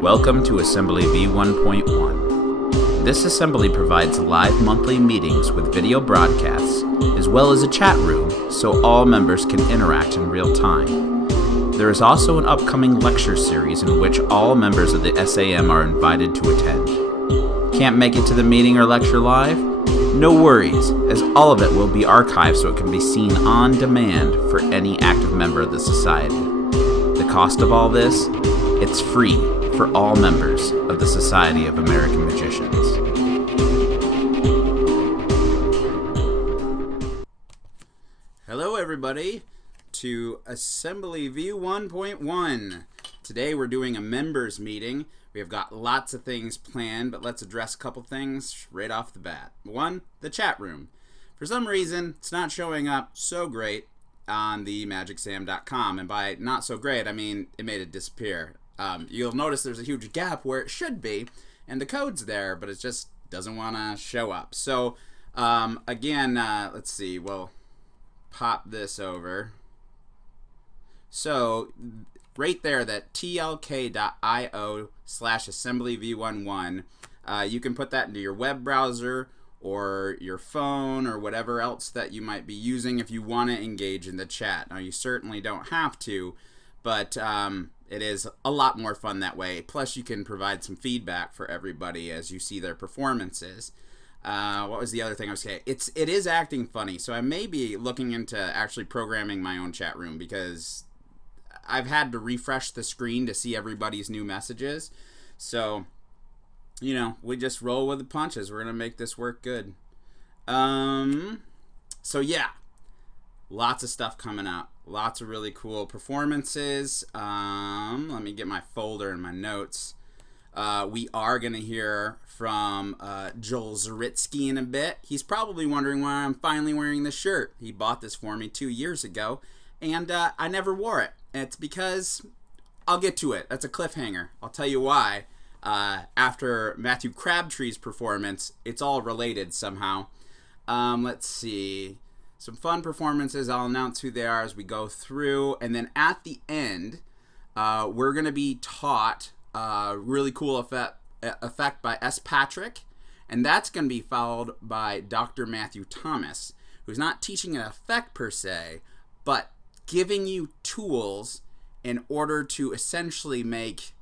Welcome to Assembly V1.1. This assembly provides live monthly meetings with video broadcasts, as well as a chat room so all members can interact in real time. There is also an upcoming lecture series in which all members of the SAM are invited to attend. Can't make it to the meeting or lecture live? No worries, as all of it will be archived so it can be seen on demand for any active member of the society. The cost of all this? It's free for all members of the Society of American Magicians. Hello everybody to Assembly V1.1. Today we're doing a members meeting. We have got lots of things planned, but let's address a couple things right off the bat. One, the chat room. For some reason, it's not showing up so great on the MagicSam.com, and by not so great, I mean it made it disappear. You'll notice there's a huge gap where it should be, and the code's there, but it just doesn't want to show up. So, again, let's see, we'll pop this over. So, right there, that tlk.io/assemblyv11, you can put that into your web browser or your phone or whatever else that you might be using if you want to engage in the chat. Now, you certainly don't have to, but it is a lot more fun that way. Plus, you can provide some feedback for everybody as you see their performances. What was the other thing I was saying? It is acting funny, so I may be looking into actually programming my own chat room because I've had to refresh the screen to see everybody's new messages. So, you know, we just roll with the punches. We're going to make this work good. So, yeah. Lots of stuff coming up. Lots of really cool performances. Let me get my folder and my notes. We are going to hear from Joel Zaritsky in a bit. He's probably wondering why I'm finally wearing this shirt. He bought this for me 2 years ago, and I never wore it. It's because, I'll get to it. That's a cliffhanger. I'll tell you why. After Matthew Crabtree's performance, it's all related somehow. Let's see. Some fun performances. I'll announce who they are as we go through. And then at the end, we're going to be taught a really cool effect by S. Patrick. And that's going to be followed by Dr. Matthew Thomas, who's not teaching an effect per se, but giving you tools in order to essentially make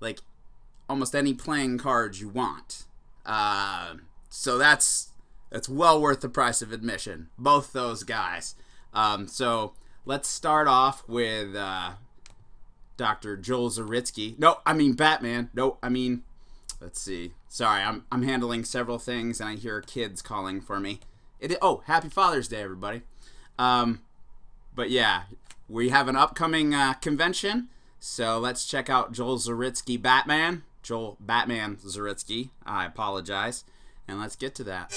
like almost any playing cards you want. So that's well worth the price of admission. Both those guys. So let's start off with Dr. Joel Zaritsky. No, I mean Batman. No, I mean, let's see. Sorry, I'm handling several things and I hear kids calling for me. Oh, happy Father's Day, everybody. But yeah, we have an upcoming convention, so let's check out Joel Zaritsky Batman. Joel Batman Zaritsky, I apologize. And let's get to that.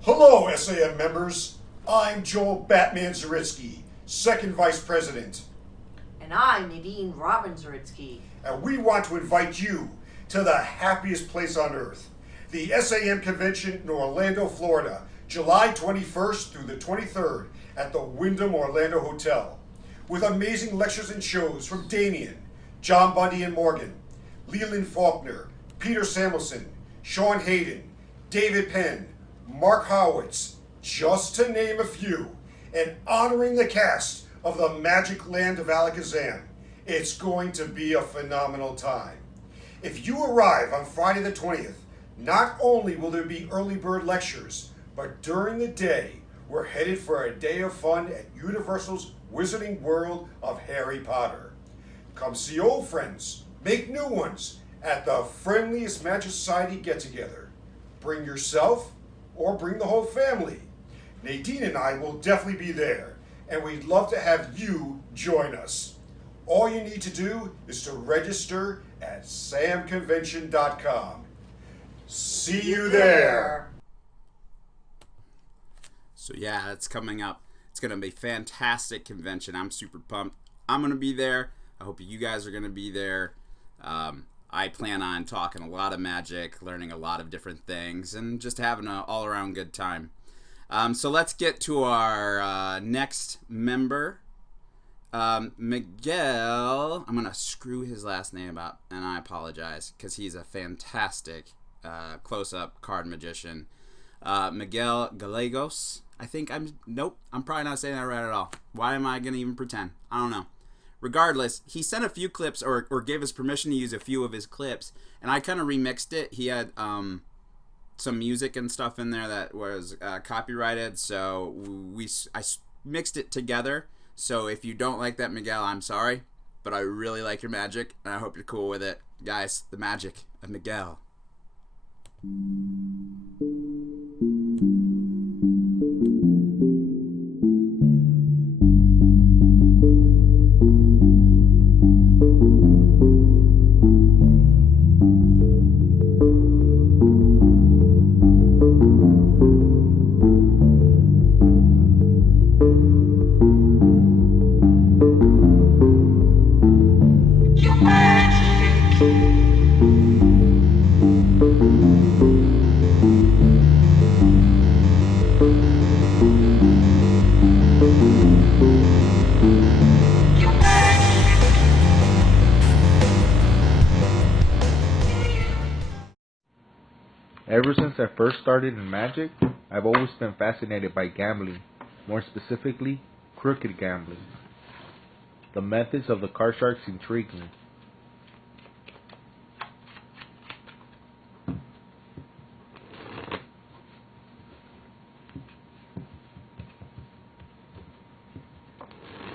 Hello, SAM members. I'm Joel Batman Zaritsky, Second Vice President. And I'm Nadine Robin Zaritsky. And we want to invite you to the happiest place on earth, the SAM Convention in Orlando, Florida, July 21st through the 23rd at the Wyndham Orlando Hotel, with amazing lectures and shows from Damien, John Bundy and Morgan, Leland Faulkner, Peter Samuelson, Sean Hayden, David Penn, Mark Howitz, just to name a few, and honoring the cast of the Magic Land of Alakazam. It's going to be a phenomenal time. If you arrive on Friday the 20th, not only will there be early bird lectures, but during the day, we're headed for a day of fun at Universal's Wizarding World of Harry Potter. Come see old friends, make new ones at the friendliest Magic Society get-together. Bring yourself or bring the whole family. Nadine and I will definitely be there, and we'd love to have you join us. All you need to do is to register at samconvention.com. See you there. So yeah, that's coming up. It's going to be a fantastic convention. I'm super pumped. I'm going to be there. I hope you guys are going to be there. I plan on talking a lot of Magic, learning a lot of different things, and just having an all-around good time. So let's get to our next member. Miguel, I'm going to screw his last name up, and I apologize, because he's a fantastic close-up card magician. Miguel Gallegos. Nope, I'm probably not saying that right at all. Why am I going to even pretend? I don't know. Regardless, he sent a few clips, or gave us permission to use a few of his clips, and I kind of remixed it. He had some music and stuff in there that was copyrighted, so I mixed it together. So if you don't like that, Miguel, I'm sorry, but I really like your magic, and I hope you're cool with it. Guys, the magic of Miguel. Ever since I first started in magic, I've always been fascinated by gambling, more specifically, crooked gambling. The methods of the card sharks intrigue me.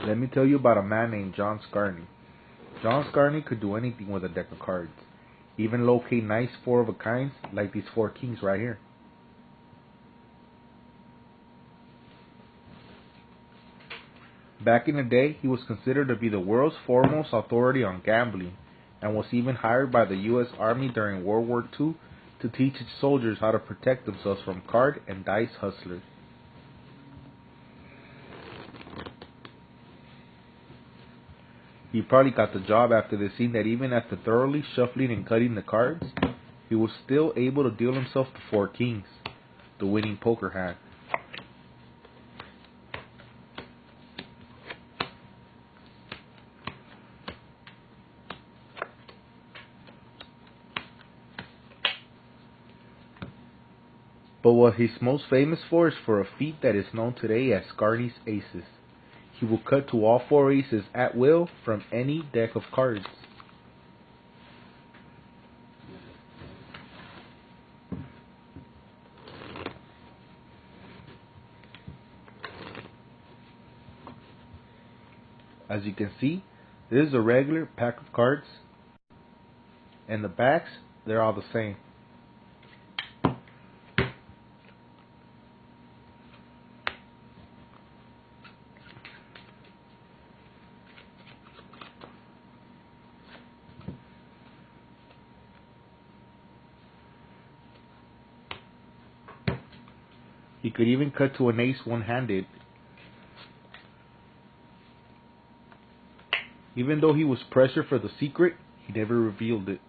Let me tell you about a man named John Scarney. John Scarney could do anything with a deck of cards, even locate nice four of a kinds like these four kings right here. Back in the day, he was considered to be the world's foremost authority on gambling, and was even hired by the U.S. Army during World War II to teach its soldiers how to protect themselves from card and dice hustlers. He probably got the job after they seen that even after thoroughly shuffling and cutting the cards, he was still able to deal himself to four kings, the winning poker hand. But what he's most famous for is for a feat that is known today as Scarney's Aces. He will cut to all four aces at will from any deck of cards. As you can see, this is a regular pack of cards, and the backs, they're all the same. He could even cut to an ace one-handed. Even though he was pressured for the secret, he never revealed it.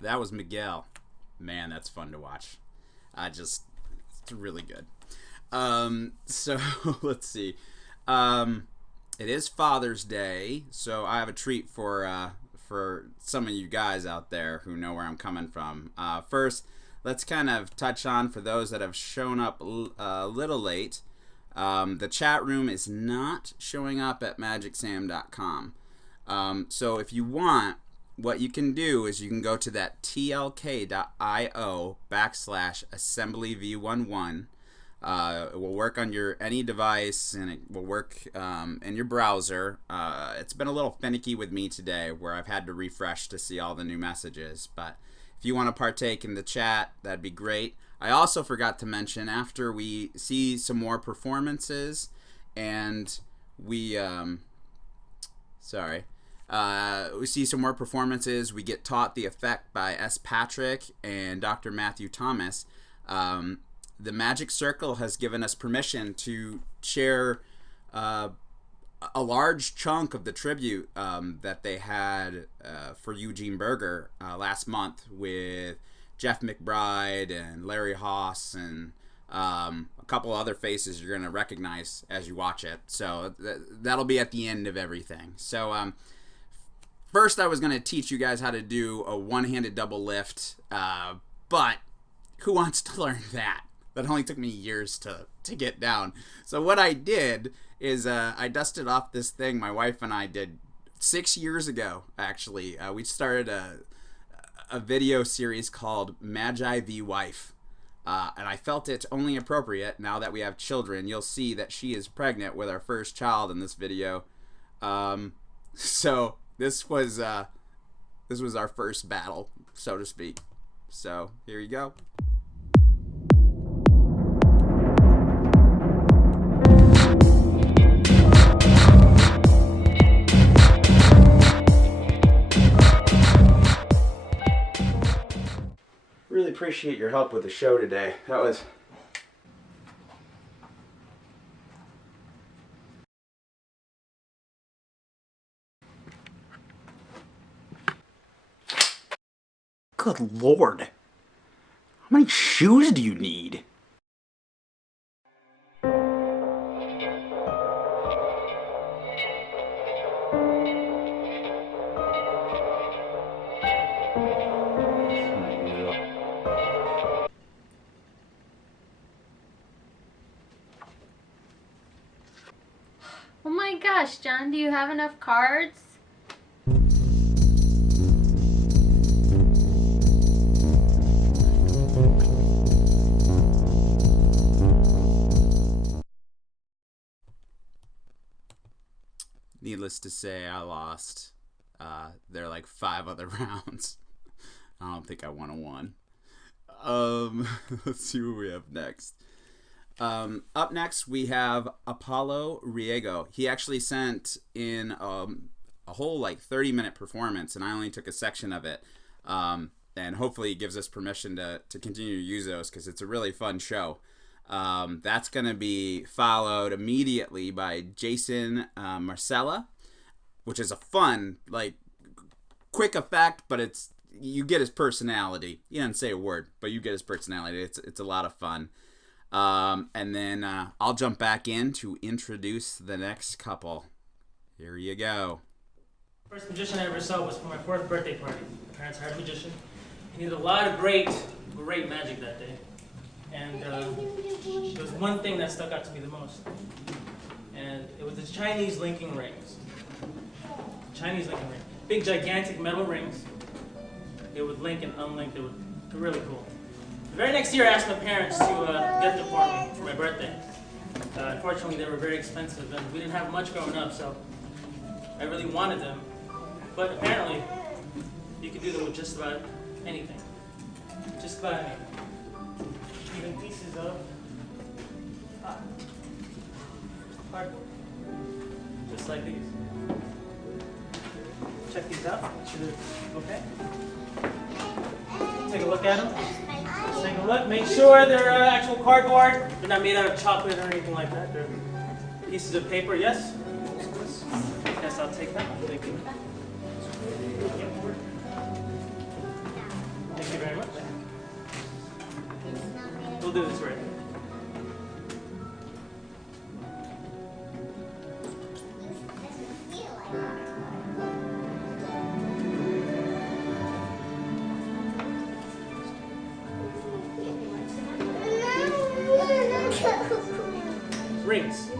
That was Miguel. Man, that's fun to watch. It's really good. So let's see. It is Father's Day, so I have a treat for some of you guys out there who know where I'm coming from. First, let's kind of touch on, for those that have shown up a little late, The chat room is not showing up at magicsam.com. So if you want, what you can do is you can go to that tlk.io/assemblyv11. It will work on your any device, and it will work in your browser. It's been a little finicky with me today, where I've had to refresh to see all the new messages. But if you want to partake in the chat, that'd be great. I also forgot to mention, after we see some more performances, and we we see some more performances, we get taught the effect by S. Patrick and Dr. Matthew Thomas. The Magic Circle has given us permission to share a large chunk of the tribute that they had for Eugene Berger last month with Jeff McBride and Larry Haas and a couple other faces you're going to recognize as you watch it. So that'll be at the end of everything. So first I was going to teach you guys how to do a one-handed double lift, but who wants to learn that? That only took me years to get down. So what I did is I dusted off this thing my wife and I did 6 years ago, actually. We started a video series called Magi v. Wife. And I felt it only appropriate, now that we have children. You'll see that she is pregnant with our first child in this video. So this was our first battle, so to speak. So here you go. Really appreciate your help with the show today. That was... Good Lord. How many shoes do you need? Oh my gosh, John, do you have enough cards? Needless to say, I lost. There are like 5 other rounds. I don't think I won a 1. Let's see what we have next. Up next, we have Apollo Riego. He actually sent in a whole like 30-minute performance, and I only took a section of it. And hopefully it gives us permission to continue to use those, because it's a really fun show. That's going to be followed immediately by Jason Marcella, which is a fun, like, quick effect, but you get his personality. He doesn't say a word, but you get his personality. It's a lot of fun. And then I'll jump back in to introduce the next couple. Here you go. First magician I ever saw was for my 4th birthday party. My parents hired a magician. He did a lot of great magic that day. And there was one thing that stuck out to me the most. And it was the Chinese linking rings. Chinese linking rings. Big, gigantic metal rings. They would link and unlink. They're really cool. The very next year, I asked my parents to get them for me for my birthday. Unfortunately, they were very expensive, and we didn't have much growing up, so I really wanted them. But apparently, you can do them with just about anything. Just about anything. Even pieces of cardboard. Just like these. Check these out. Okay? Take a look at them. Just take a look. Make sure they're actual cardboard. They're not made out of chocolate or anything like that. They're pieces of paper. Yes? Yes, I'll take that. Thank you. Thank you very much. We'll do this right. rings.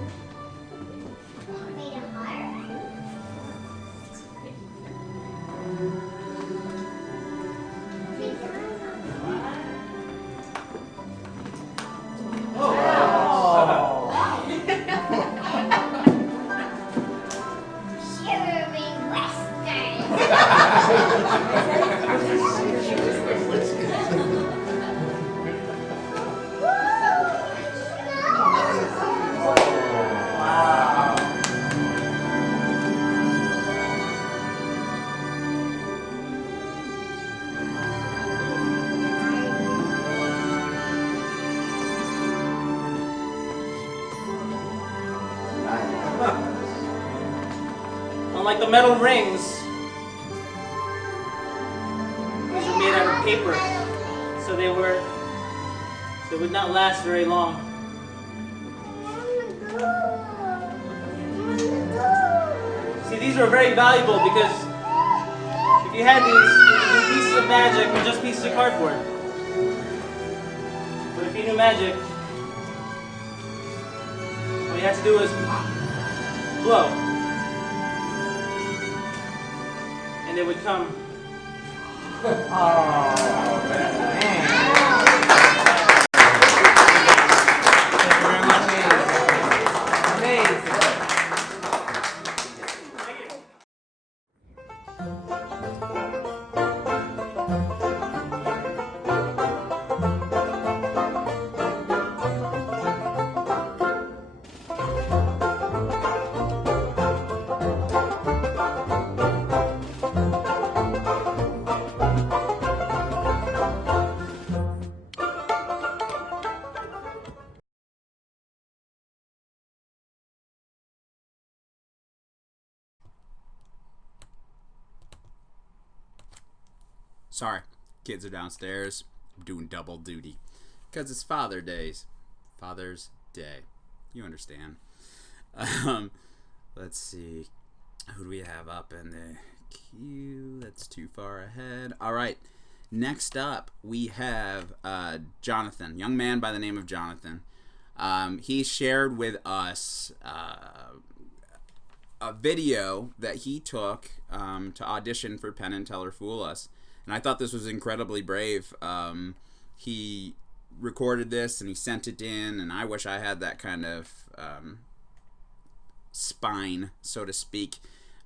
Unlike the metal rings, these are made out of paper, so they would not last very long. See, these are very valuable because if you had these, you could do pieces of magic with just pieces of cardboard. But if you knew magic, all you had to do was blow. And they would come. Oh, man. Thank you very much. Amazing. Sorry, kids are downstairs. I'm doing double duty because it's Father's Day. You understand. Let's see. Who do we have up in the queue? That's too far ahead. All right. Next up, we have Jonathan, young man by the name of Jonathan. He shared with us a video that he took to audition for Penn and Teller Fool Us. And I thought this was incredibly brave. He recorded this and he sent it in, and I wish I had that kind of spine, so to speak,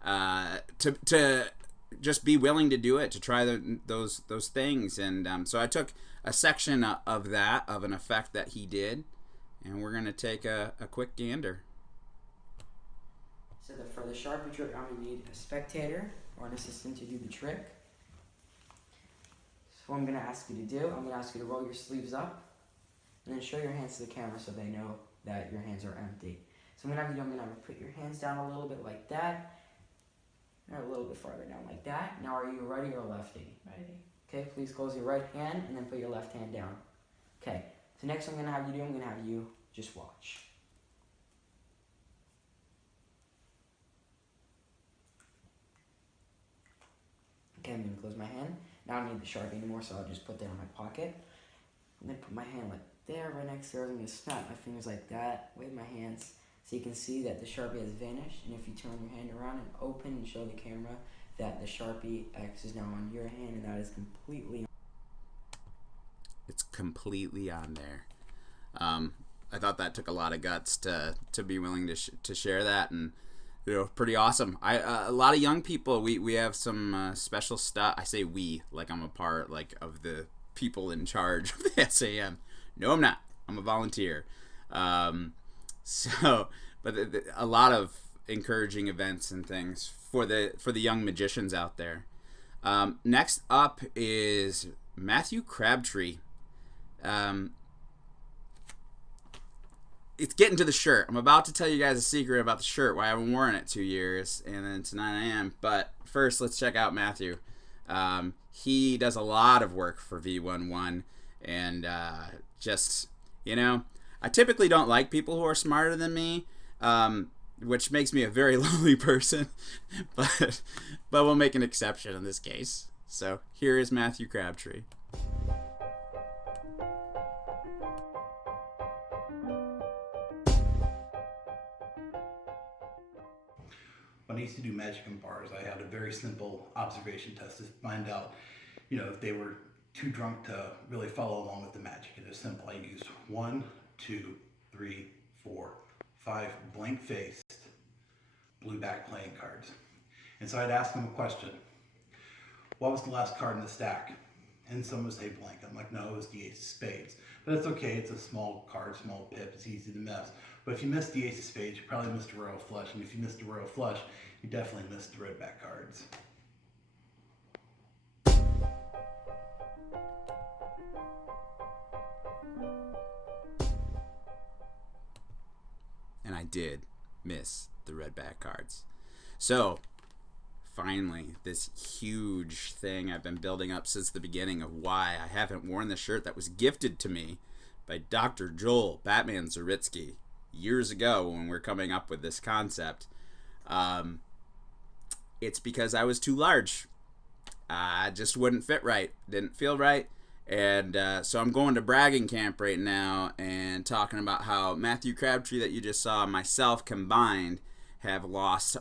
to just be willing to do it, to try those things. And so I took a section of that, of an effect that he did, and we're going to take a quick gander. So for the Sharpie trick, I'm going to need a spectator or an assistant to do the trick. So what I'm going to ask you to do, I'm going to ask you to roll your sleeves up and then show your hands to the camera so they know that your hands are empty. So I'm going to have you put your hands down a little bit like that, and a little bit farther down like that. Now are you righty or lefty? Righty. Okay, please close your right hand and then put your left hand down. Okay, so next I'm going to have you do, I'm going to have you just watch. Okay, I'm going to close my hand. Now I don't need the Sharpie anymore, so I'll just put that in my pocket. And then put my hand like there, right next to her. I'm going to snap my fingers like that, wave my hands, so you can see that the Sharpie has vanished. And if you turn your hand around and open and show the camera that the Sharpie X is now on your hand, and that is completely on. It's completely on there. I thought that took a lot of guts to be willing to share that, and pretty awesome. A lot of young people, we have some special stuff. I say we, like I'm a part of the people in charge of the SAM. No, I'm not. I'm a volunteer. But a lot of encouraging events and things for the young magicians out there. Next up is Matthew Crabtree. It's getting to the shirt. I'm about to tell you guys a secret about the shirt, why I haven't worn it 2 years, and then tonight I am. But first, let's check out Matthew. He does a lot of work for V1.1, and just, I typically don't like people who are smarter than me, which makes me a very lonely person, but we'll make an exception in this case. So here is Matthew Crabtree. do magic in bars, I had a very simple observation test to find out, if they were too drunk to really follow along with the magic. It is simple. I used 1, 2, 3, 4, 5 blank-faced blue back playing cards. And so I'd ask them a question. What was the last card in the stack? And someone would say blank. I'm like, no, it was the ace of spades. But it's okay, it's a small card, small pip, it's easy to miss. But if you missed the ace of spades, you probably missed a royal flush. And if you missed a royal flush, you definitely missed the red back cards. And I did miss the red back cards. So finally, this huge thing I've been building up since the beginning of why I haven't worn the shirt that was gifted to me by Dr. Joel Batman Zaritsky years ago when we were coming up with this concept. It's because I was too large. I just wouldn't fit right. Didn't feel right. And so I'm going to bragging camp right now and talking about how Matthew Crabtree that you just saw and myself combined have lost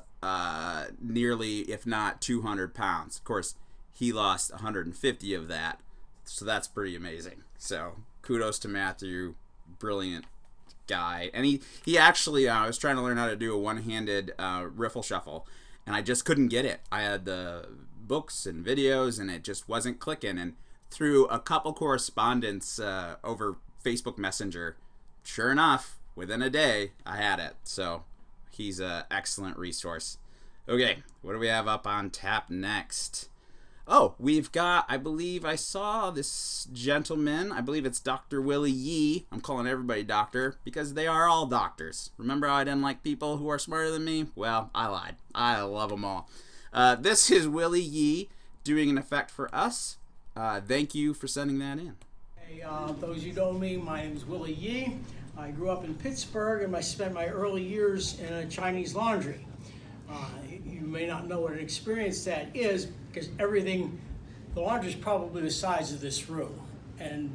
nearly, if not 200 pounds. Of course, he lost 150 of that, so that's pretty amazing. So kudos to Matthew, brilliant guy. And he actually, I was trying to learn how to do a one-handed riffle shuffle, and I just couldn't get it. I had the books and videos, and it just wasn't clicking. And through a couple correspondence over Facebook Messenger, sure enough, within a day, I had it. So he's an excellent resource. Okay, what do we have up on tap next? Oh, we've got, I believe I saw this gentleman. I believe it's Dr. Willie Yee. I'm calling everybody doctor because they are all doctors. Remember how I didn't like people who are smarter than me? Well, I lied. I love them all. This is Willie Yee doing an effect for us. Thank you for sending that in. Hey, those who know me, my name is Willie Yee. I grew up in Pittsburgh and I spent my early years in a Chinese laundry. You may not know what an experience that is because the laundry is probably the size of this room. And,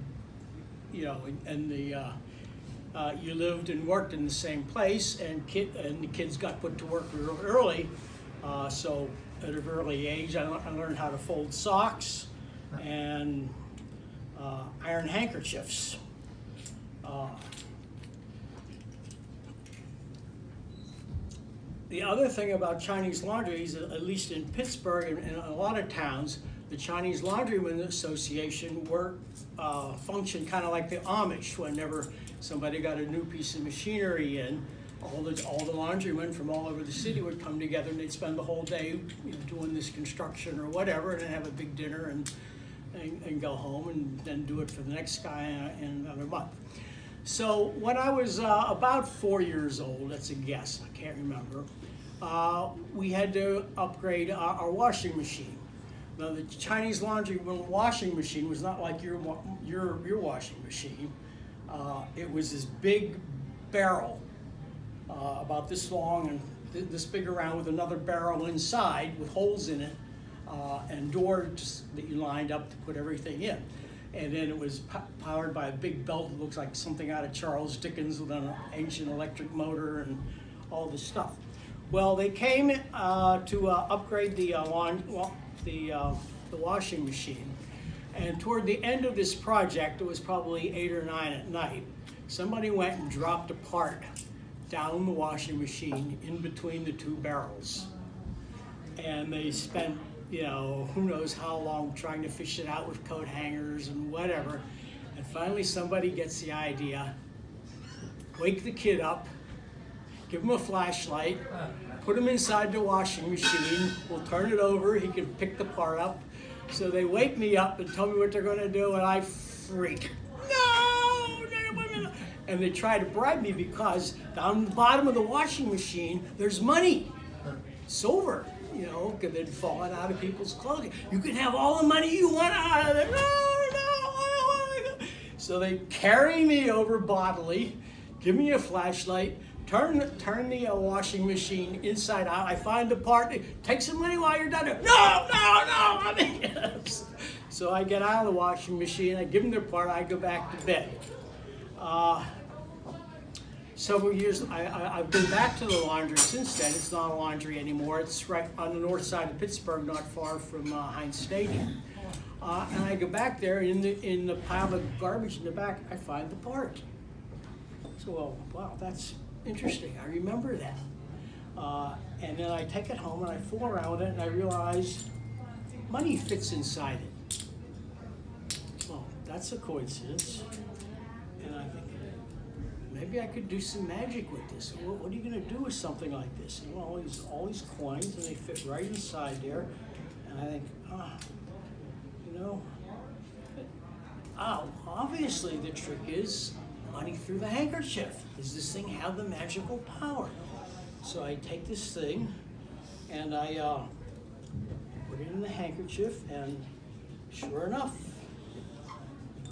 you lived and worked in the same place, and the kids got put to work real early. So at an early age, I learned how to fold socks and iron handkerchiefs. The other thing about Chinese laundry is, at least in Pittsburgh and a lot of towns, the Chinese Laundrymen Association functioned kind of like the Amish. Whenever somebody got a new piece of machinery in, all the laundrymen from all over the city would come together and they'd spend the whole day doing this construction or whatever, and then have a big dinner and go home and then do it for the next guy in another month. So when I was about 4 years old, that's a guess, I can't remember, we had to upgrade our washing machine. Now the Chinese laundry washing machine was not like your washing machine. It was this big barrel, about this long and this big around, with another barrel inside with holes in it, and doors that you lined up to put everything in. And then it was powered by a big belt that looks like something out of Charles Dickens with an ancient electric motor and all this stuff. Well, they came to upgrade the washing machine. And toward the end of this project, it was probably 8 or 9 at night, somebody went and dropped a part down the washing machine in between the two barrels. And they spent, who knows how long trying to fish it out with coat hangers and whatever. And finally somebody gets the idea, wake the kid up, give him a flashlight, put him inside the washing machine, we'll turn it over, he can pick the part up. So they wake me up and tell me what they're gonna do, and I freak. No! And they try to bribe me because down the bottom of the washing machine, there's money, silver. Because they'd fallen out of people's clothing. You can have all the money you want out of there. No, I don't want to go. So they carry me over bodily, give me a flashlight, turn the washing machine inside out. I find the part, take some money while you're done. No. So I get out of the washing machine, I give them their part, I go back to bed. several years, I've been back to the laundry since then. It's not a laundry anymore. It's right on the north side of Pittsburgh, not far from Heinz Stadium. And I go back there, and in the pile of garbage in the back, I find the part. So, well, wow, that's interesting. I remember that. And then I take it home and I fool around with it, and I realize money fits inside it. Well, that's a coincidence. And I think, maybe I could do some magic with this. What are you going to do with something like this? And all these coins, and they fit right inside there. And I think, obviously the trick is money through the handkerchief. Does this thing have the magical power? So I take this thing and I put it in the handkerchief, and sure enough,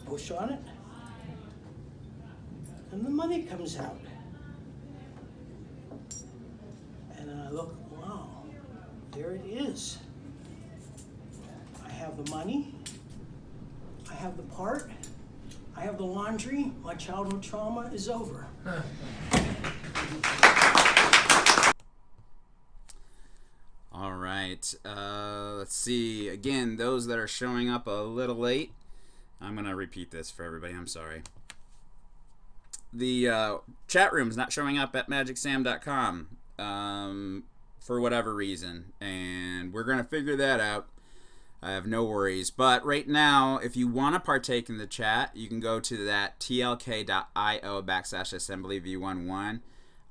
push on it, and the money comes out. And I look, wow, there it is. I have the money, I have the part, I have the laundry, my childhood trauma is over. All right, let's see. Again, those that are showing up a little late, I'm going to repeat this for everybody. I'm sorry. The chat room's not showing up at magicsam.com for whatever reason, and we're going to figure that out. I have no worries. But right now, if you want to partake in the chat, you can go to that tlk.io/assemblyv11.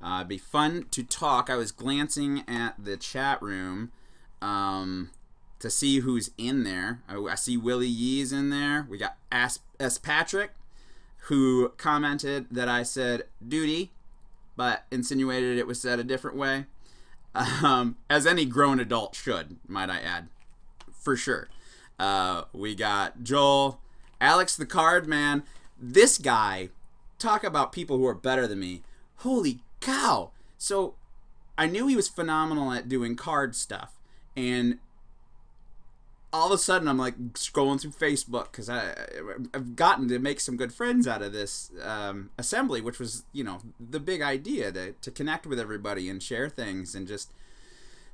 It'd be fun to talk. I was glancing at the chat room to see who's in there. I see Willie Yee's in there. We got S. Patrick, who commented that I said duty, but insinuated it was said a different way. As any grown adult should, might I add. For sure. We got Joel, Alex the Card Man. This guy, talk about people who are better than me. Holy cow. So I knew he was phenomenal at doing card stuff, and all of a sudden I'm like scrolling through Facebook because I've gotten to make some good friends out of this assembly, which was, you know, the big idea, to connect with everybody and share things, and just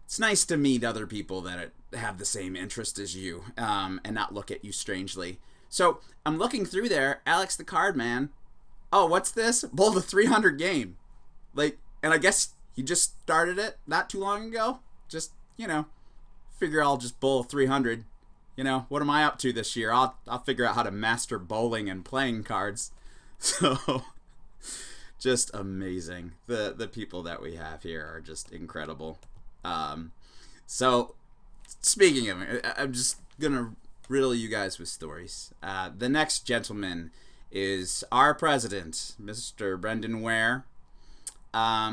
it's nice to meet other people that have the same interest as you, and not look at you strangely. So I'm looking through there, Alex the Card Man. Oh, what's this? Bowl the 300 game. Like, and I guess he just started it not too long ago. Just, you know, figure I'll just bowl 300. You know, what am I up to this year? I'll figure out how to master bowling and playing cards. So, just amazing. The people that we have here are just incredible. So, speaking of it, I'm just gonna riddle you guys with stories. The next gentleman is our president, Mr. Brendan Ware.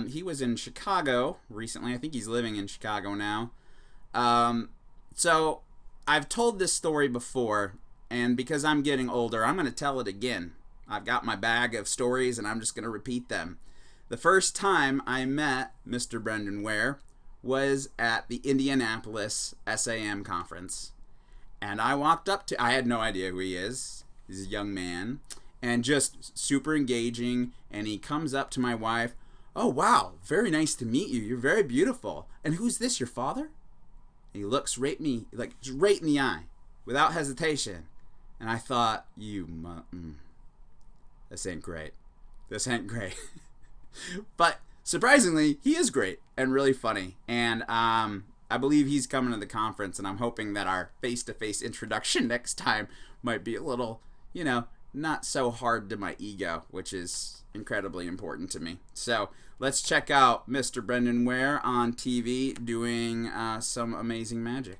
He was in Chicago recently. I think he's living in Chicago now. So I've told this story before, and because I'm getting older, I'm going to tell it again. I've got my bag of stories, and I'm just going to repeat them. The first time I met Mr. Brendan Ware was at the Indianapolis SAM conference. And I walked up to, I had no idea who he is. He's a young man, and just super engaging. And he comes up to my wife. Oh, wow, very nice to meet you. You're very beautiful. And who's this, your father? And he looks right at me, like right in the eye, without hesitation. And I thought, this ain't great. This ain't great. But surprisingly, he is great and really funny. And I believe he's coming to the conference, and I'm hoping that our face-to-face introduction next time might be a little, you know, not so hard to my ego, which is incredibly important to me. So let's check out Mr. Brendan Ware on TV doing some amazing magic.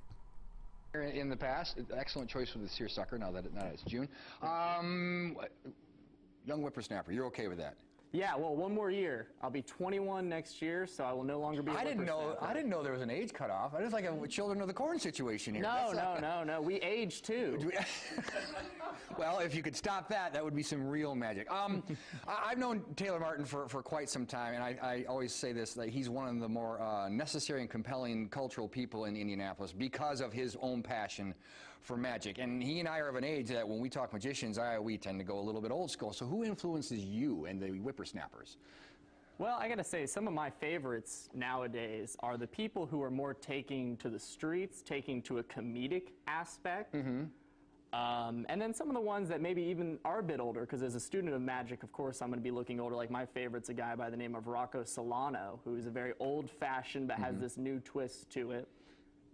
In the past, excellent choice with the seersucker. Now that it's June, young whippersnapper. You're okay with that? Yeah, well, one more year. I'll be 21 next year, so I will no longer be a whippersnapper. I didn't know there was an age cutoff. I just like a Children of the Corn situation here. No. We age too. Well, if you could stop that, that would be some real magic. I've known Taylor Martin for quite some time, and I always say this, that he's one of the more necessary and compelling cultural people in Indianapolis because of his own passion for magic. And he and I are of an age that when we talk magicians, we tend to go a little bit old school. So who influences you and the whippersnappers? Well, I gotta say, some of my favorites nowadays are the people who are more taking to the streets, taking to a comedic aspect. And then some of the ones that maybe even are a bit older, because as a student of magic, of course, I'm going to be looking older. Like my favorite's a guy by the name of Rocco Solano, who is a very old-fashioned but has this new twist to it.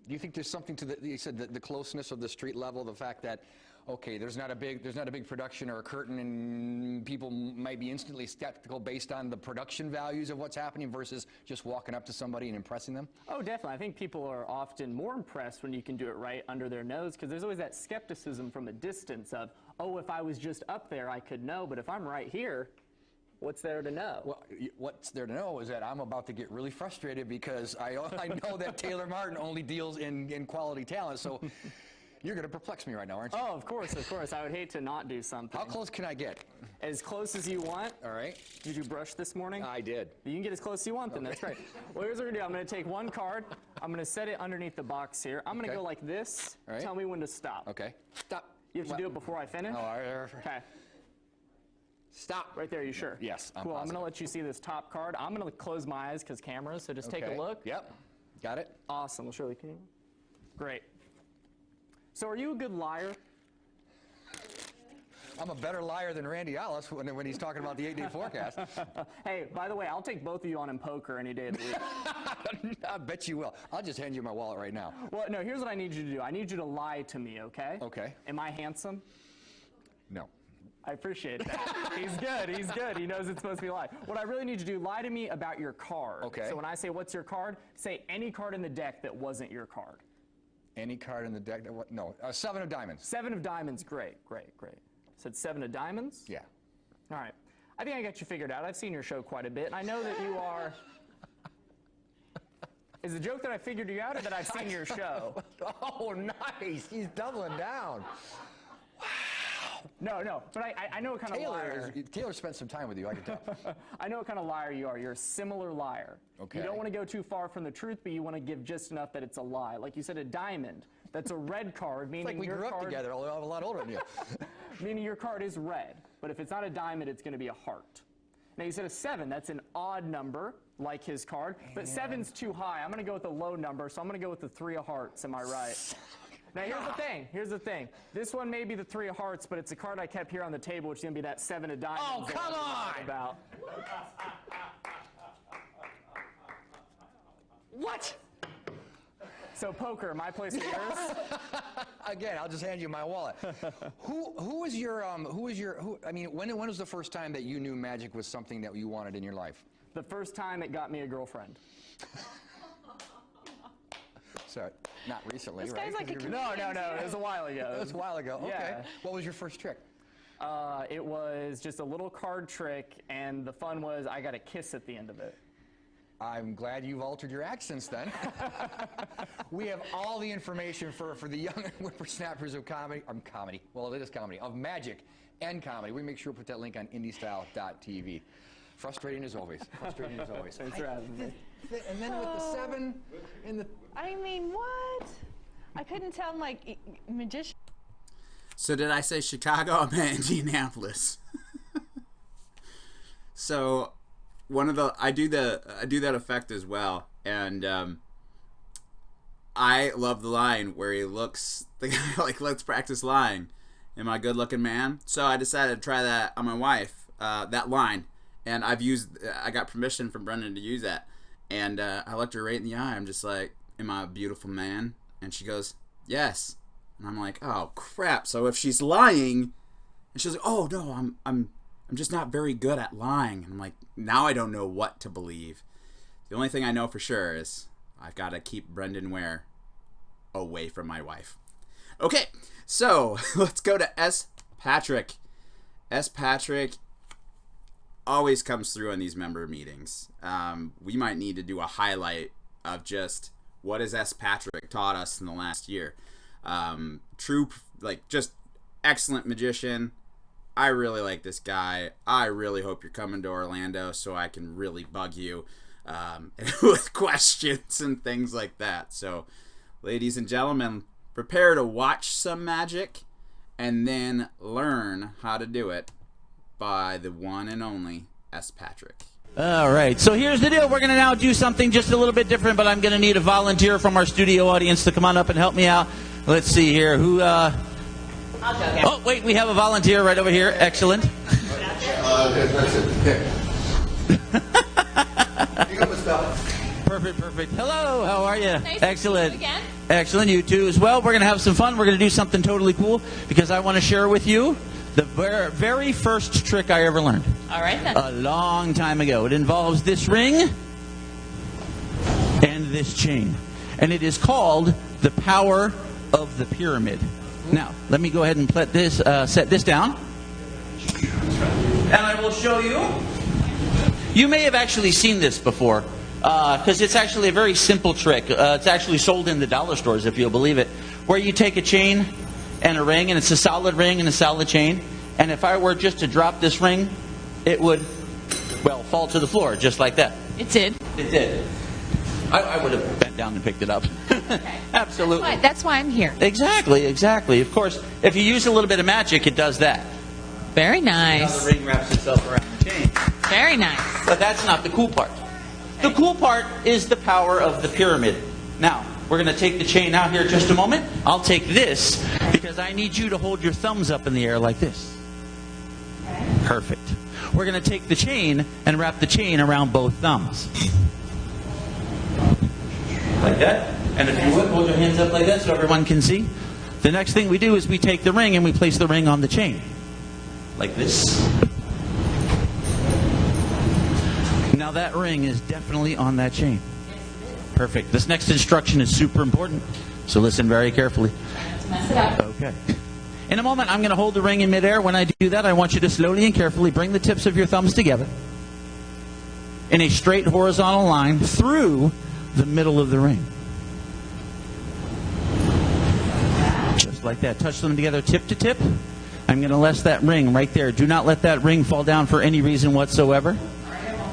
Do you think there's something to the, you said the closeness of the street level, the fact that, okay, there's not a big production or a curtain, and people might be instantly skeptical based on the production values of what's happening versus just walking up to somebody and impressing them? Oh, definitely. I think people are often more impressed when you can do it right under their nose, because there's always that skepticism from a distance of, oh, if I was just up there, I could know, but if I'm right here, what's there to know? Well, what's there to know is that I'm about to get really frustrated because I know that Taylor Martin only deals in quality talent, so you're going to perplex me right now, aren't you? Oh, of course, of course. I would hate to not do something. How close can I get? As close as you want. All right. Did you brush this morning? I did. You can get as close as you want, then. That's great. Well, here's what we're going to do. I'm going to take one card. I'm going to set it underneath the box here. I'm going to go like this. All right. Tell me when to stop. Okay. Stop. You have to do it before I finish? Oh, all right. Okay. Stop. Right there, you sure? Yes, I'm cool. positive. I'm going to let you see this top card. I'm going to close my eyes because cameras, so just take a look. Yep. Got it. Awesome. Well, Shirley, can you? Great. So are you a good liar? I'm a better liar than Randy Alice when he's talking about the 8-day forecast. Hey, by the way, I'll take both of you on in poker any day of the week. I bet you will. I'll just hand you my wallet right now. Well, no, here's what I need you to do. I need you to lie to me, okay? Okay. Am I handsome? No. I appreciate that. He's good. He's good. He knows it's supposed to be a lie. What I really need you to do, lie to me about your card. Okay. So when I say, what's your card, say any card in the deck that wasn't your card. Any card in the deck that what? No. 7 of diamonds. 7 of diamonds. Great, great, great. Said 7 of diamonds? Yeah. All right. I think I got you figured out. I've seen your show quite a bit, and I know that you are... Is the joke that I figured you out or that I've seen your show? Oh, nice. He's doubling down. No, but I know what kind of liar. Taylor spent some time with you, I can tell. I know what kind of liar you are. You're a similar liar. Okay. You don't want to go too far from the truth, but you want to give just enough that it's a lie. Like you said, a diamond. That's a red card, meaning It's like we your grew up card, together, although I'm a lot older than you. meaning your card is red. But if it's not a diamond, it's going to be a heart. Now you said a 7. That's an odd number, like his card. But 7's too high. I'm going to go with a low number, so I'm going to go with the 3 of hearts. Am I right? Now, here's the thing. Here's the thing. This one may be the 3 of hearts, but it's a card I kept here on the table, which is going to be that 7 of diamonds. Oh, come on! About. What? So poker, my place or yours? Again, I'll just hand you my wallet. Who was your I mean, when was the first time that you knew magic was something that you wanted in your life? The first time it got me a girlfriend. So, not recently, This right? guy's like a No, it was a while ago. It was a while ago. Okay. Yeah. What was your first trick? It was just a little card trick, and the fun was I got a kiss at the end of it. I'm glad you've altered your act since then. We have all the information for the young whippersnappers of comedy. Well, it is comedy. Of magic and comedy. We make sure we put that link on indiestyle.tv. Frustrating as always. Frustrating as always. Thanks for having me. And then with the 7 in the... I mean, what? I couldn't tell, like, magician. So did I say Chicago? I meant Indianapolis. So I do that effect as well, and I love the line where he looks the guy like, let's practice lying. Am I a good looking man? So I decided to try that on my wife, that line, and I got permission from Brendan to use that, and I looked her right in the eye. I'm just like, am I a beautiful man? And she goes, yes. And I'm like, oh crap. So if she's lying, and she's like, oh no, I'm just not very good at lying. And I'm like, now I don't know what to believe. The only thing I know for sure is I've got to keep Brendan Ware away from my wife. Okay, so let's go to S. Patrick. S. Patrick always comes through in these member meetings. We might need to do a highlight of just what has S. Patrick taught us in the last year. True, like, just excellent magician. I really like this guy. I really hope you're coming to Orlando so I can really bug you with questions and things like that. So, ladies and gentlemen, prepare to watch some magic and then learn how to do it by the one and only S. Patrick. All right, so here's the deal. We're going to now do something just a little bit different, but I'm going to need a volunteer from our studio audience to come on up and help me out. Let's see here. Who? Oh, wait, we have a volunteer right over here. Excellent. That's it. Perfect. Hello, how are you? Nice Excellent. To see you again. Excellent, you too as well. We're going to have some fun. We're going to do something totally cool because I want to share with you the very first trick I ever learned. All right, then. A long time ago. It involves this ring and this chain. And it is called the power of the pyramid. Now, let me go ahead and set this down. And I will show you. You may have actually seen this before because it's actually a very simple trick. It's actually sold in the dollar stores, if you'll believe it, where you take a chain and a ring, and it's a solid ring and a solid chain. And if I were just to drop this ring, it would, well, fall to the floor just like that. It did. It did. I would have bent down and picked it up. Okay. Absolutely. That's why I'm here. Exactly. Of course, if you use a little bit of magic, it does that. Very nice. Now the ring wraps itself around the chain. Very nice. But that's not the cool part. The cool part is the power of the pyramid. Now, we're going to take the chain out here just a moment. I'll take this because I need you to hold your thumbs up in the air like this. Perfect. We're going to take the chain and wrap the chain around both thumbs. Like that. And if you would, hold your hands up like that so everyone can see. The next thing we do is we take the ring and we place the ring on the chain. Like this. Now that ring is definitely on that chain. Perfect. This next instruction is super important, so listen very carefully. Mess it up. Okay. In a moment, I'm going to hold the ring in midair. When I do that, I want you to slowly and carefully bring the tips of your thumbs together in a straight horizontal line through the middle of the ring. Just like that. Touch them together tip to tip. I'm going to let that ring right there. Do not let that ring fall down for any reason whatsoever.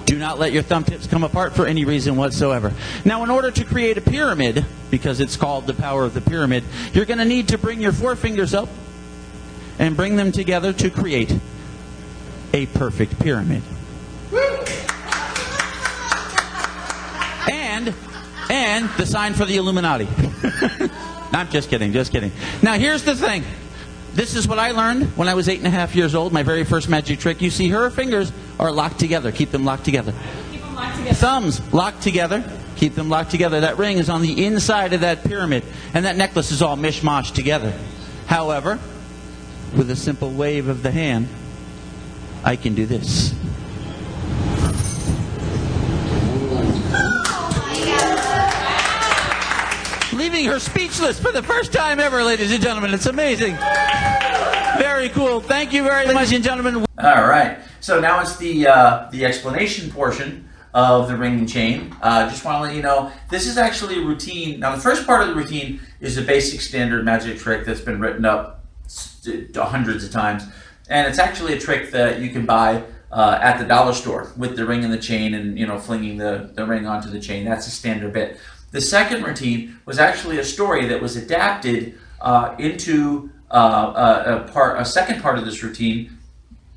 Do not let your thumb tips come apart for any reason whatsoever. Now, in order to create a pyramid, because it's called the power of the pyramid, you're going to need to bring your forefingers up and bring them together to create a perfect pyramid. And the sign for the Illuminati. I'm just kidding. Now, here's the thing. This is what I learned when I was 8.5 years old, my very first magic trick. You see, her fingers are locked together. Keep them locked together. Keep them locked together. Thumbs locked together. Keep them locked together. That ring is on the inside of that pyramid, and that necklace is all mishmash together. However, with a simple wave of the hand, I can do this. Leaving her speechless for the first time ever, ladies and gentlemen. It's amazing. Very cool. Thank you very much, ladies and gentlemen. All right. So now it's the explanation portion of the ring and chain. Just want to let you know, this is actually a routine. Now, the first part of the routine is a basic standard magic trick that's been written up hundreds of times. And it's actually a trick that you can buy at the dollar store with the ring and the chain and, flinging the ring onto the chain. That's a standard bit. The second routine was actually a story that was adapted into a second part of this routine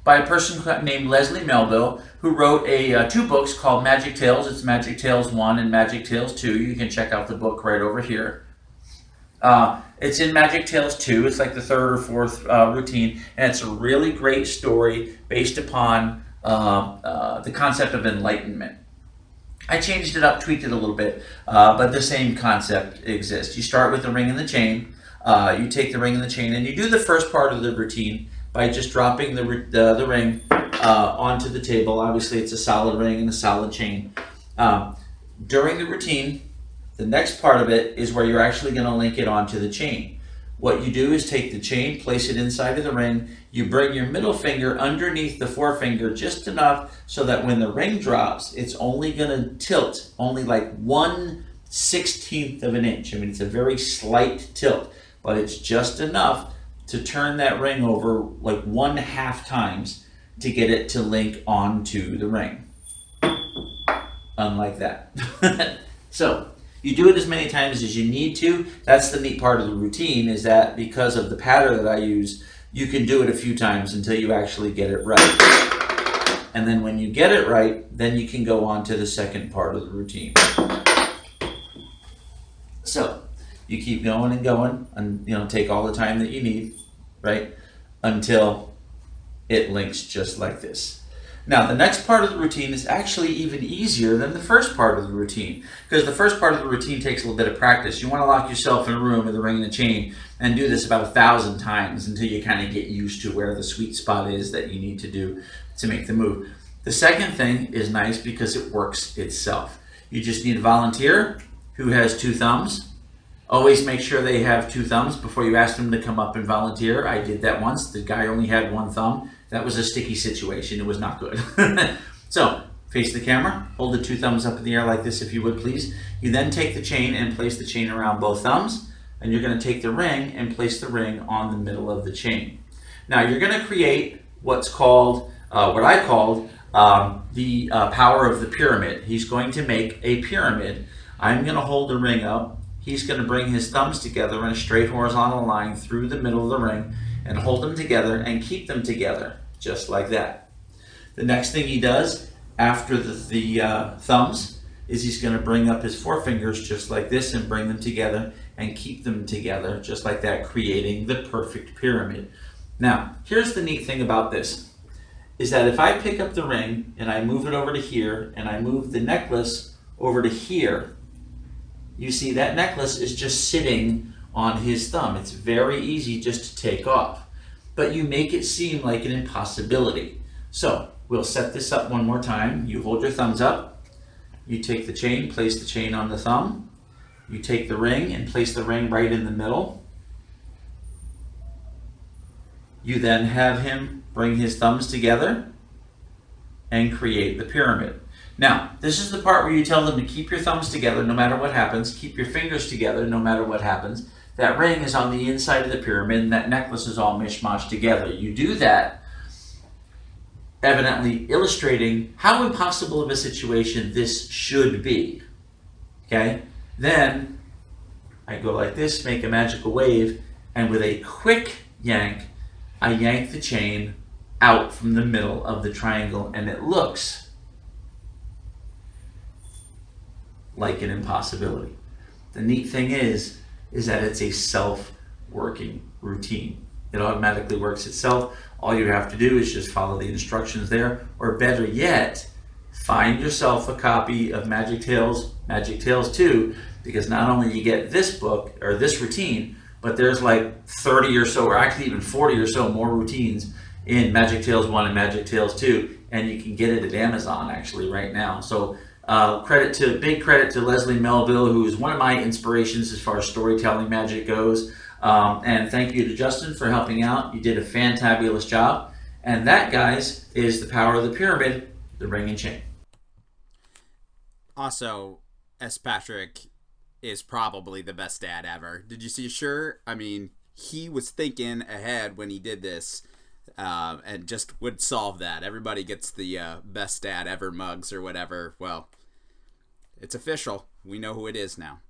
by a person named Leslie Melville, who wrote two books called Magic Tales. It's Magic Tales 1 and Magic Tales 2. You can check out the book right over here. It's in Magic Tales 2. It's like the third or fourth routine, and it's a really great story based upon the concept of enlightenment. I changed it up, tweaked it a little bit, but the same concept exists. You start with the ring and the chain. You take the ring and the chain, and you do the first part of the routine by just dropping the ring onto the table. Obviously, it's a solid ring and a solid chain. During the routine, the next part of it is where you're actually going to link it onto the chain. What you do is take the chain, place it inside of the ring. You bring your middle finger underneath the forefinger just enough so that when the ring drops, it's only going to tilt only like 1/16 of an inch. I mean, it's a very slight tilt, but it's just enough to turn that ring over like 1/2 times to get it to link onto the ring. Unlike that. So, you do it as many times as you need to. That's the neat part of the routine, is that because of the pattern that I use, you can do it a few times until you actually get it right. And then when you get it right, then you can go on to the second part of the routine. So you keep going and going, and take all the time that you need, right, until it links just like this. Now, the next part of the routine is actually even easier than the first part of the routine, because the first part of the routine takes a little bit of practice. You want to lock yourself in a room with a ring and a chain and do this about 1,000 times until you kind of get used to where the sweet spot is that you need to do to make the move. The second thing is nice because it works itself. You just need a volunteer who has 2 thumbs. Always make sure they have 2 thumbs before you ask them to come up and volunteer. I did that once. The guy only had 1 thumb. That was a sticky situation. It was not good. So, face the camera. Hold the 2 thumbs up in the air like this if you would, please. You then take the chain and place the chain around both thumbs. And you're going to take the ring and place the ring on the middle of the chain. Now, you're going to create what's called, what I called, the power of the pyramid. He's going to make a pyramid. I'm going to hold the ring up. He's going to bring his thumbs together in a straight horizontal line through the middle of the ring and hold them together and keep them together, just like that. The next thing he does after the thumbs is he's going to bring up his forefingers just like this and bring them together and keep them together just like that, creating the perfect pyramid. Now, here's the neat thing about this, is that if I pick up the ring and I move it over to here and I move the necklace over to here, you see that necklace is just sitting on his thumb. It's very easy just to take off, but you make it seem like an impossibility. So we'll set this up one more time. You hold your thumbs up, you take the chain, place the chain on the thumb, you take the ring and place the ring right in the middle. You then have him bring his thumbs together and create the pyramid. Now, this is the part where you tell them to keep your thumbs together no matter what happens, keep your fingers together no matter what happens. That ring is on the inside of the pyramid and that necklace is all mishmashed together. You do that, evidently illustrating how impossible of a situation this should be. Okay? Then, I go like this, make a magical wave, and with a quick yank, I yank the chain out from the middle of the triangle, and it looks like an impossibility. The neat thing is that it's a self-working routine. It automatically works itself. All you have to do is just follow the instructions there, or better yet, find yourself a copy of Magic Tales 2, because not only you get this book, or this routine, but there's like 30 or so, or actually even 40 or so more routines in Magic Tales 1 and Magic Tales 2, and you can get it at Amazon actually right now. So big credit to Leslie Melville, who is one of my inspirations as far as storytelling magic goes. And thank you to Justin for helping out. You did a fantabulous job. And that, guys, is the power of the pyramid, the ring and chain. Also, S. Patrick is probably the best dad ever. Did you see Sure? I mean, he was thinking ahead when he did this. And just would solve that. Everybody gets the best dad ever mugs or whatever. Well, it's official. We know who it is now.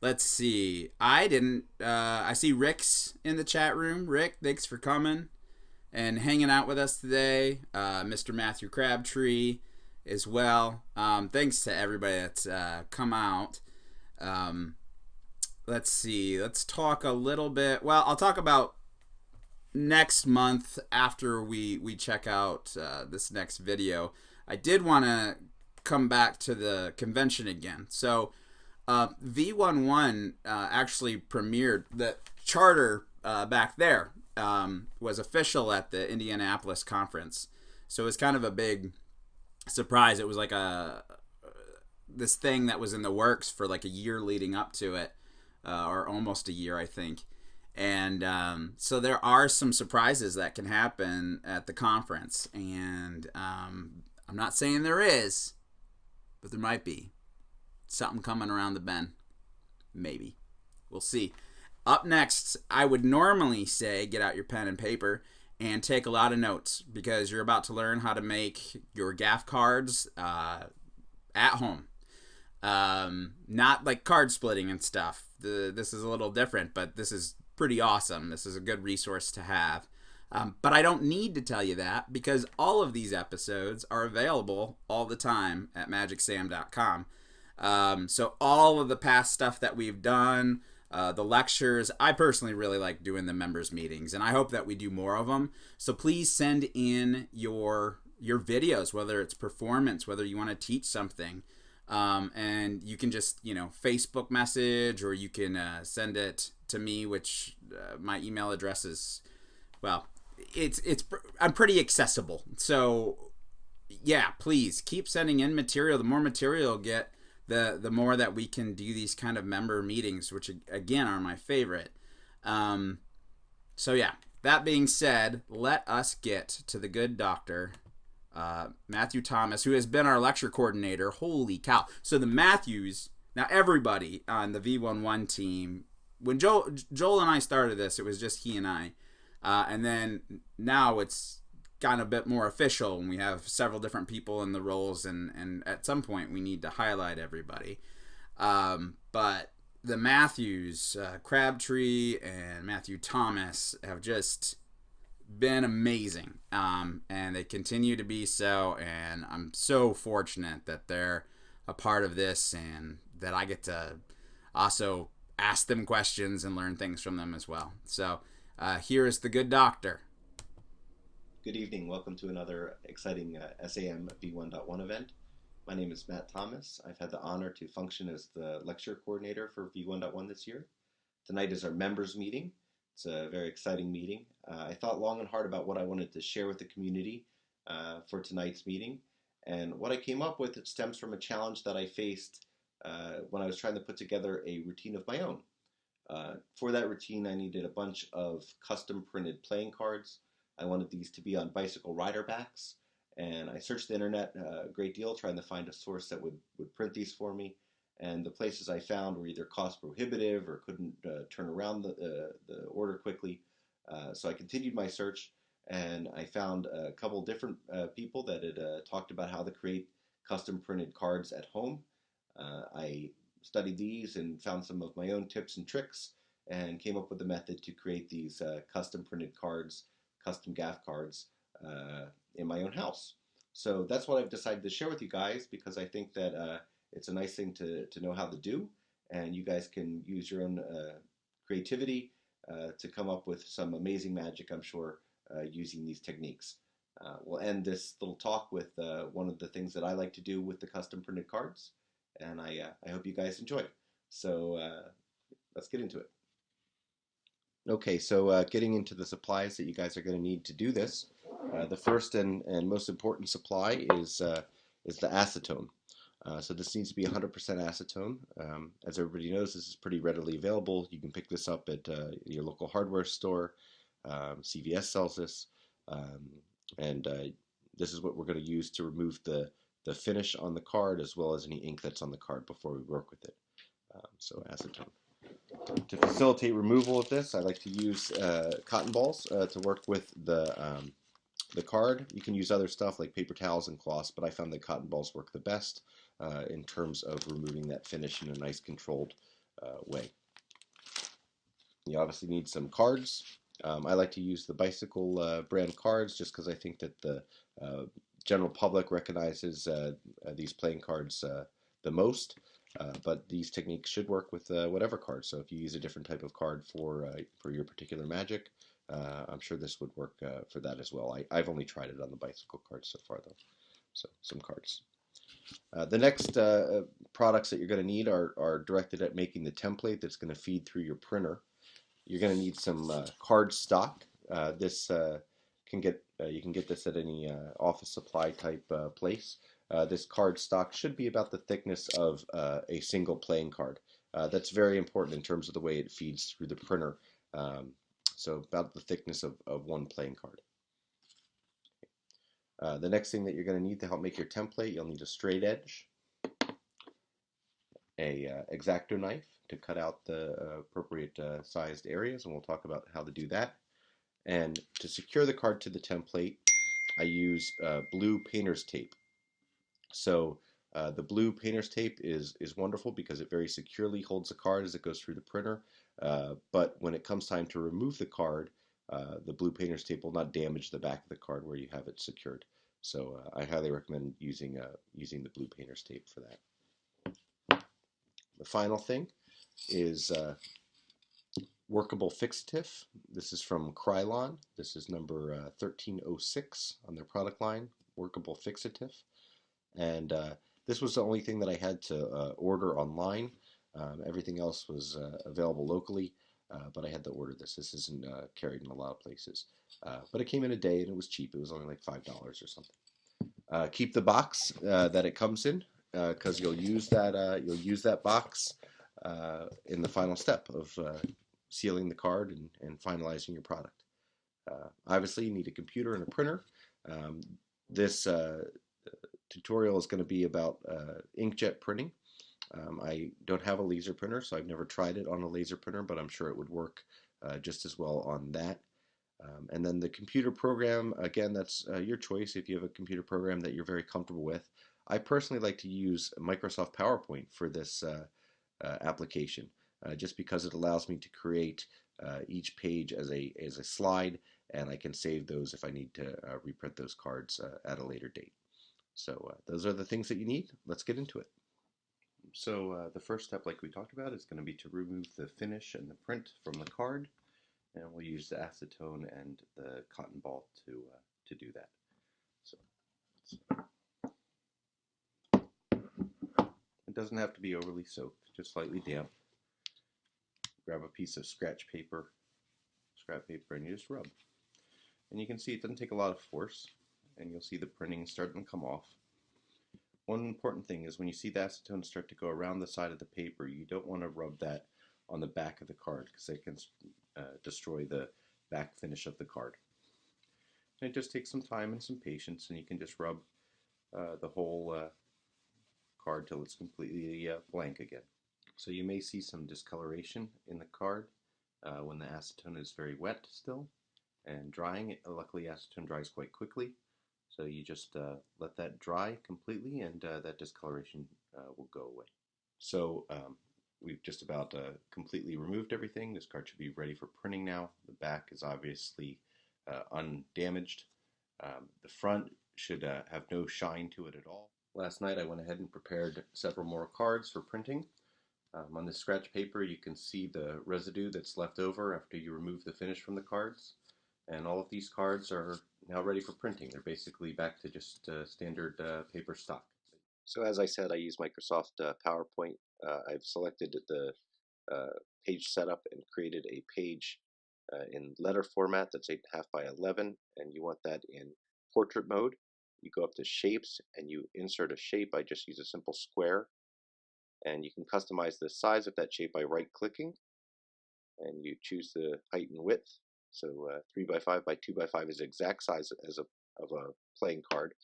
Let's see. I see Rick's in the chat room. Rick, thanks for coming and hanging out with us today. Mr. Matthew Crabtree as well. Thanks to everybody that's come out. Let's see. Let's talk a little bit. Well, I'll talk about next month after we check out this next video. I did want to come back to the convention again. So V1.1 actually premiered. The charter back there was official at the Indianapolis conference. So it was kind of a big surprise. It was like this thing that was in the works for like a year leading up to it, or almost a year, I think. And so there are some surprises that can happen at the conference. And I'm not saying there is, but there might be something coming around the bend. Maybe. We'll see. Up next, I would normally say get out your pen and paper and take a lot of notes, because you're about to learn how to make your gaff cards at home. Not like card splitting and stuff. This is a little different, but this is pretty awesome. This is a good resource to have. But I don't need to tell you that because all of these episodes are available all the time at magicsam.com. So all of the past stuff that we've done, the lectures, I personally really like doing the members meetings, and I hope that we do more of them. So please send in your videos, whether it's performance, whether you want to teach something. And you can just, Facebook message, or you can send it to me, which my email address is, well, I'm pretty accessible. So yeah, please keep sending in material. The more material you'll get, the more that we can do these kind of member meetings, which again are my favorite. So yeah, that being said, let us get to the good doctor, Matthew Thomas, who has been our lecture coordinator. Holy cow. So the Matthews, now everybody on the V1.1 team, when Joel and I started this, it was just he and I. And then now it's gotten a bit more official, and we have several different people in the roles, and at some point we need to highlight everybody. But the Matthews, Crabtree and Matthew Thomas, have just been amazing, and they continue to be so, and I'm so fortunate that they're a part of this and that I get to also ask them questions and learn things from them as well. So here is the good doctor. Good evening. Welcome to another exciting SAM V1.1 event. My name is Matt Thomas. I've had the honor to function as the lecture coordinator for V1.1 this year. Tonight is our members meeting. It's a very exciting meeting. I thought long and hard about what I wanted to share with the community for tonight's meeting. And what I came up with, it stems from a challenge that I faced when I was trying to put together a routine of my own. For that routine, I needed a bunch of custom printed playing cards. I wanted these to be on bicycle rider backs, and I searched the internet a great deal trying to find a source that would print these for me. And the places I found were either cost prohibitive or couldn't turn around the order quickly. So I continued my search, and I found a couple different people that had talked about how to create custom printed cards at home. I studied these and found some of my own tips and tricks and came up with a method to create these custom printed cards, custom gaff cards in my own house. So that's what I've decided to share with you guys, because I think that it's a nice thing to know how to do, and you guys can use your own creativity to come up with some amazing magic, I'm sure, using these techniques. We'll end this little talk with one of the things that I like to do with the custom printed cards, and I hope you guys enjoy it. So let's get into it. Okay, so getting into the supplies that you guys are going to need to do this. The first and most important supply is the acetone. So this needs to be 100% acetone. As everybody knows, this is pretty readily available. You can pick this up at your local hardware store. CVS sells this. And this is what we're going to use to remove the finish on the card, as well as any ink that's on the card before we work with it. So acetone. To facilitate removal of this, I like to use cotton balls to work with the card. You can use other stuff like paper towels and cloths, but I found that cotton balls work the best in terms of removing that finish in a nice controlled way. You obviously need some cards. I like to use the bicycle brand cards just because I think that the general public recognizes these playing cards the most. But these techniques should work with whatever card. So if you use a different type of card for your particular magic, I'm sure this would work for that as well. I've only tried it on the bicycle cards so far, though. So some cards. The next products that you're going to need are directed at making the template that's going to feed through your printer. You're going to need some card stock. This you can get this at any office supply type place. This card stock should be about the thickness of a single playing card. That's very important in terms of the way it feeds through the printer. So about the thickness of one playing card. The next thing that you're going to need to help make your template, you'll need a straight edge, a X-Acto knife to cut out the appropriate sized areas, and we'll talk about how to do that. And to secure the card to the template, I use blue painter's tape. So the blue painter's tape is wonderful because it very securely holds the card as it goes through the printer. But when it comes time to remove the card, the blue painter's tape will not damage the back of the card where you have it secured. So I highly recommend using the blue painter's tape for that. The final thing is workable fixative. This is from Krylon. This is number 1306 on their product line, workable fixative. And this was the only thing that I had to order online. Everything else was available locally, but I had to order this. This isn't carried in a lot of places. But it came in a day and it was cheap. It was only like $5 or something. Keep the box that it comes in, because you'll use that box in the final step of sealing the card and finalizing your product. Obviously, you need a computer and a printer. This tutorial is going to be about inkjet printing. I don't have a laser printer, so I've never tried it on a laser printer, but I'm sure it would work just as well on that. And then the computer program, again, that's your choice if you have a computer program that you're very comfortable with. I personally like to use Microsoft PowerPoint for this application, just because it allows me to create each page as a slide, and I can save those if I need to reprint those cards at a later date. So those are the things that you need. Let's get into it. So the first step, like we talked about, is going to be to remove the finish and the print from the card, and we'll use the acetone and the cotton ball to do that. So it doesn't have to be overly soaked, just slightly damp. Grab a piece of scrap paper, and you just rub. And you can see it doesn't take a lot of force, and you'll see the printing starting to come off. One important thing is when you see the acetone start to go around the side of the paper, you don't want to rub that on the back of the card, because it can destroy the back finish of the card. And it just takes some time and some patience, and you can just rub the whole card till it's completely blank again. So you may see some discoloration in the card when the acetone is very wet still and drying. Luckily, acetone dries quite quickly, so you just let that dry completely, and that discoloration will go away. So we've just about completely removed everything. This card should be ready for printing now. The back is obviously undamaged. The front should have no shine to it at all. Last night I went ahead and prepared several more cards for printing. On the scratch paper you can see the residue that's left over after you remove the finish from the cards. And all of these cards are now ready for printing. They're basically back to just standard paper stock. So as I said, I use Microsoft PowerPoint. I've selected the page setup and created a page in letter format that's 8.5 by 11, and you want that in portrait mode. You go up to shapes and you insert a shape. I just use a simple square, and you can customize the size of that shape by right clicking, and you choose the height and width. So 3 by 5 by 2 by 5 is the exact size of a playing card.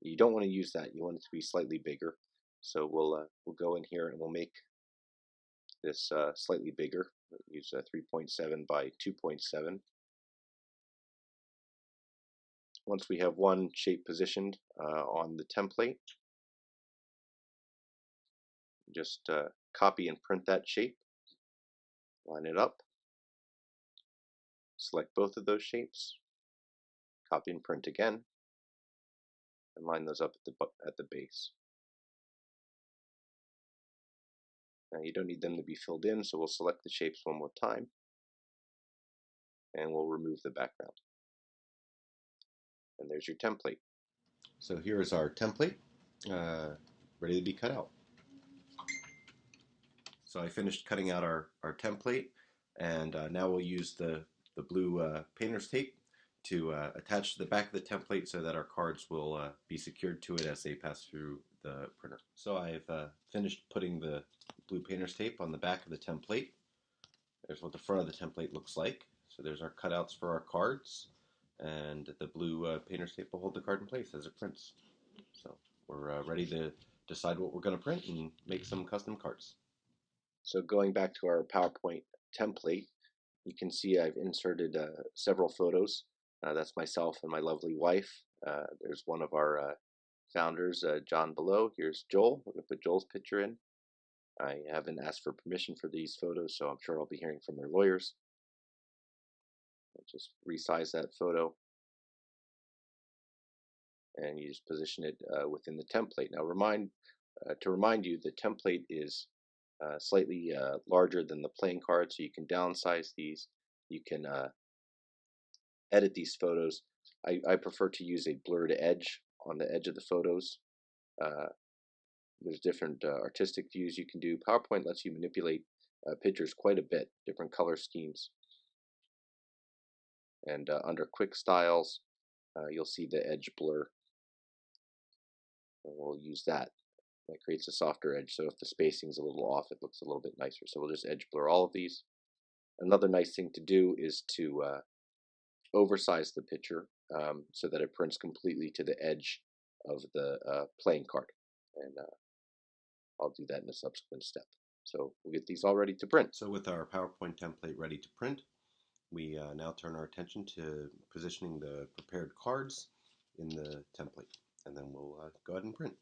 You don't want to use that. You want it to be slightly bigger. So we'll go in here and we'll make this slightly bigger. Use 3.7 by 2.7. Once we have one shape positioned on the template, just copy and print that shape, line it up, select both of those shapes, copy and print again, and line those up at the base. Now you don't need them to be filled in, so we'll select the shapes one more time, and we'll remove the background. And there's your template. So here is our template, ready to be cut out. So I finished cutting out our template, and now we'll use the blue painter's tape to attach to the back of the template so that our cards will be secured to it as they pass through the printer. So I've finished putting the blue painter's tape on the back of the template. There's what the front of the template looks like. So there's our cutouts for our cards, and the blue painter's tape will hold the card in place as it prints. So we're ready to decide what we're going to print and make some custom cards. So going back to our PowerPoint template, you can see I've inserted several photos. That's myself and my lovely wife. There's one of our founders, John below. Here's Joel. We're going to put Joel's picture in. I haven't asked for permission for these photos, so I'm sure I'll be hearing from their lawyers. Just resize that photo, and you just position it within the template. Now to remind you, the template is slightly larger than the playing card, so you can downsize these. You can edit these photos. I prefer to use a blurred edge on the edge of the photos. There's different artistic views you can do. PowerPoint lets you manipulate pictures quite a bit, different color schemes. And under quick styles, you'll see the edge blur. And we'll use that. That creates a softer edge, so if the spacing's a little off, it looks a little bit nicer. So we'll just edge blur all of these. Another nice thing to do is to oversize the picture so that it prints completely to the edge of the playing card. And I'll do that in a subsequent step. So we'll get these all ready to print. So with our PowerPoint template ready to print, we now turn our attention to positioning the prepared cards in the template, and then we'll go ahead and print.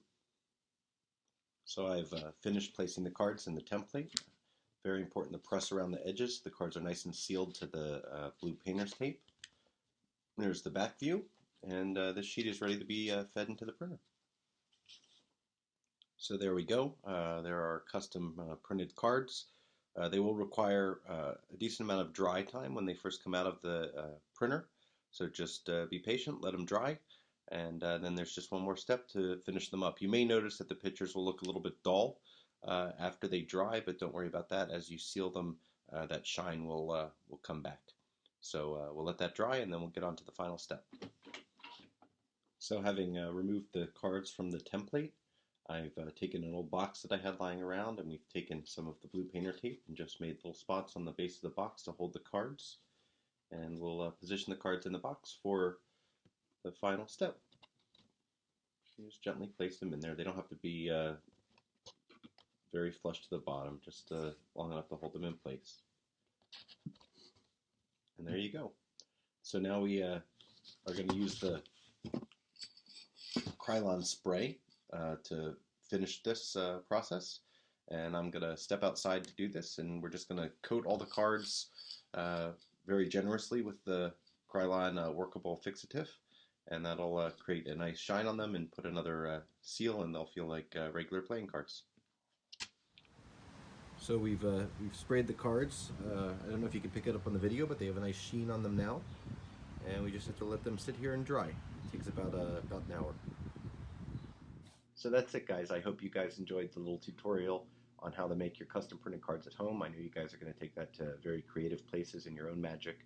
So I've finished placing the cards in the template. Very important to press around the edges. The cards are nice and sealed to the blue painter's tape. There's the back view, and this sheet is ready to be fed into the printer. So there we go. There are custom printed cards. They will require a decent amount of dry time when they first come out of the printer. So just be patient, let them dry, and then there's just one more step to finish them up. You may notice that the pictures will look a little bit dull after they dry, but don't worry about that. As you seal them, that shine will come back. So we'll let that dry, and then we'll get on to the final step. So having removed the cards from the template, I've taken an old box that I had lying around, and we've taken some of the blue painter tape and just made little spots on the base of the box to hold the cards. And we'll position the cards in the box for the final step. You just gently place them in there. They don't have to be very flush to the bottom, just long enough to hold them in place. And there you go. So now we are going to use the Krylon spray to finish this process. And I'm going to step outside to do this, and we're just going to coat all the cards very generously with the Krylon workable fixative, and that'll create a nice shine on them and put another seal, and they'll feel like regular playing cards. So we've sprayed the cards. I don't know if you can pick it up on the video, but they have a nice sheen on them now, and we just have to let them sit here and dry. It takes about an hour. So that's it, guys. I hope you guys enjoyed the little tutorial on how to make your custom printed cards at home. I know you guys are going to take that to very creative places in your own magic.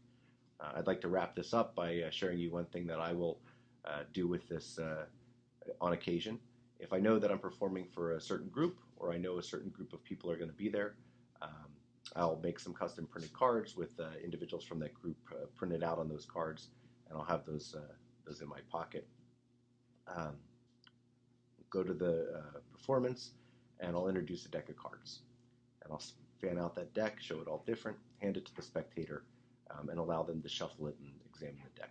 I'd like to wrap this up by sharing you one thing that I will do with this on occasion. If I know that I'm performing for a certain group, or I know a certain group of people are going to be there, I'll make some custom printed cards with individuals from that group printed out on those cards, and I'll have those in my pocket. Go to the performance, and I'll introduce a deck of cards. And I'll fan out that deck, show it all different, hand it to the spectator, and allow them to shuffle it and examine the deck.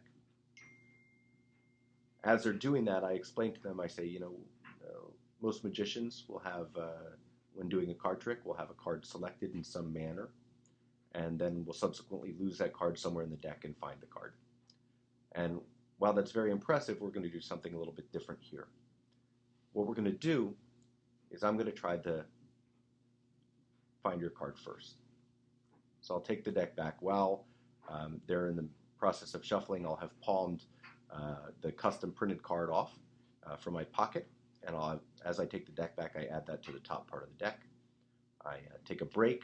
As they're doing that, I explain to them, I say, most magicians will have, when doing a card trick, will have a card selected in some manner, and then we'll subsequently lose that card somewhere in the deck and find the card. And while that's very impressive, we're going to do something a little bit different here. What we're going to do is I'm going to try to find your card first. So I'll take the deck back. While they're in the process of shuffling, I'll have palmed the custom printed card off from my pocket, and as I take the deck back, I add that to the top part of the deck. I take a break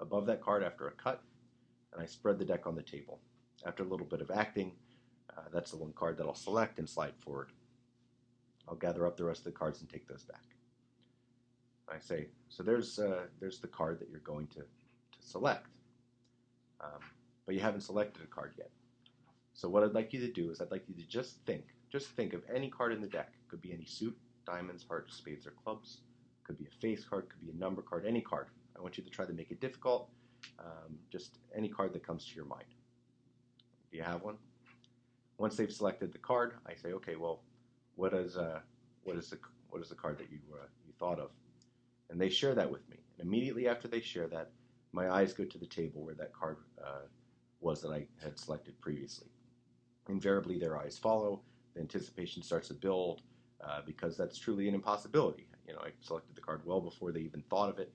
above that card after a cut, and I spread the deck on the table. After a little bit of acting, that's the one card that I'll select and slide forward. I'll gather up the rest of the cards and take those back. I say, so there's the card that you're going to select, but you haven't selected a card yet. So what I'd like you to do is I'd like you to just think of any card in the deck. It could be any suit, diamonds, hearts, spades, or clubs. It could be a face card, could be a number card, any card. I want you to try to make it difficult. Just any card that comes to your mind. Do you have one? Once they've selected the card, I say, okay, well, what is the card that you thought of? And they share that with me. And immediately after they share that, my eyes go to the table where that card was that I had selected previously. Invariably, their eyes follow. The anticipation starts to build because that's truly an impossibility. I selected the card well before they even thought of it,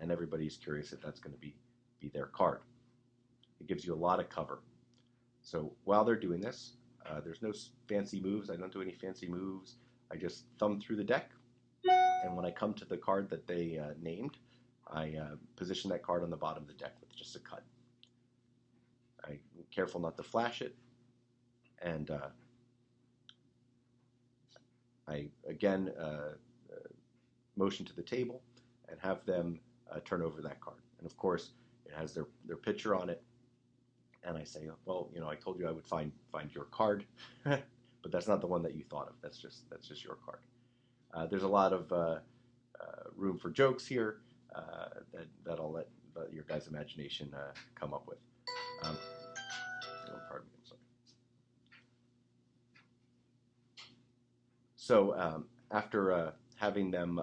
and everybody's curious if that's going to be their card. It gives you a lot of cover. So while they're doing this, there's no fancy moves. I don't do any fancy moves. I just thumb through the deck, and when I come to the card that they named, I position that card on the bottom of the deck with just a cut. I'm careful not to flash it, and I again motion to the table and have them turn over that card. And of course, it has their picture on it, and I say, well, I told you I would find your card, but that's not the one that you thought of. That's just your card. There's a lot of room for jokes here that I'll let your guys' imagination come up with. Oh, pardon me, I'm sorry. So after having them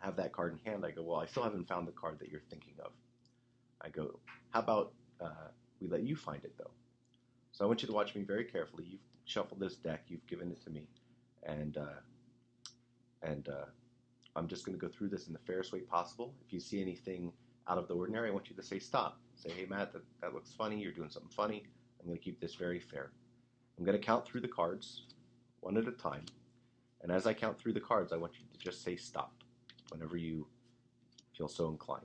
have that card in hand, I go, well, I still haven't found the card that you're thinking of. I go, how about we let you find it, though? So I want you to watch me very carefully. You've shuffled this deck. You've given it to me. And I'm just going to go through this in the fairest way possible. If you see anything out of the ordinary, I want you to say stop. Say, hey, Matt, that looks funny. You're doing something funny. I'm going to keep this very fair. I'm going to count through the cards one at a time. And as I count through the cards, I want you to just say stop whenever you feel so inclined.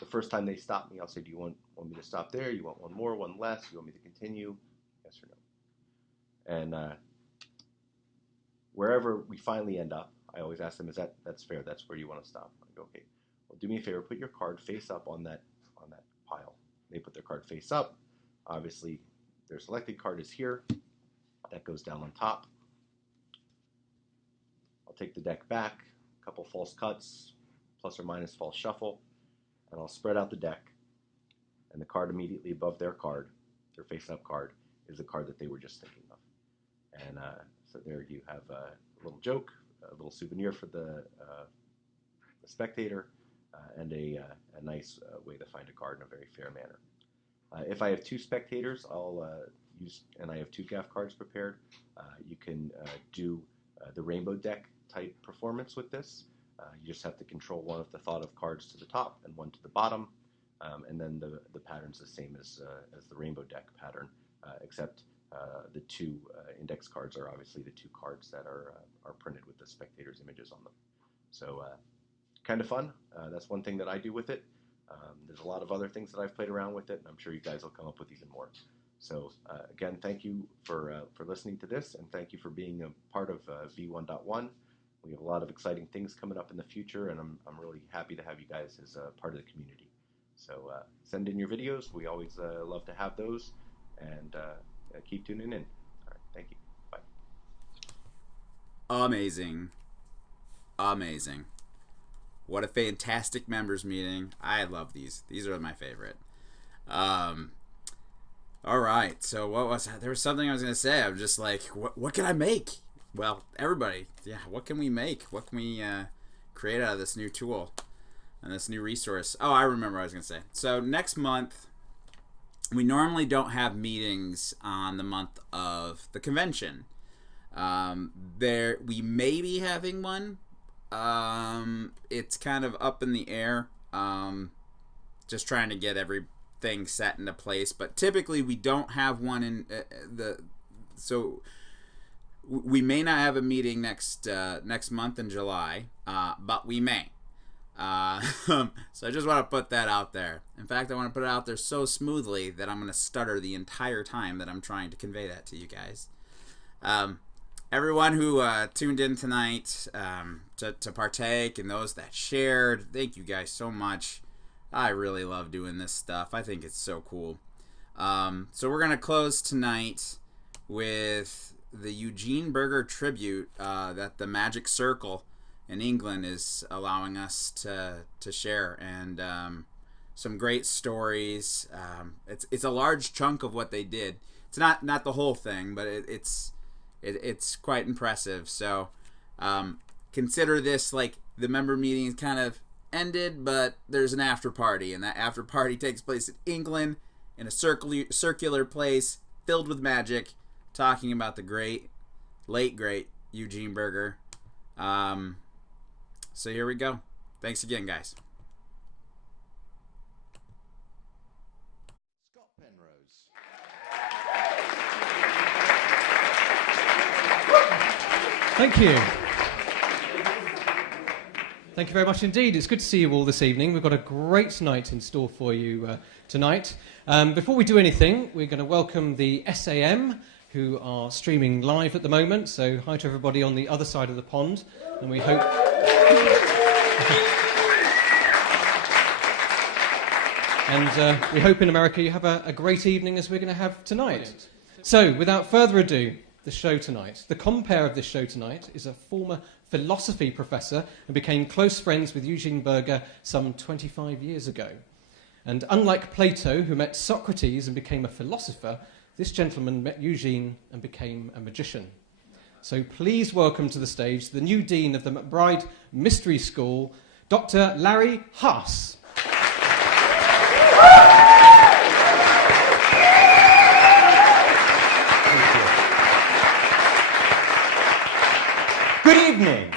The first time they stop me, I'll say, do you want me to stop there? You want one more, one less? You want me to continue? Yes or no? And wherever we finally end up, I always ask them, that's fair? That's where you want to stop? I go, okay. Well, do me a favor, put your card face up on that pile. They put their card face up. Obviously, their selected card is here. That goes down on top. I'll take the deck back, a couple false cuts, plus or minus false shuffle, and I'll spread out the deck. And the card immediately above their card, their face-up card, is the card that they were just thinking of. And so there you have a little joke, a little souvenir for the spectator, and a nice way to find a card in a very fair manner. If I have two spectators, I'll use, and I have two gaff cards prepared, you can do the rainbow deck type performance with this. You just have to control one of the thought of cards to the top and one to the bottom, and then the pattern's the same as the rainbow deck pattern, except the two index cards are obviously the two cards that are printed with the spectators' images on them. So kind of fun. That's one thing that I do with it. There's a lot of other things that I've played around with it, and I'm sure you guys will come up with even more. So again, thank you for listening to this, and thank you for being a part of V1.1. We have a lot of exciting things coming up in the future, and I'm really happy to have you guys as a part of the community. So send in your videos. We always love to have those, and keep tuning in. All right, thank you. Bye. Amazing. Amazing. What a fantastic members meeting. I love these. These are my favorite. All right, so what was that? There was something I was going to say. I'm just like, what can I make? Well, everybody, yeah, what can we make? What can we create out of this new tool and this new resource? Oh, I remember what I was going to say. So next month, we normally don't have meetings on the month of the convention. We may be having one. It's kind of up in the air. Just trying to get everything set into place, but typically we don't have one in so we may not have a meeting next month in July, but we may. So I just want to put that out there. In fact, I want to put it out there so smoothly that I'm going to stutter the entire time that I'm trying to convey that to you guys. Everyone who tuned in tonight to partake, and those that shared, thank you guys so much. I really love doing this stuff. I think it's so cool. So we're going to close tonight with the Eugene Burger tribute that the Magic Circle in England is allowing us to share, and some great stories. It's a large chunk of what they did. It's not the whole thing, but it's quite impressive. So consider this like the member meeting is kind of ended, but there's an after party, and that after party takes place in England in a circular place filled with magic, talking about the late great Eugene Burger. So here we go. Thanks again, guys. Thank you. Thank you very much indeed. It's good to see you all this evening. We've got a great night in store for you tonight. Before we do anything, we're going to welcome the SAM, who are streaming live at the moment. So hi to everybody on the other side of the pond. And we hope... and we hope in America you have a great evening as we're going to have tonight. So without further ado, the show tonight. The compere of this show tonight is a former philosophy professor and became close friends with Eugene Burger some 25 years ago. And unlike Plato, who met Socrates and became a philosopher, this gentleman met Eugene and became a magician. So please welcome to the stage the new dean of the McBride Mystery School, Dr. Larry Haas. Good evening.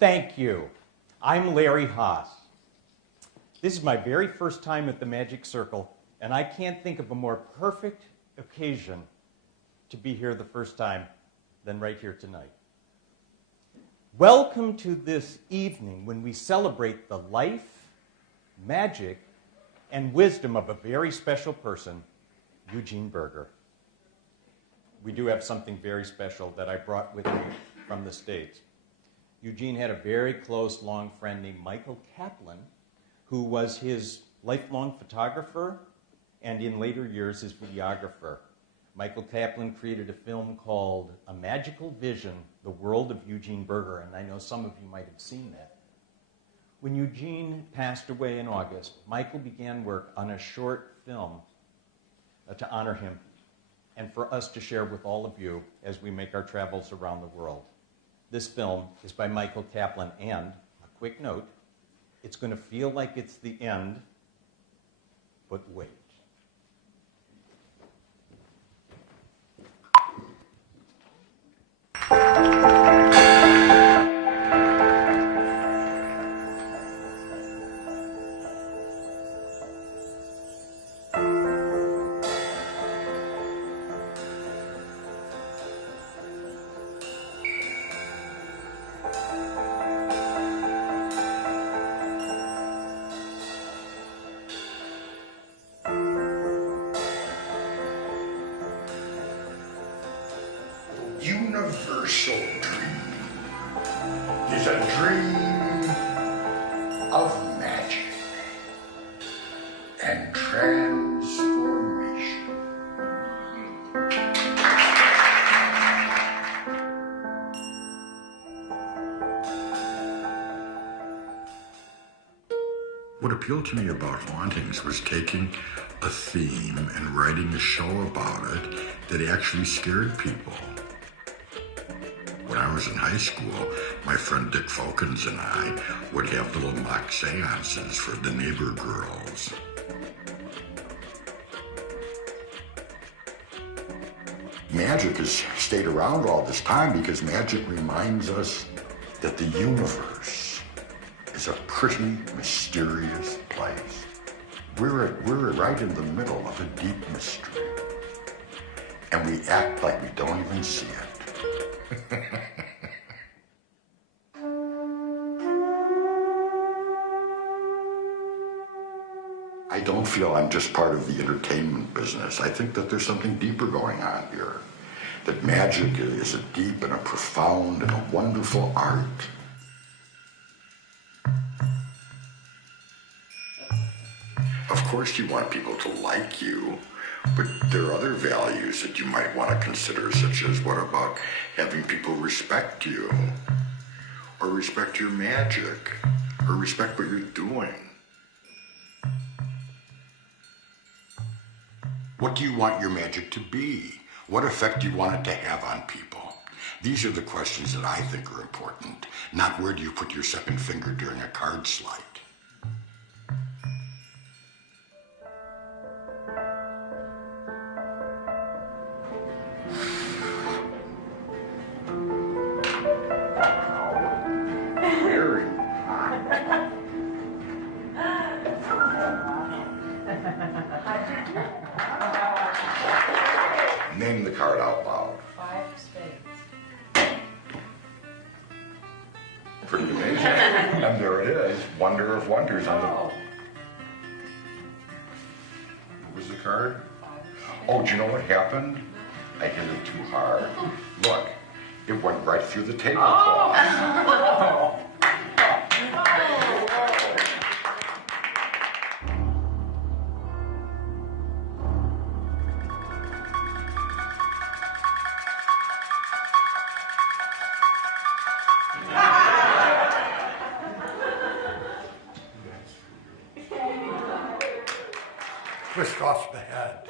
Thank you. I'm Larry Haas. This is my very first time at the Magic Circle, and I can't think of a more perfect occasion to be here the first time than right here tonight. Welcome to this evening when we celebrate the life, magic, and wisdom of a very special person, Eugene Burger. We do have something very special that I brought with me from the States. Eugene had a very close, long friend named Michael Kaplan, who was his lifelong photographer and in later years his videographer. Michael Kaplan created a film called A Magical Vision, The World of Eugene Burger, and I know some of you might have seen that. When Eugene passed away in August, Michael began work on a short film to honor him and for us to share with all of you as we make our travels around the world. This film is by Michael Kaplan, and a quick note, it's going to feel like it's the end, but wait. Universal dream is a dream of magic and transformation. What appealed to me about hauntings was taking a theme and writing a show about it that actually scared people. When I was in high school, my friend Dick Falkins and I would have little mock seances for the neighbor girls. Magic has stayed around all this time because magic reminds us that the universe is a pretty mysterious place. We're right in the middle of a deep mystery, and we act like we don't even see it. I don't feel I'm just part of the entertainment business. I think that there's something deeper going on here. That magic is a deep and a profound and a wonderful art. Of course you want people to like you, but there are other values that you might want to consider, such as what about having people respect you, or respect your magic, or respect what you're doing. What do you want your magic to be? What effect do you want it to have on people? These are the questions that I think are important, not where do you put your second finger during a card slide. Very hot. Name the card out loud. 5 of spades. Pretty amazing. And there it is, Wonder of Wonders on the... What was the card? Oh, do you know what happened? I hit it too hard. Look, it went right through the tablecloth. Oh. Twist off the head.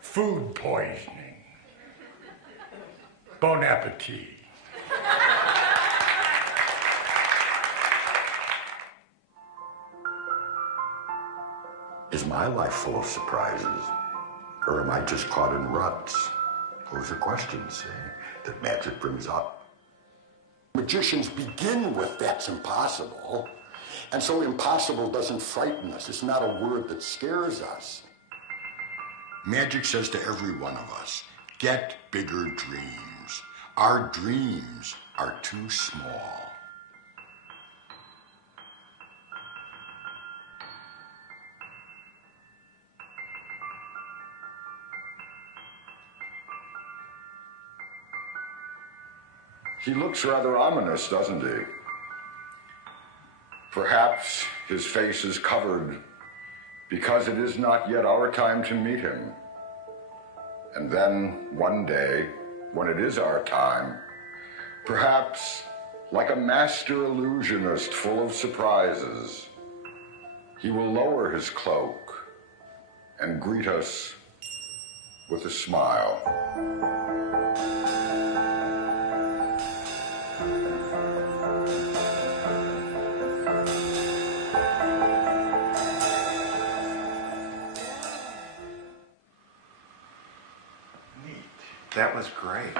Food poisoning. Bon appetit. Is my life full of surprises? Or am I just caught in ruts? Those are questions, that magic brings up. Magicians begin with that's impossible, and so impossible doesn't frighten us. It's not a word that scares us. Magic says to every one of us, get bigger dreams. Our dreams are too small. He looks rather ominous, doesn't he? Perhaps his face is covered because it is not yet our time to meet him. And then one day, when it is our time, perhaps like a master illusionist full of surprises, he will lower his cloak and greet us with a smile. That was great.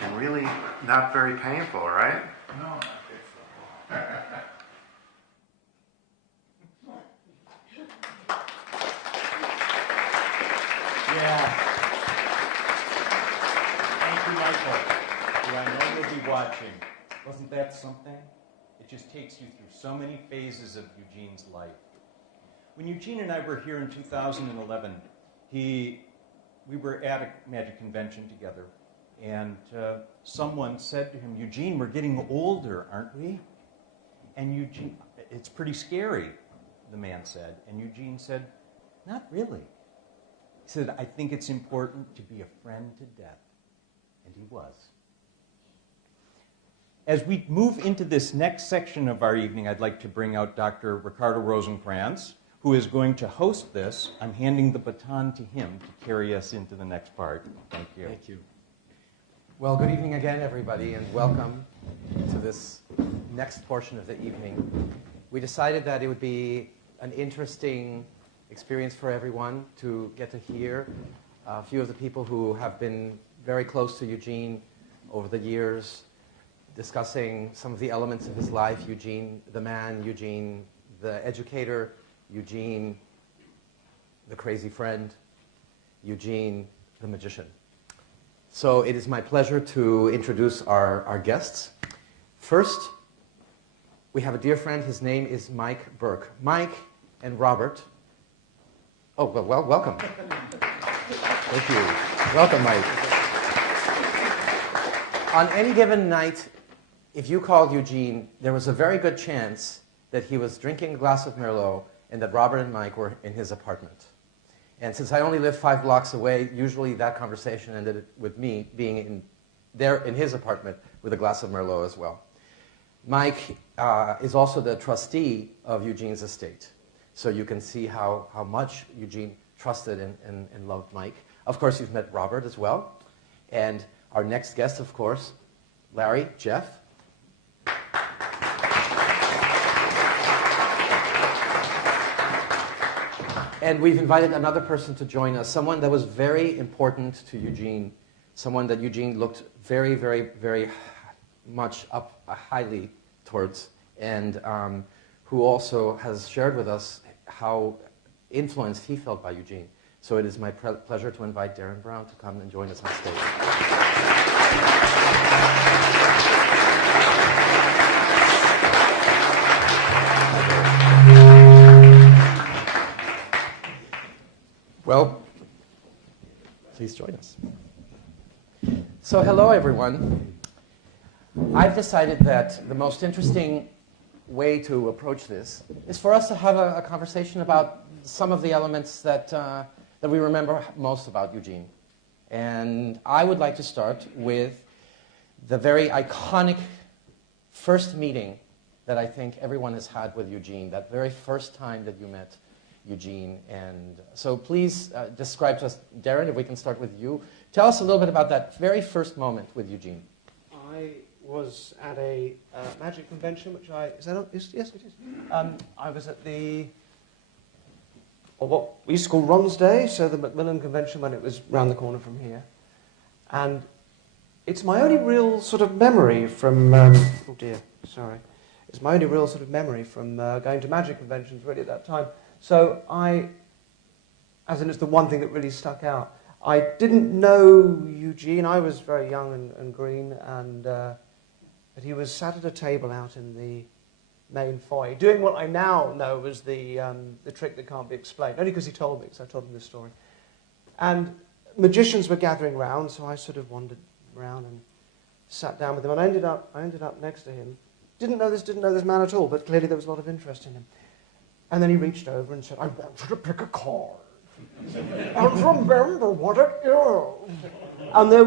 And really not very painful, right? No, not painful. Yeah. Thank you, Michael, who I know you'll be watching. Wasn't that something? It just takes you through so many phases of Eugene's life. When Eugene and I were here in 2011, we were at a magic convention together, and someone said to him, Eugene, we're getting older, aren't we? And Eugene, it's pretty scary, the man said. And Eugene said, not really. He said, I think it's important to be a friend to death. And he was. As we move into this next section of our evening, I'd like to bring out Dr. Ricardo Rosenkrantz, who is going to host this. I'm handing the baton to him to carry us into the next part. Thank you. Thank you. Well, good evening again, everybody, and welcome to this next portion of the evening. We decided that it would be an interesting experience for everyone to get to hear a few of the people who have been very close to Eugene over the years, discussing some of the elements of his life, Eugene the man, Eugene the educator, Eugene the crazy friend, Eugene the magician. So it is my pleasure to introduce our guests. First, we have a dear friend. His name is Mike Burke. Mike and Robert. Oh, well, welcome. Thank you. Welcome, Mike. On any given night, if you called Eugene, there was a very good chance that he was drinking a glass of Merlot and that Robert and Mike were in his apartment. And since I only live 5 blocks away, usually that conversation ended with me being in his apartment with a glass of Merlot as well. Mike is also the trustee of Eugene's estate. So you can see how much Eugene trusted and loved Mike. Of course, you've met Robert as well. And our next guest, of course, Larry, Jeff. And we've invited another person to join us, someone that was very important to Eugene, someone that Eugene looked very, very, very much up highly towards, and who also has shared with us how influenced he felt by Eugene. So it is my pleasure to invite Darren Brown to come and join us on stage. Well, please join us. So hello, everyone. I've decided that the most interesting way to approach this is for us to have a conversation about some of the elements that we remember most about Eugene. And I would like to start with the very iconic first meeting that I think everyone has had with Eugene, that very first time that you met Eugene. And so please describe to us, Darren, if we can start with you. Tell us a little bit about that very first moment with Eugene. I was at a magic convention, which yes, it is. I was at what we used to call Ron's Day, so the Macmillan Convention when it was round the corner from here. And it's my only real sort of memory from, It's my only real sort of memory from going to magic conventions really at that time. So it's the one thing that really stuck out. I didn't know Eugene. I was very young and green, but he was sat at a table out in the main foyer, doing what I now know as the trick that can't be explained, only because he told me, because I told him this story. And magicians were gathering round, so I sort of wandered around and sat down with them, and I ended up next to him. Didn't know this man at all, but clearly there was a lot of interest in him. And then he reached over and said, "I want you to pick a card. And remember what it is." And there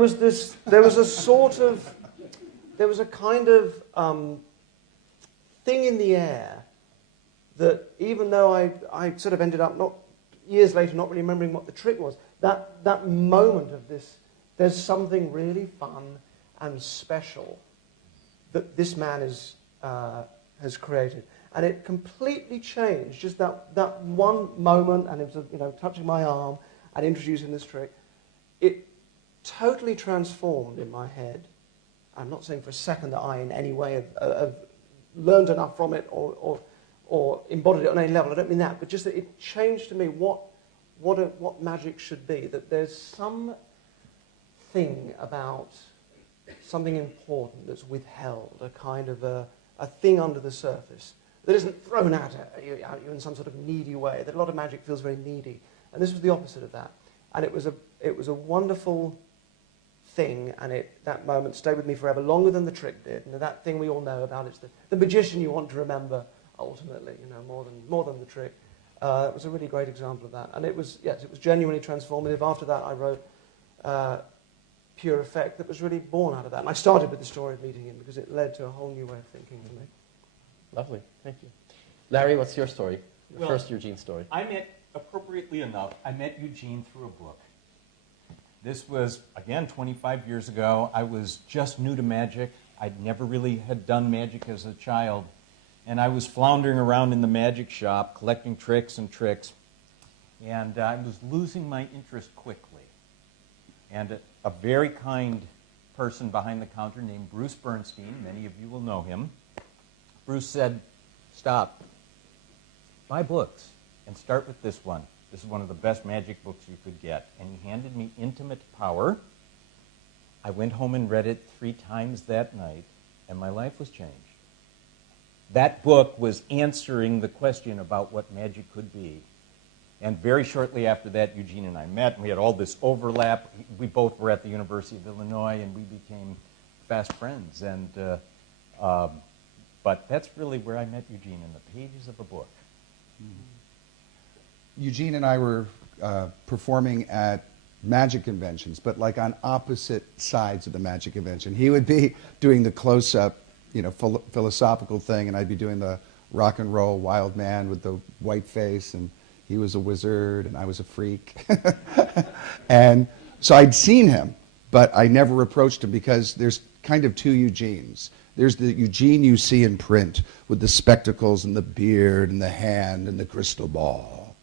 was a kind of thing in the air that even though I sort of ended up years later not really remembering what the trick was, that moment of this, there's something really fun and special that this man has created. And it completely changed, just that one moment, and it was, touching my arm and introducing this trick. It totally transformed in my head. I'm not saying for a second that I in any way have learned enough from it or embodied it on any level. I don't mean that, but just that it changed to me what magic should be. That there's some thing about something important that's withheld, a kind of a thing under the surface that isn't thrown at you in some sort of needy way. That a lot of magic feels very needy, and this was the opposite of that. And it was a wonderful thing, and that moment stayed with me forever, longer than the trick did. And that thing we all know about, it's the magician you want to remember ultimately, more than the trick. It was a really great example of that, and it was genuinely transformative. After that, I wrote Pure Effect, that was really born out of that. And I started with the story of meeting him because it led to a whole new way of thinking for me. Lovely, thank you. Larry, what's your story? Your Well, first Eugene story. Appropriately enough, I met Eugene through a book. This was, again, 25 years ago. I was just new to magic. I'd never really had done magic as a child. And I was floundering around in the magic shop, collecting tricks. And I was losing my interest quickly. And a very kind person behind the counter named Bruce Bernstein, many of you will know him, Bruce said, "Stop. Buy books and start with this one. This is one of the best magic books you could get." And he handed me Intimate Power. I went home and read it 3 times that night, and my life was changed. That book was answering the question about what magic could be. And very shortly after that, Eugene and I met, and we had all this overlap. We both were at the University of Illinois, and we became fast friends. But that's really where I met Eugene, in the pages of a book. Eugene and I were performing at magic conventions, but like on opposite sides of the magic convention. He would be doing the close-up, philosophical thing, and I'd be doing the rock and roll wild man with the white face, and he was a wizard and I was a freak. And so I'd seen him, but I never approached him because there's kind of two Eugenes. There's the Eugene you see in print with the spectacles and the beard and the hand and the crystal ball.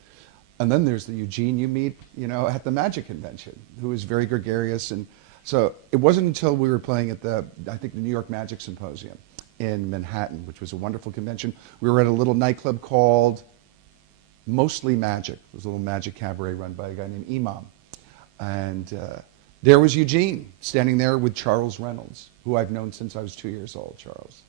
And then there's the Eugene you meet, at the Magic Convention, who is very gregarious. And so it wasn't until we were playing at the New York Magic Symposium in Manhattan, which was a wonderful convention. We were at a little nightclub called Mostly Magic. It was a little magic cabaret run by a guy named Imam. And there was Eugene standing there with Charles Reynolds, who I've known since I was 2 years old, Charles.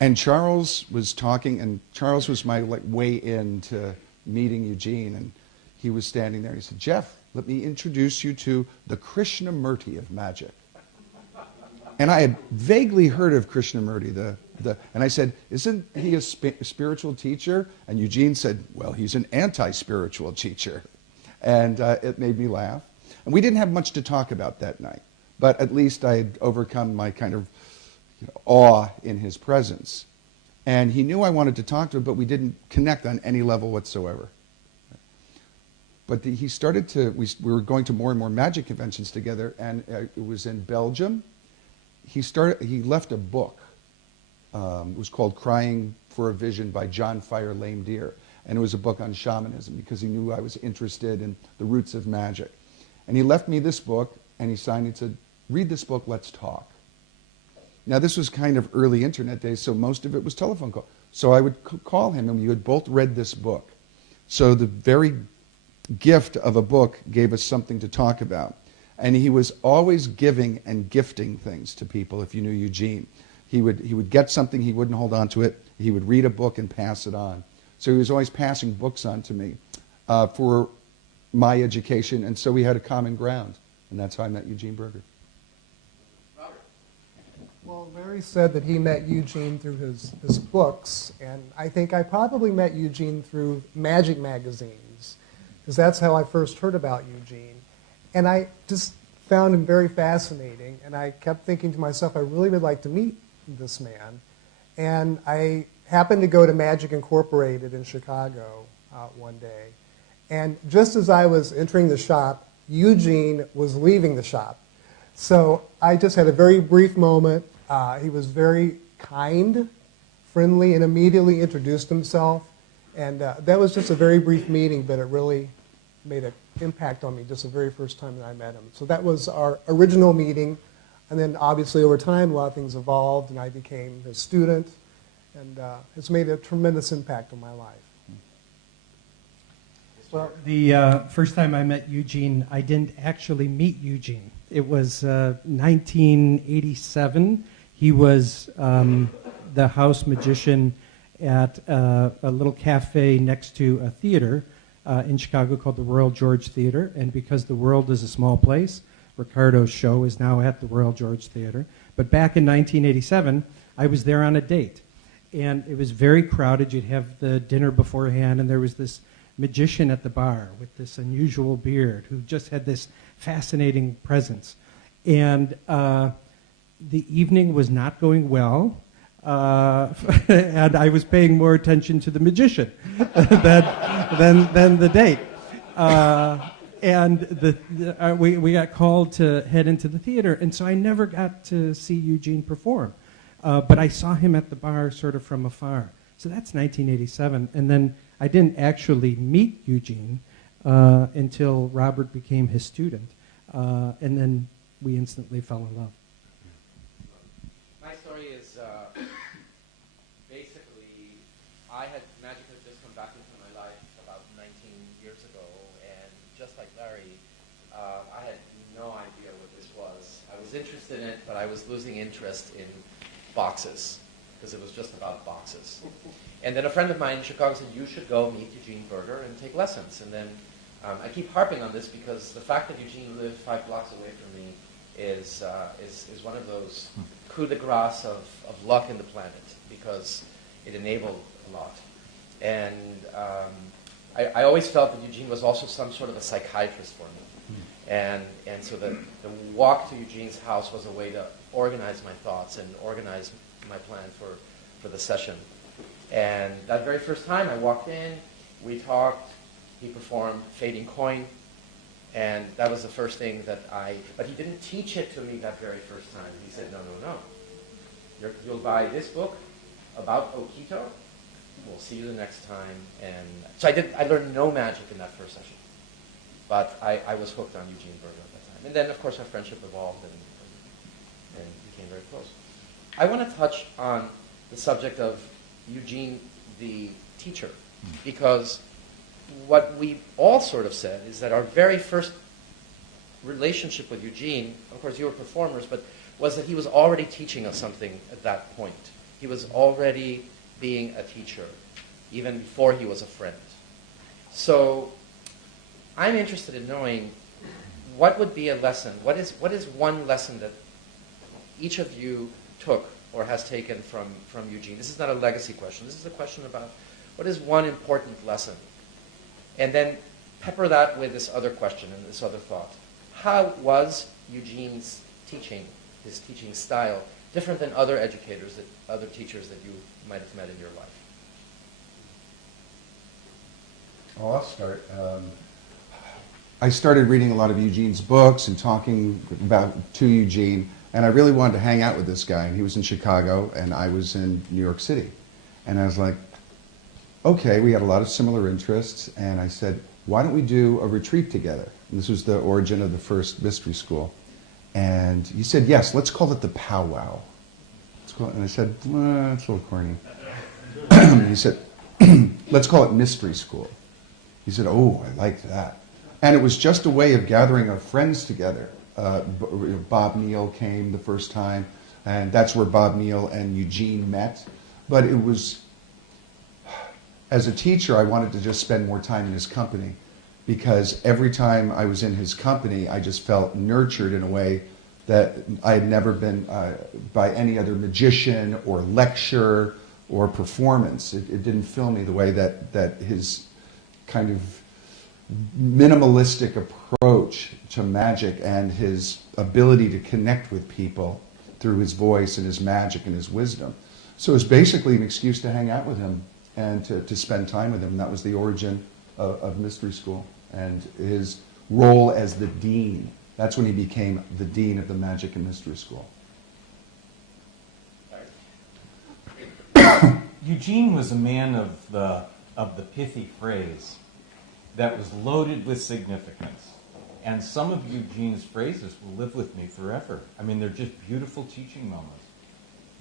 And Charles was talking, and Charles was my way into meeting Eugene, and he was standing there, and he said, "Jeff, let me introduce you to the Krishnamurti of magic." And I had vaguely heard of Krishnamurti, and I said, "Isn't he a spiritual teacher?" And Eugene said, "Well, he's an anti-spiritual teacher." And it made me laugh. And we didn't have much to talk about that night, but at least I had overcome my kind of awe in his presence. And he knew I wanted to talk to him, but we didn't connect on any level whatsoever. But he started to, we were going to more and more magic conventions together, and it was in Belgium. He left a book. It was called Crying for a Vision by John Fire Lame Deer. And it was a book on shamanism because he knew I was interested in the roots of magic. And he left me this book, and he signed it and said, "Read this book, let's talk." Now, this was kind of early internet days, so most of it was telephone call. So I would call him, and we had both read this book. So the very gift of a book gave us something to talk about. And he was always giving and gifting things to people, if you knew Eugene. He would get something, he wouldn't hold on to it. He would read a book and pass it on. So he was always passing books on to me for my education, and so we had a common ground. And that's how I met Eugene Berger. Well, Larry said that he met Eugene through his books, and I think I probably met Eugene through magic magazines, because that's how I first heard about Eugene. And I just found him very fascinating, and I kept thinking to myself, I really would like to meet this man. And I happened to go to Magic Incorporated in Chicago one day, and just as I was entering the shop, Eugene was leaving the shop. So I just had a very brief moment. He was very kind, friendly, and immediately introduced himself. And that was just a very brief meeting, but it really made an impact on me just the very first time that I met him. So that was our original meeting. And then obviously over time, a lot of things evolved, and I became his student. And it's made a tremendous impact on my life. Well, the first time I met Eugene, I didn't actually meet Eugene. It was 1987. He was the house magician at a little cafe next to a theater in Chicago called the Royal George Theater. And because the world is a small place, Ricardo's show is now at the Royal George Theater. But back in 1987, I was there on a date. And it was very crowded. You'd have the dinner beforehand, and there was this magician at the bar with this unusual beard who just had this fascinating presence. And the evening was not going well, and I was paying more attention to the magician than the date. And we got called to head into the theater, and so I never got to see Eugene perform. But I saw him at the bar sort of from afar. So that's 1987. And then I didn't actually meet Eugene until Robert became his student. And then we instantly fell in love. My story is basically, magic had just come back into my life about 19 years ago. And just like Larry, I had no idea what this was. I was interested in it, but I was losing interest in boxes, because it was just about boxes. And then a friend of mine in Chicago said, "You should go meet Eugene Berger and take lessons." And then I keep harping on this because the fact that Eugene lived 5 blocks away from me is one of those coup de grace of luck in the planet, because it enabled a lot. And I always felt that Eugene was also some sort of a psychiatrist for me. And so the walk to Eugene's house was a way to organize my thoughts and organize my plan for the session. And that very first time I walked in, we talked, he performed Fading Coin, and that was the first thing that but he didn't teach it to me that very first time. He said, no, no, no. You'll buy this book about Okito. We'll see you the next time. And so I learned no magic in that first session. But I was hooked on Eugene Berger at that time. And then, of course, our friendship evolved and became very close. I want to touch on the subject of Eugene, the teacher, because what we all sort of said is that our very first relationship with Eugene, of course you were performers, but was that he was already teaching us something at that point. He was already being a teacher, even before he was a friend. So I'm interested in knowing what would be a lesson, what is one lesson that each of you took or has taken from Eugene? This is not a legacy question. This is a question about what is one important lesson? And then pepper that with this other question and this other thought. How was Eugene's teaching, his teaching style, different than other educators, other teachers that you might have met in your life? Well, I'll start. I started reading a lot of Eugene's books and talking to Eugene, and I really wanted to hang out with this guy. And he was in Chicago, and I was in New York City. And I was like, okay, we had a lot of similar interests, and I said, why don't we do a retreat together? And this was the origin of the first mystery school. And he said, yes, let's call it the powwow. And I said, it's a little corny. He said, let's call it mystery school. He said, oh, I like that. And it was just a way of gathering our friends together. Bob Neal came the first time, and that's where Bob Neal and Eugene met. But it was, as a teacher, I wanted to just spend more time in his company, because every time I was in his company, I just felt nurtured in a way that I had never been by any other magician or lecture or performance. It didn't fill me the way that his kind of minimalistic approach to magic and his ability to connect with people through his voice and his magic and his wisdom. So it was basically an excuse to hang out with him and to spend time with him. That was the origin of Mystery School and his role as the dean. That's when he became the dean of the Magic and Mystery School. Eugene was a man of the pithy phrase that was loaded with significance. And some of Eugene's phrases will live with me forever. I mean, they're just beautiful teaching moments.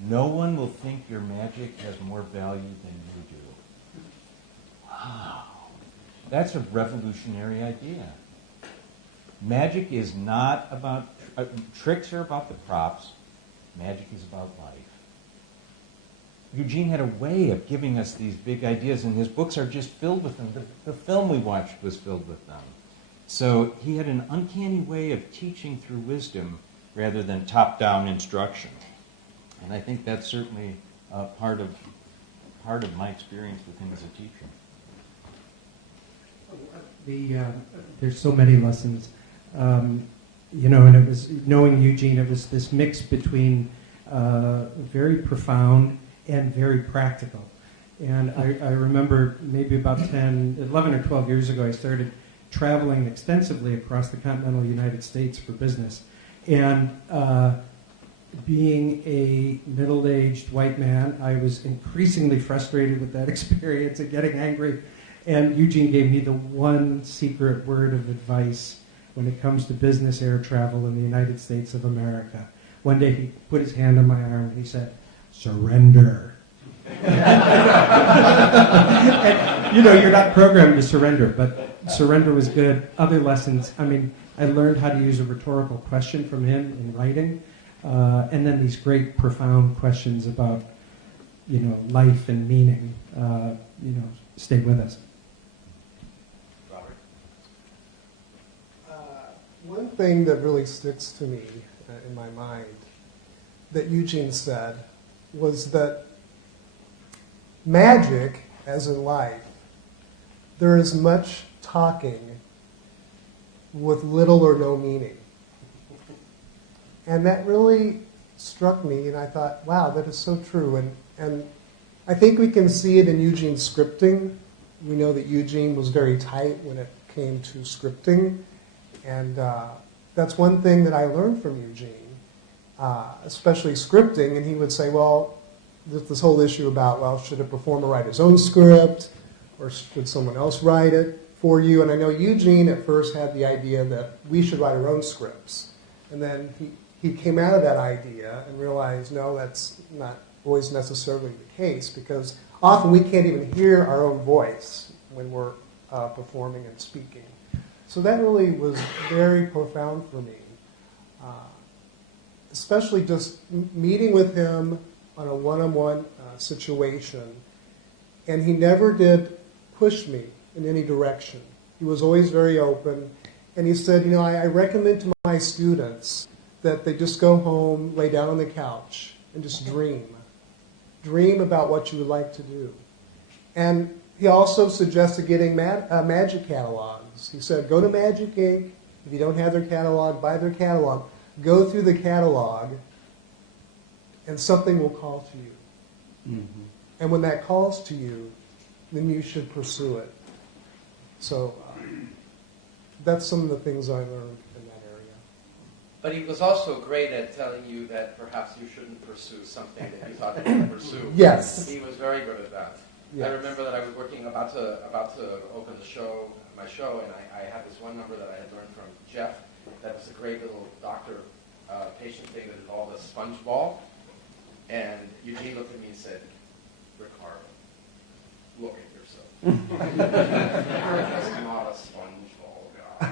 No one will think your magic has more value than you do. Wow. That's a revolutionary idea. Magic is not about, tricks are about the props. Magic is about life. Eugene had a way of giving us these big ideas, and his books are just filled with them. The film we watched was filled with them. So he had an uncanny way of teaching through wisdom rather than top-down instruction. And I think that's certainly part of my experience with him as a teacher. There's so many lessons. And it was, knowing Eugene, it was this mix between very profound and very practical. And I remember maybe about 11 or 12 years ago, I started traveling extensively across the continental United States for business. And being a middle-aged white man, I was increasingly frustrated with that experience and getting angry. And Eugene gave me the one secret word of advice when it comes to business air travel in the United States of America. One day he put his hand on my arm and he said, surrender. And, you're not programmed to surrender, but surrender was good. Other lessons, I learned how to use a rhetorical question from him in writing, and then these great profound questions about, life and meaning, stayed with us. Robert? One thing that really sticks to me in my mind that Eugene said was that magic, as in life, there is much talking with little or no meaning. And that really struck me, and I thought, wow, that is so true. And I think we can see it in Eugene's scripting. We know that Eugene was very tight when it came to scripting, and that's one thing that I learned from Eugene, especially scripting. And he would say, well, this whole issue about, well, should a performer write his own script, or should someone else write it for you? And I know Eugene at first had the idea that we should write our own scripts. And then he came out of that idea and realized, no, that's not always necessarily the case, because often we can't even hear our own voice when we're performing and speaking. So that really was very profound for me, especially just meeting with him on a one-on-one situation. And he never did push me in any direction. He was always very open. And he said, you know, I recommend to my students that they just go home, lay down on the couch, and just dream. Dream about what you would like to do. And he also suggested getting magic catalogs. He said, go to Magic Inc. If you don't have their catalog, buy their catalog. Go through the catalog, and something will call to you. Mm-hmm. And when that calls to you, then you should pursue it. So that's some of the things I learned in that area. But he was also great at telling you that perhaps you shouldn't pursue something that you thought you should pursue. Yes. He was very good at that. Yes. I remember that I was working about to open the show, my show, and I had this one number that I had learned from Jeff that was a great little doctor-patient thing that involved a sponge ball. And Eugene looked at me and said, Ricardo, look at yourself. You're just not a sponge ball guy.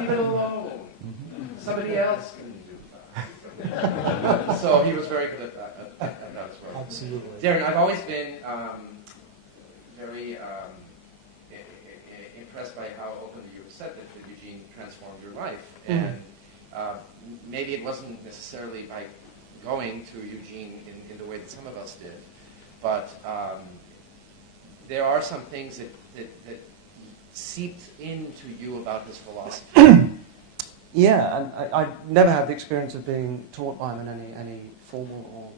Leave it alone. Somebody else can do that. So he was very good at that as well. Absolutely. Darren, I've always been very impressed by how openly you have said that Eugene transformed your life. Mm-hmm. And maybe it wasn't necessarily by going to Eugene in the way that some of us did, but there are some things that seeped into you about his philosophy. Yeah, and I never had the experience of being taught by him in any formal or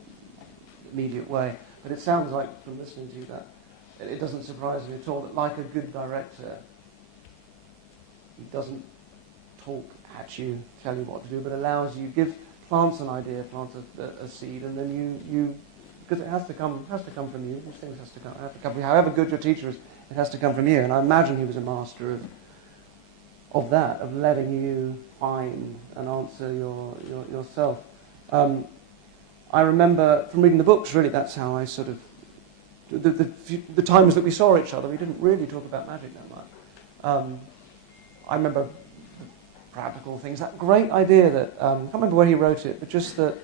immediate way, but it sounds like, from listening to you, that it doesn't surprise me at all that, like a good director, he doesn't talk at you, tell you what to do, but allows you, plants an idea, plants a seed, and then you because it has to come from you. These things have to come from you. However good your teacher is, it has to come from you. And I imagine he was a master of that, of letting you find an answer yourself. I remember from reading the books, really, that's how I sort of the times that we saw each other, we didn't really talk about magic that much. I remember practical things. That great idea that, I can't remember where he wrote it, but just that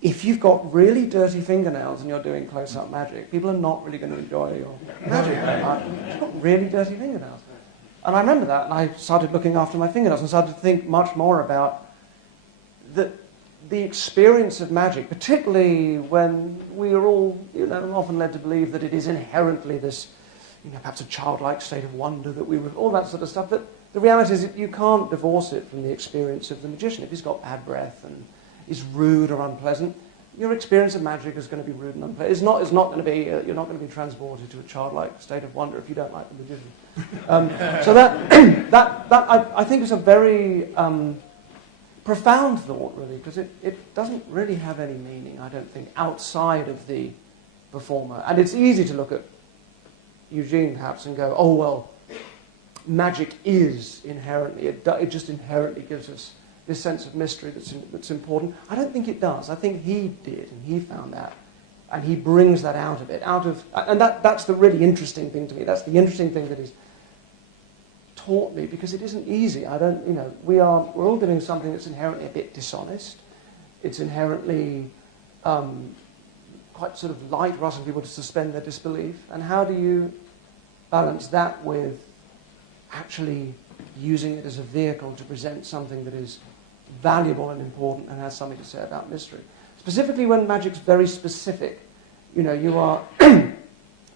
if you've got really dirty fingernails and you're doing close-up magic, people are not really going to enjoy your magic that much. You've got really dirty fingernails. And I remember that, and I started looking after my fingernails and started to think much more about the experience of magic, particularly when we are all often led to believe that it is inherently this, perhaps a childlike state of wonder that all that sort of stuff. But the reality is that you can't divorce it from the experience of the magician. If he's got bad breath and is rude or unpleasant, your experience of magic is going to be rude and unpleasant. It's not going to be. You're not going to be transported to a childlike state of wonder if you don't like the magician. So that I think is a very profound thought, really, because it doesn't really have any meaning, I don't think, outside of the performer. And it's easy to look at Eugene, perhaps, and go, oh, well, magic is inherently, it just inherently gives us this sense of mystery that's important. I don't think it does. I think he did, and he found that, and he brings that out of it, and that's the really interesting thing to me. That's the interesting thing that he's taught me, because it isn't easy. We're all doing something that's inherently a bit dishonest. It's inherently quite sort of light for asking people to suspend their disbelief. And how do you balance that with actually using it as a vehicle to present something that is valuable and important and has something to say about mystery? Specifically when magic's very specific. You are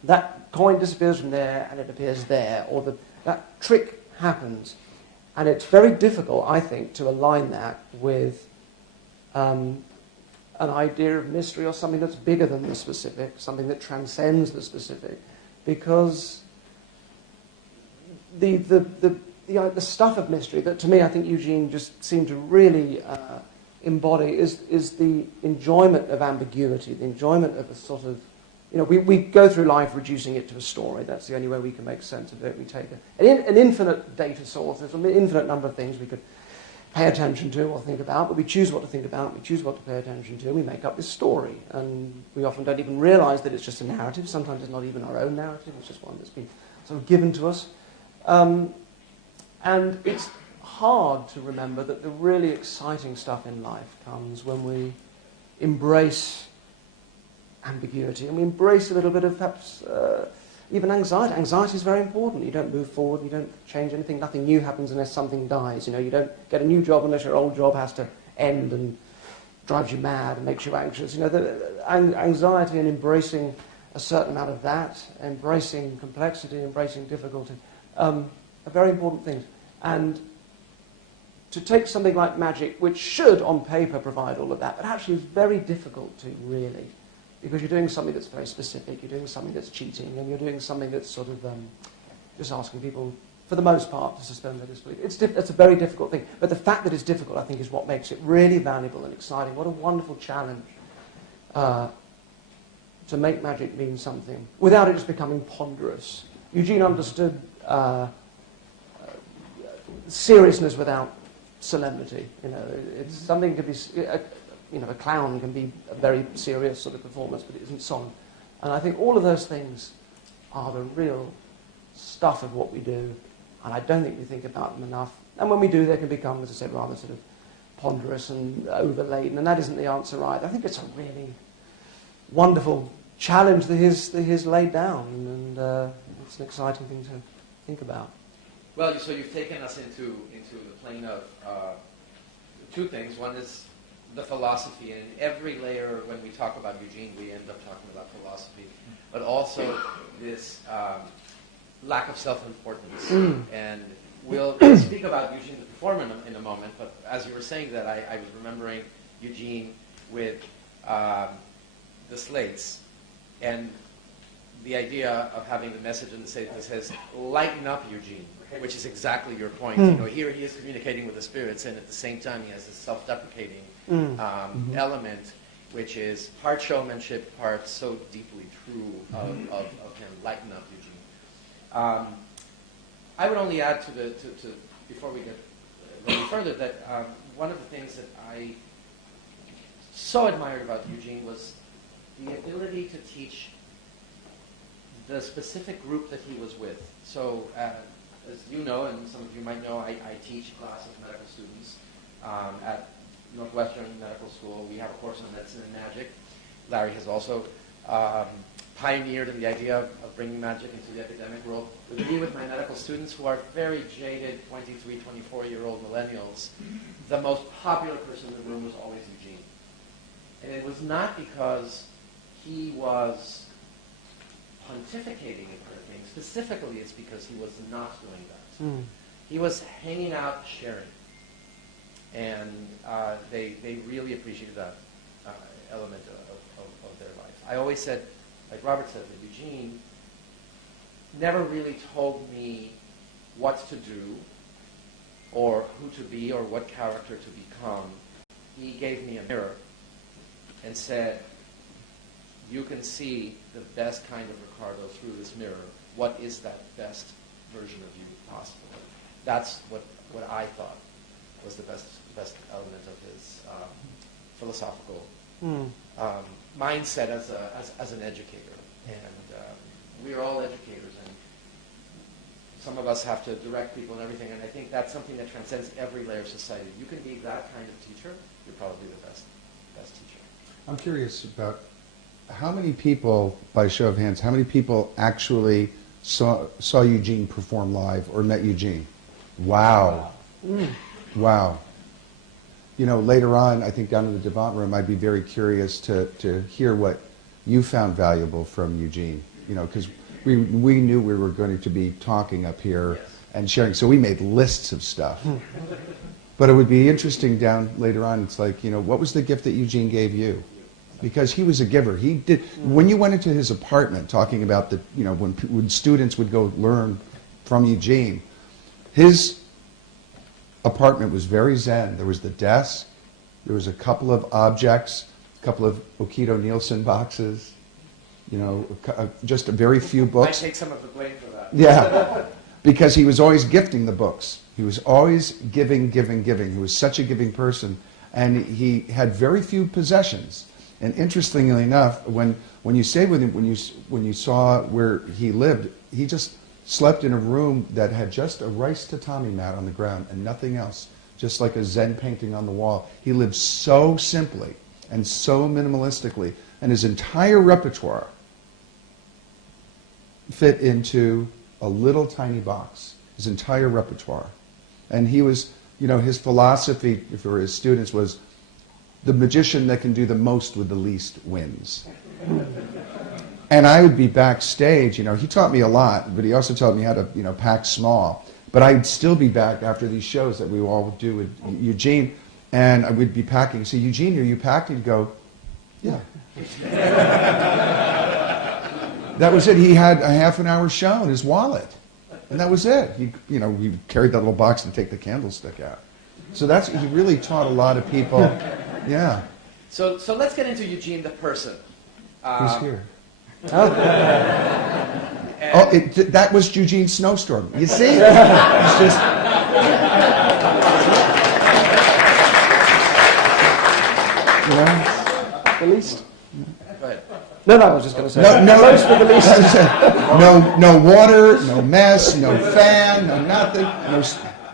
that coin disappears from there and it appears there, or that trick happens. And it's very difficult, I think, to align that with a an idea of mystery or something that's bigger than the specific, something that transcends the specific, because the stuff of mystery that, to me, I think Eugene just seemed to really embody is the enjoyment of ambiguity, the enjoyment of a sort of, we go through life reducing it to a story. That's the only way we can make sense of it. We take an infinite data source. There's an infinite number of things we could pay attention to or think about, but we choose what to think about, we choose what to pay attention to, and we make up this story. And we often don't even realize that it's just a narrative. Sometimes it's not even our own narrative, it's just one that's been sort of given to us. And it's hard to remember that the really exciting stuff in life comes when we embrace ambiguity and we embrace a little bit of perhaps even anxiety. Anxiety is very important. You don't move forward, you don't change anything, nothing new happens unless something dies. You don't get a new job unless your old job has to end and drives you mad and makes you anxious. Anxiety and embracing a certain amount of that, embracing complexity, embracing difficulty, are very important things. And to take something like magic, which should, on paper, provide all of that, but actually is very difficult to really, because you're doing something that's very specific, you're doing something that's cheating, and you're doing something that's sort of just asking people, for the most part, to suspend their disbelief. It's a very difficult thing. But the fact that it's difficult, I think, is what makes it really valuable and exciting. What a wonderful challenge to make magic mean something, without it just becoming ponderous. Eugene understood seriousness without solemnity. It's something to be. A clown can be a very serious sort of performance, but it isn't solemn. And I think all of those things are the real stuff of what we do, and I don't think we think about them enough. And when we do, they can become, as I said, rather sort of ponderous and overladen, and that isn't the answer either. I think it's a really wonderful challenge that he's laid down, and it's an exciting thing to think about. Well, so you've taken us into the plane of two things. One is the philosophy, and in every layer, when we talk about Eugene, we end up talking about philosophy, but also this lack of self-importance. And we'll speak about Eugene the performer in a moment, but as you were saying that, I was remembering Eugene with the slates, and the idea of having the message in the slate that says, "Lighten up, Eugene," which is exactly your point. Here he is communicating with the spirits, and at the same time he has this self-deprecating element, which is part showmanship, part so deeply true of him. Lighten up, Eugene. I would only add to before we get any further, that one of the things that I so admired about Eugene was the ability to teach the specific group that he was with. So, as you know, and some of you might know, I teach a class of medical students at Northwestern Medical School. We have a course on medicine and magic. Larry has also pioneered in the idea of bringing magic into the academic world. With me, with my medical students who are very jaded 23, 24-year-old millennials, the most popular person in the room was always Eugene. And it was not because he was pontificating and everything. Specifically, it's because he was not doing that. He was hanging out, sharing. And they really appreciated that element of their life. I always said, like Robert said, that Eugene never really told me what to do or who to be or what character to become. He gave me a mirror and said, you can see the best kind of Ricardo through this mirror. What is that best version of you possible? That's what I thought was the best element of his philosophical mindset as an educator. And we're all educators, and some of us have to direct people and everything, and I think that's something that transcends every layer of society. You can be that kind of teacher, you're probably the best teacher. I'm curious about how many people, by show of hands, how many people actually saw Eugene perform live or met Eugene? Wow. Wow. Later on, I think down in the Devant room, I'd be very curious to hear what you found valuable from Eugene. Because we knew we were going to be talking up here and sharing, so we made lists of stuff. But it would be interesting down later on. It's like, what was the gift that Eugene gave you? Because he was a giver. He did. When you went into his apartment, talking about when students would go learn from Eugene, his apartment was very zen. There was the desk, there was a couple of objects, a couple of Okito Nielsen boxes, just a very few books. I take some of the blame for that. Yeah, because he was always gifting the books. He was always giving. He was such a giving person, and he had very few possessions. And interestingly enough, when you stayed with him, when you saw where he lived, he just slept in a room that had just a rice tatami mat on the ground and nothing else, just like a Zen painting on the wall. He lived so simply and so minimalistically, and his entire repertoire fit into a little tiny box, his entire repertoire. And he was, his philosophy for his students was, the magician that can do the most with the least wins. And I would be backstage, he taught me a lot, but he also taught me how to, pack small. But I'd still be back after these shows that we all would do with Eugene, and I would be packing. So, Eugene, are you packed? He'd go, yeah. That was it. He had a half an hour show in his wallet, and that was it. He carried that little box and take the candlestick out. So he really taught a lot of people. Yeah. So let's get into Eugene the person. Who's here? That was Eugene's snowstorm. You see? It's just. The least. Go ahead. No, I was just going to say. Most of the least. No water, no mess, no fan, no nothing,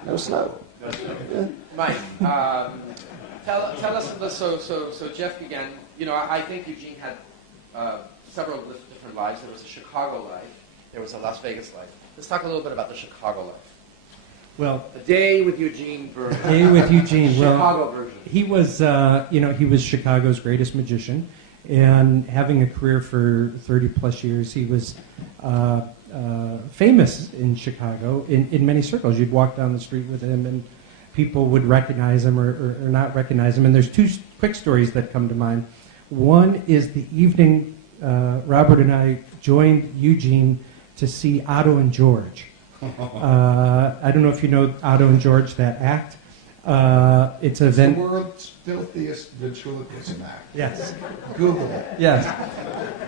no snow. Yeah. Mike, tell us. So Jeff began. I think Eugene had several different lives. There was a Chicago life. There was a Las Vegas life. Let's talk a little bit about the Chicago life. Well, the day with Eugene version. Day with Eugene. Chicago version. He was, he was Chicago's greatest magician, and having a career for 30 plus years, he was famous in Chicago in many circles. You'd walk down the street with him, and people would recognize him or not recognize him. And there's two quick stories that come to mind. One is the evening Robert and I joined Eugene to see Otto and George. I don't know if you know Otto and George, that act. It's an event. The world's filthiest ventriloquism act. Yes. Google it. Yes.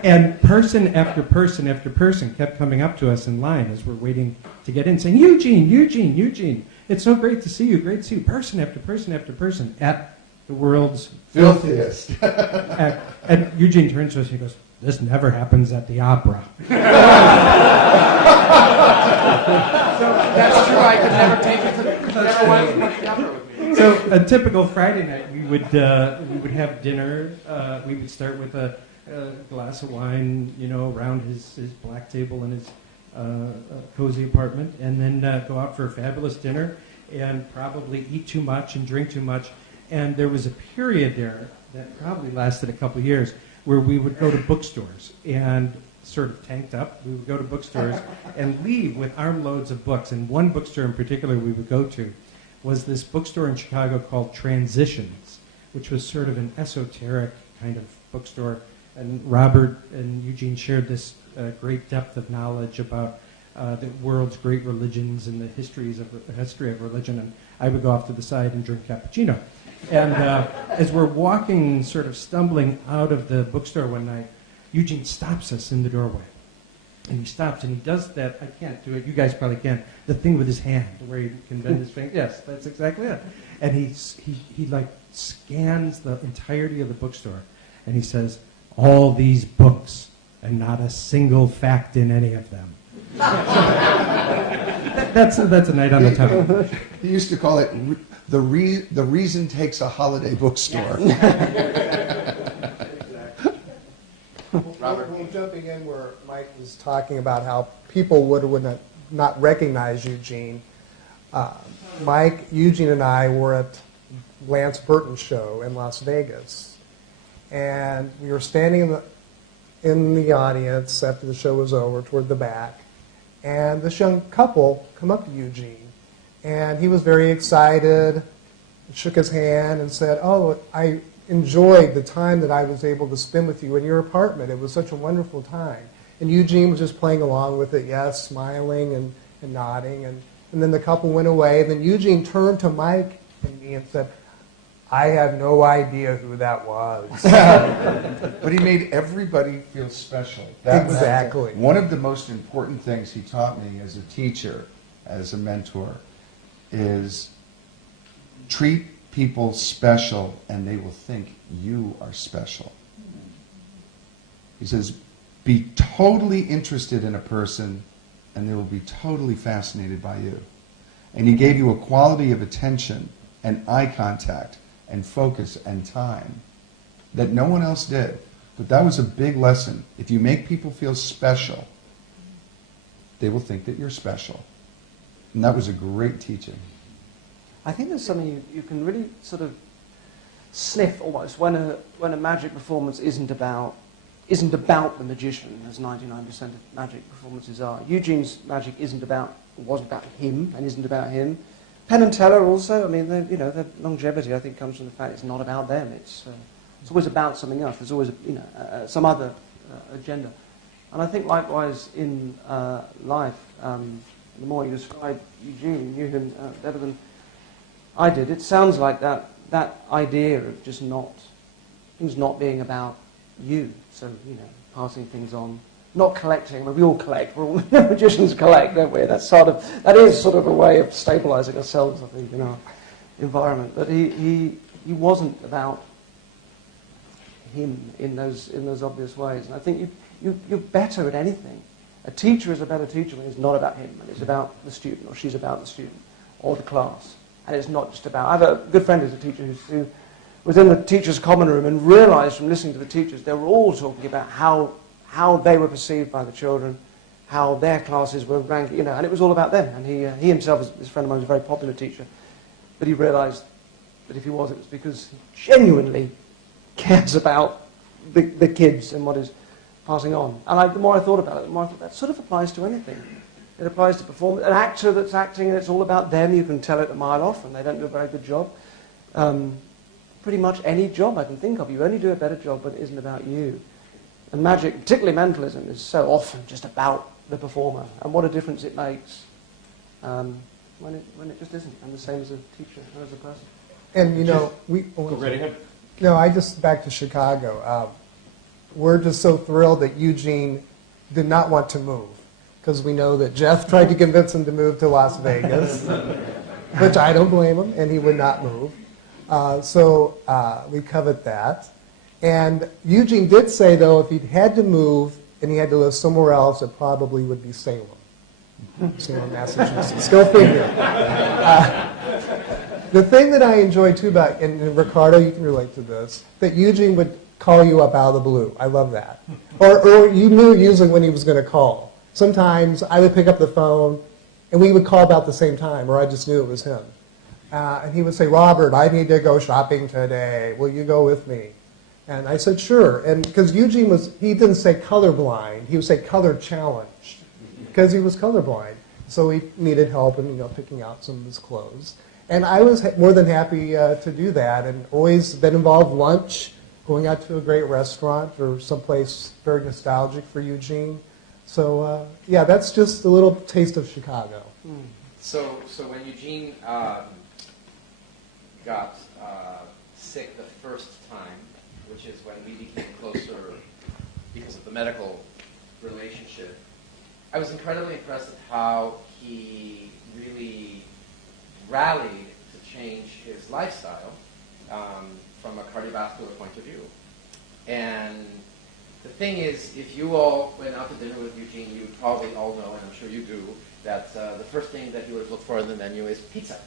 And person after person after person kept coming up to us in line as we're waiting to get in, saying, Eugene, Eugene, Eugene. It's so great to see you, great to see you. Person after person after person at the world's filthiest act. And Eugene turns to us and he goes, this never happens at the opera. So that's true. I could never take it to never went to the opera with me. So a typical Friday night, we would have dinner. We would start with a glass of wine, around his black table in his cozy apartment, and then go out for a fabulous dinner and probably eat too much and drink too much. And there was a period there that probably lasted a couple of years where we would go to bookstores and sort of tanked up. We would go to bookstores and leave with armloads of books. And one bookstore in particular we would go to was this bookstore in Chicago called Transitions, which was sort of an esoteric kind of bookstore. And Robert and Eugene shared this great depth of knowledge about the world's great religions and the history of religion. And I would go off to the side and drink cappuccino. And as we're walking, sort of stumbling out of the bookstore one night, Eugene stops us in the doorway. And he stops and he does that, I can't do it, you guys probably can, the thing with his hand, where he can bend his finger. Yes, that's exactly it. And he like scans the entirety of the bookstore and he says, all these books and not a single fact in any of them. That's a night on the town. He used to call it the reason takes a holiday bookstore. Robert, well, jumping in where Mike was talking about how people would not recognize Eugene. Mike, Eugene, and I were at Lance Burton's show in Las Vegas, and we were standing in the audience after the show was over, toward the back, and this young couple come up to Eugene, and he was very excited, shook his hand and said, "Oh, I enjoyed the time that I was able to spend with you in your apartment. It was such a wonderful time." And Eugene was just playing along with it, yes, smiling and nodding. And then the couple went away. And then Eugene turned to Mike and me and said, "I have no idea who that was." But he made everybody feel special. That was Exactly. one of the most important things he taught me as a teacher, as a mentor, is treat people special and they will think you are special. He says, be totally interested in a person and they will be totally fascinated by you. And he gave you a quality of attention and eye contact and focus and time that no one else did. But that was a big lesson. If you make people feel special, they will think that you're special. And that was a great teaching. I think there's something you can really sort of sniff almost when a magic performance isn't about the magician, as 99% of magic performances are. Eugene's magic wasn't about him and isn't about him. Penn and Teller also, I mean, their longevity I think comes from the fact it's not about them. It's always about something else. There's always some other agenda. And I think likewise in life, the more you describe Eugene, you knew him better than I did. It sounds like that idea of just things not being about you. So, passing things on, not collecting. I mean, we all collect. We're all magicians collect, don't we? That is sort of a way of stabilizing ourselves, I think, in our environment. But he wasn't about him in those obvious ways. And I think you're better at anything. A teacher is a better teacher when it's not about him, and it's about the student, or she's about the student, or the class. And it's not just about... I have a good friend who's a teacher who was in the teacher's common room and realized from listening to the teachers, they were all talking about how they were perceived by the children, how their classes were ranked, and it was all about them. And he himself, this friend of mine, was a very popular teacher, but he realized that if he was, it was because he genuinely cares about the kids and what is passing on. And the more I thought about it, the more I thought that sort of applies to anything. It applies to performance. An actor that's acting and it's all about them, you can tell it a mile off and they don't do a very good job. Pretty much any job I can think of, you only do a better job when it isn't about you. And magic, particularly mentalism, is so often just about the performer and what a difference it makes when it just isn't. And the same as a teacher and as a person. And Go right ahead. No, back to Chicago. We're just so thrilled that Eugene did not want to move, because we know that Jeff tried to convince him to move to Las Vegas, which I don't blame him, and he would not move. So we covered that. And Eugene did say, though, if he'd had to move and he had to live somewhere else, it probably would be Salem. Salem, Massachusetts. Go figure. The thing that I enjoy, too, about, and Ricardo, you can relate to this, that Eugene would call you up out of the blue. I love that. Or you knew usually when he was going to call. Sometimes I would pick up the phone, and we would call about the same time, or I just knew it was him. And he would say, "Robert, I need to go shopping today. Will you go with me?" And I said, "Sure." And because Eugene he didn't say colorblind, he would say color challenged, because he was colorblind. So he needed help in picking out some of his clothes. And I was more than happy to do that, and always been involved lunch, going out to a great restaurant or someplace very nostalgic for Eugene. So yeah, that's just a little taste of Chicago. So when Eugene got sick the first time, which is when we became closer because of the medical relationship, I was incredibly impressed at how he really rallied to change his lifestyle from a cardiovascular point of view. And the thing is, if you all went out to dinner with Eugene, you probably all know, and I'm sure you do, that the first thing that he would have looked for in the menu is pizza.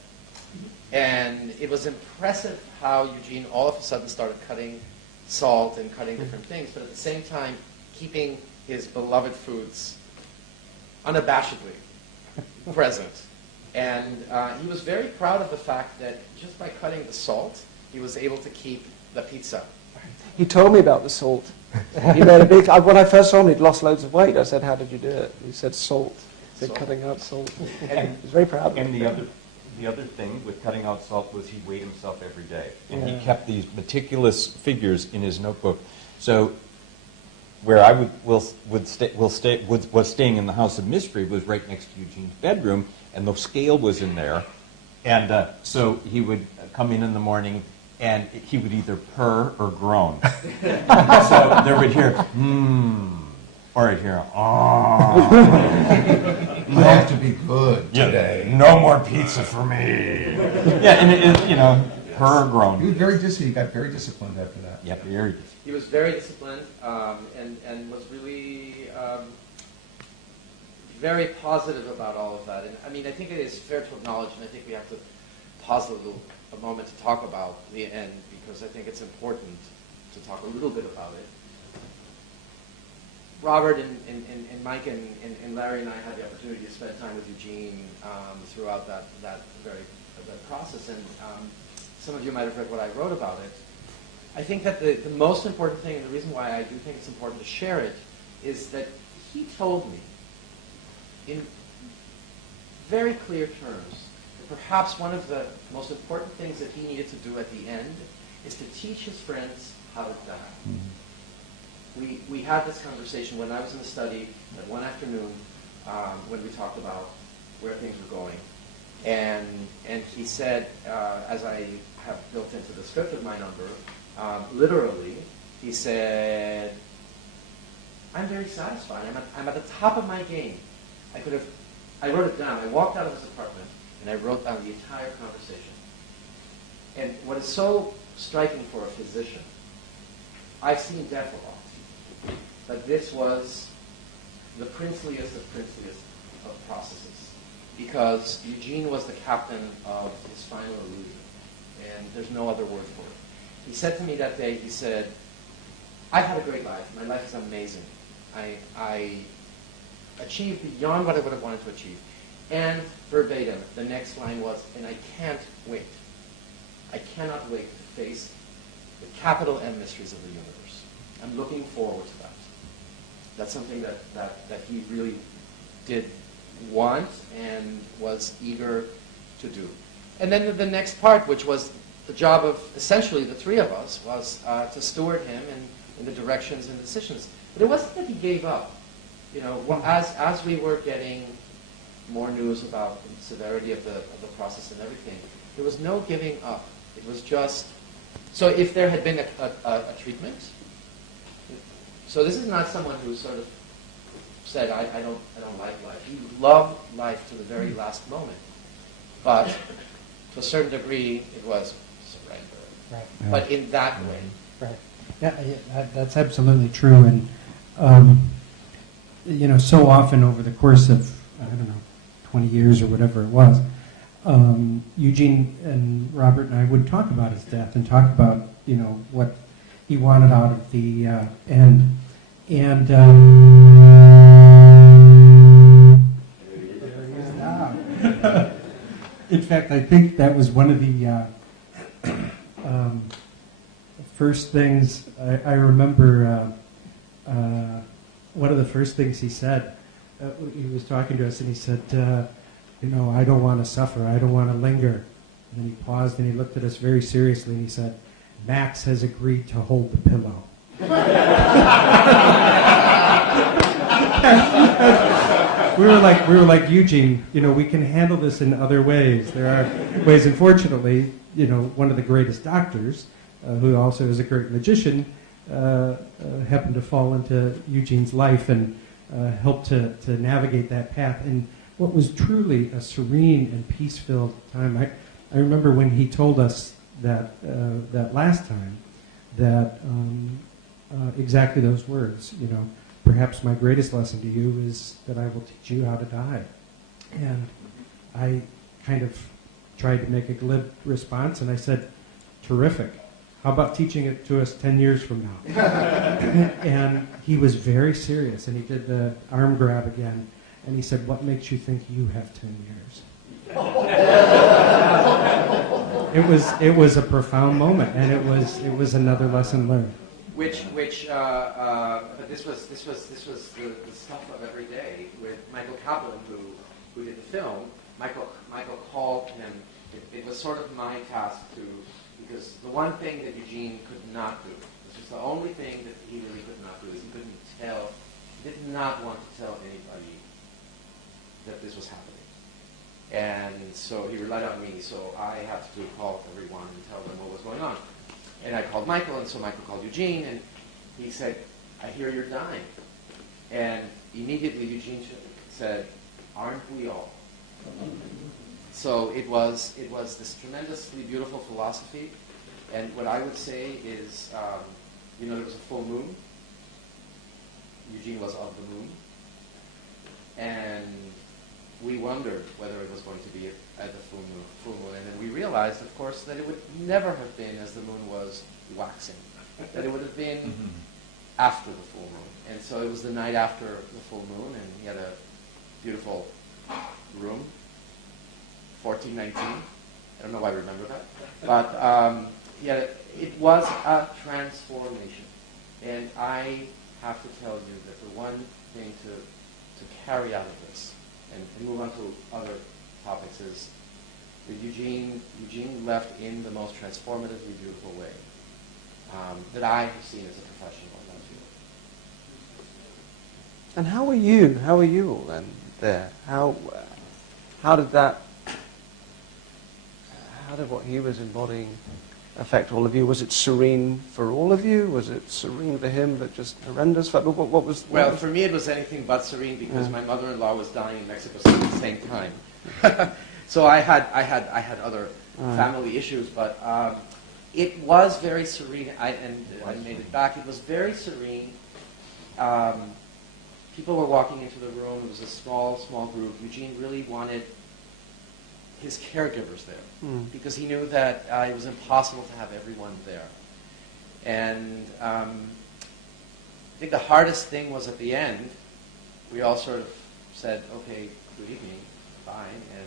And it was impressive how Eugene all of a sudden started cutting salt and cutting different things, but at the same time keeping his beloved foods unabashedly present. And he was very proud of the fact that just by cutting the salt, he was able to keep the pizza. He told me about the salt. He made a big... When I first saw him, he'd lost loads of weight. I said, "How did you do it?" He said, "Salt." He said, "Cutting out salt." And he was very proud of it. And the other thing with cutting out salt was he weighed himself every day. And Yeah. he kept these meticulous figures in his notebook. So where I was staying in the House of Mystery was right next to Eugene's bedroom, and the scale was in there. And so he would come in the morning, and he would either purr or groan. So there would hear, or I'd hear, oh. You have to be good today. No more pizza for me. Yeah, and it, you know, purr or groan. He was very he got very disciplined after that. Yep, very disciplined. He was very disciplined and was really very positive about all of that. And I mean, I think it is fair to acknowledge, and I think we have to pause a moment to talk about the end, because I think it's important to talk a little bit about it. Robert and Mike and Larry and I had the opportunity to spend time with Eugene throughout that process, and some of you might have read what I wrote about it. I think that the most important thing, and the reason why I do think it's important to share it, is that he told me in very clear terms that perhaps one of the most important things that he needed to do at the end is to teach his friends how to die. Mm-hmm. We had this conversation when I was in the study that one afternoon when we talked about where things were going. And he said, as I have built into the script of my number, literally, he said, I'm very satisfied. I'm at the top of my game. I wrote it down. I walked out of his apartment and I wrote down the entire conversation. And what is so striking for a physician, I've seen death a lot, but this was the princeliest of processes, because Eugene was the captain of his final illusion, and there's no other word for it. He said to me that day, he said, I've had a great life. My life is amazing. I achieved beyond what I would have wanted to achieve. And verbatim, the next line was, and I can't wait. I cannot wait to face the capital M mysteries of the universe. I'm looking forward to that. That's something that he really did want and was eager to do. And then the next part, which was the job of essentially the three of us, was to steward him in the directions and decisions. But it wasn't that he gave up. You know, as we were getting more news about the severity of the process and everything, there was no giving up. It was just, so if there had been a treatment, so this is not someone who sort of said, I don't like life. He loved life to the very last moment. But to a certain degree, it was surrender. Right. Yeah. But in that way. Right. Yeah, that's absolutely true. And, you know, so often over the course of, I don't know, 20 years or whatever it was, Eugene and Robert and I would talk about his death and talk about, you know, what he wanted out of the end. And there he is now. In fact, I think that was one of the first things I remember. One of the first things he said, he was talking to us, and he said, you know, I don't want to suffer. I don't want to linger. And then he paused, and he looked at us very seriously, and he said, Max has agreed to hold the pillow. We were like Eugene, you know, we can handle this in other ways. There are ways. Unfortunately, you know, one of the greatest doctors, who also is a great magician, happened to fall into Eugene's life and helped to navigate that path. And what was truly a serene and peace-filled time. I remember when he told us that last time, that exactly those words, you know, perhaps my greatest lesson to you is that I will teach you how to die. And I kind of tried to make a glib response, and I said, terrific. How about teaching it to us 10 years from now? And he was very serious, and he did the arm grab again, and he said, what makes you think you have 10 years? It was a profound moment, and it was another lesson learned. But this was the stuff of every day with Michael Kaplan, who did the film, Michael called him. It was sort of my task to, because the one thing that Eugene could not do, this was the only thing that he really could not do, is he couldn't tell, he did not want to tell anybody that this was happening. And so he relied on me, so I had to call everyone and tell them what was going on. And I called Michael, and so Michael called Eugene, and he said, I hear you're dying. And immediately Eugene said, aren't we all? So it was this tremendously beautiful philosophy. And what I would say is, there was a full moon. Eugene was of the moon. And we wondered whether it was going to be at the full moon. And then we realized, of course, that it would never have been as the moon was waxing. That it would have been after the full moon. And so it was the night after the full moon, and he had a beautiful room, 1419. I don't know why I remember that. But it was a transformation. And I have to tell you that the one thing to carry out of this, and move on to other topics, is that Eugene left in the most transformatively beautiful way that I have seen as a professional in that field. And how were you? How were you all then there? How did what he was embodying affect all of you? Was it serene for all of you? Was it serene for him, but just horrendous? What was? Well, for me it was anything but serene, because my mother-in-law was dying in Mexico City at the same time. So I had other family issues, but it was very serene. I made it back. It was very serene. People were walking into the room. It was a small group. Eugene really wanted his caregivers there, because he knew that it was impossible to have everyone there. And I think the hardest thing was at the end. We all sort of said, okay, good evening, bye. And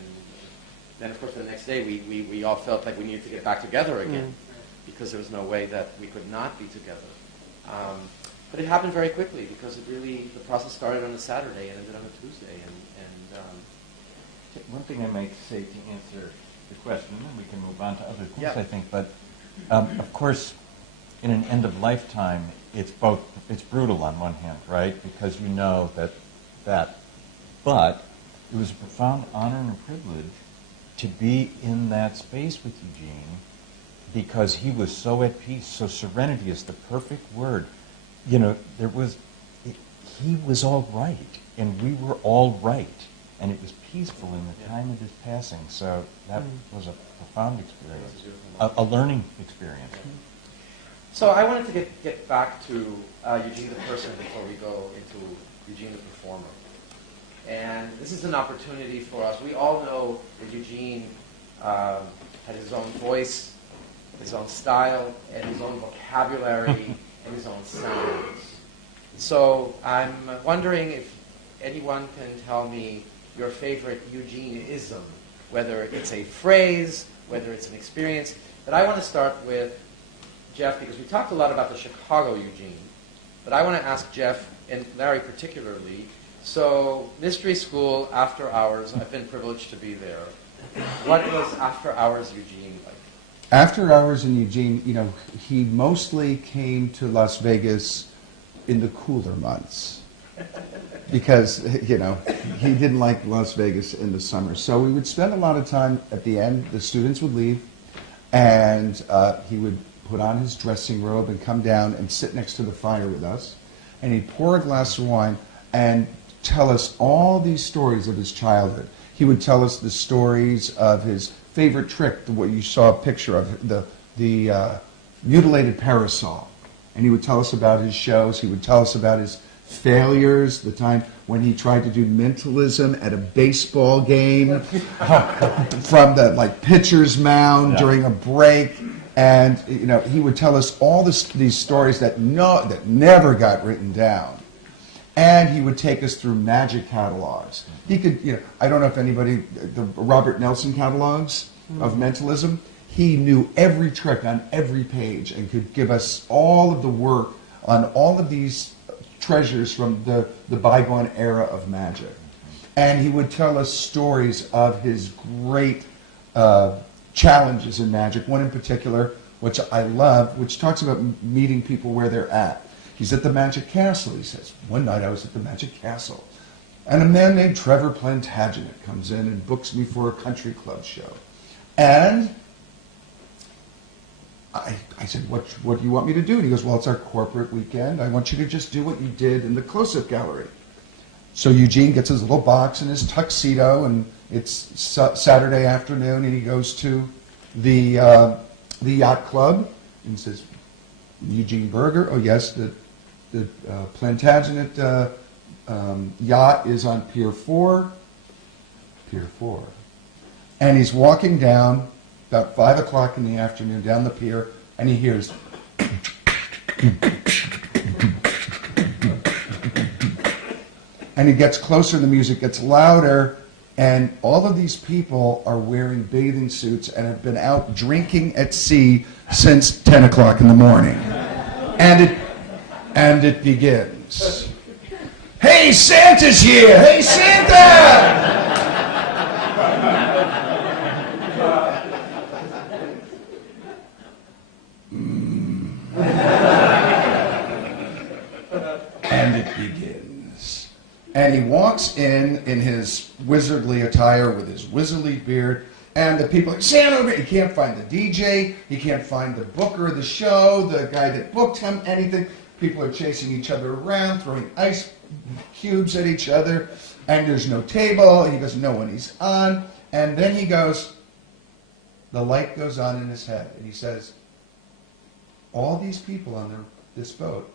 then, of course, the next day we all felt like we needed to get back together again, because there was no way that we could not be together. But it happened very quickly, because the process started on a Saturday and ended on a Tuesday. One thing I might say to answer the question, and we can move on to other things, Yeah. I think, but of course, in an end of lifetime, it's brutal on one hand, right? Because you know that, but it was a profound honor and a privilege to be in that space with Eugene, because he was so at peace. So serenity is the perfect word. He was all right, and we were all right. And it was peaceful in the time of his passing. So that was a profound experience, a learning experience. So I wanted to get back to Eugene the person before we go into Eugene the performer. And this is an opportunity for us. We all know that Eugene had his own voice, his own style, and his own vocabulary, and his own sounds. So I'm wondering if anyone can tell me your favorite Eugene-ism, whether it's a phrase, whether it's an experience. But I want to start with Jeff, because we talked a lot about the Chicago Eugene. But I want to ask Jeff, and Larry particularly, so Mystery School, After Hours, I've been privileged to be there. What was After Hours Eugene like? After Hours in Eugene, he mostly came to Las Vegas in the cooler months. Because, he didn't like Las Vegas in the summer. So we would spend a lot of time at the end. The students would leave, and he would put on his dressing robe and come down and sit next to the fire with us. And he'd pour a glass of wine and tell us all these stories of his childhood. He would tell us the stories of his favorite trick, what you saw a picture of, the mutilated parasol. And he would tell us about his shows. He would tell us about his failures, the time when he tried to do mentalism at a baseball game from the pitcher's mound during a break, and he would tell us all these stories that never got written down, and he would take us through magic catalogs. He could, I don't know if anybody, the Robert Nelson catalogs of mentalism. He knew every trick on every page and could give us all of the work on all of these treasures from the bygone era of magic. And he would tell us stories of his great challenges in magic. One in particular, which I love, which talks about meeting people where they're at. He's at the Magic Castle, he says. One night I was at the Magic Castle, and a man named Trevor Plantagenet comes in and books me for a country club show. And I said, what do you want me to do? And he goes, well, it's our corporate weekend. I want you to just do what you did in the close-up gallery. So Eugene gets his little box and his tuxedo, and it's Saturday afternoon, and he goes to the yacht club and says, Eugene Berger, oh yes, the Plantagenet yacht is on Pier 4. Pier 4. And he's walking down about 5 o'clock in the afternoon down the pier, and he hears and he gets closer, the music gets louder, and all of these people are wearing bathing suits and have been out drinking at sea since 10 o'clock in the morning. And it begins. Hey, Santa's here! Hey, Santa! And it begins. And he walks in his wizardly attire with his wizardly beard, and the people are saying, Santa, he can't find the DJ, he can't find the booker of the show, the guy that booked him, anything. People are chasing each other around, throwing ice cubes at each other, and there's no table, he doesn't know when he's on, and then he goes, the light goes on in his head, and he says, all these people on this boat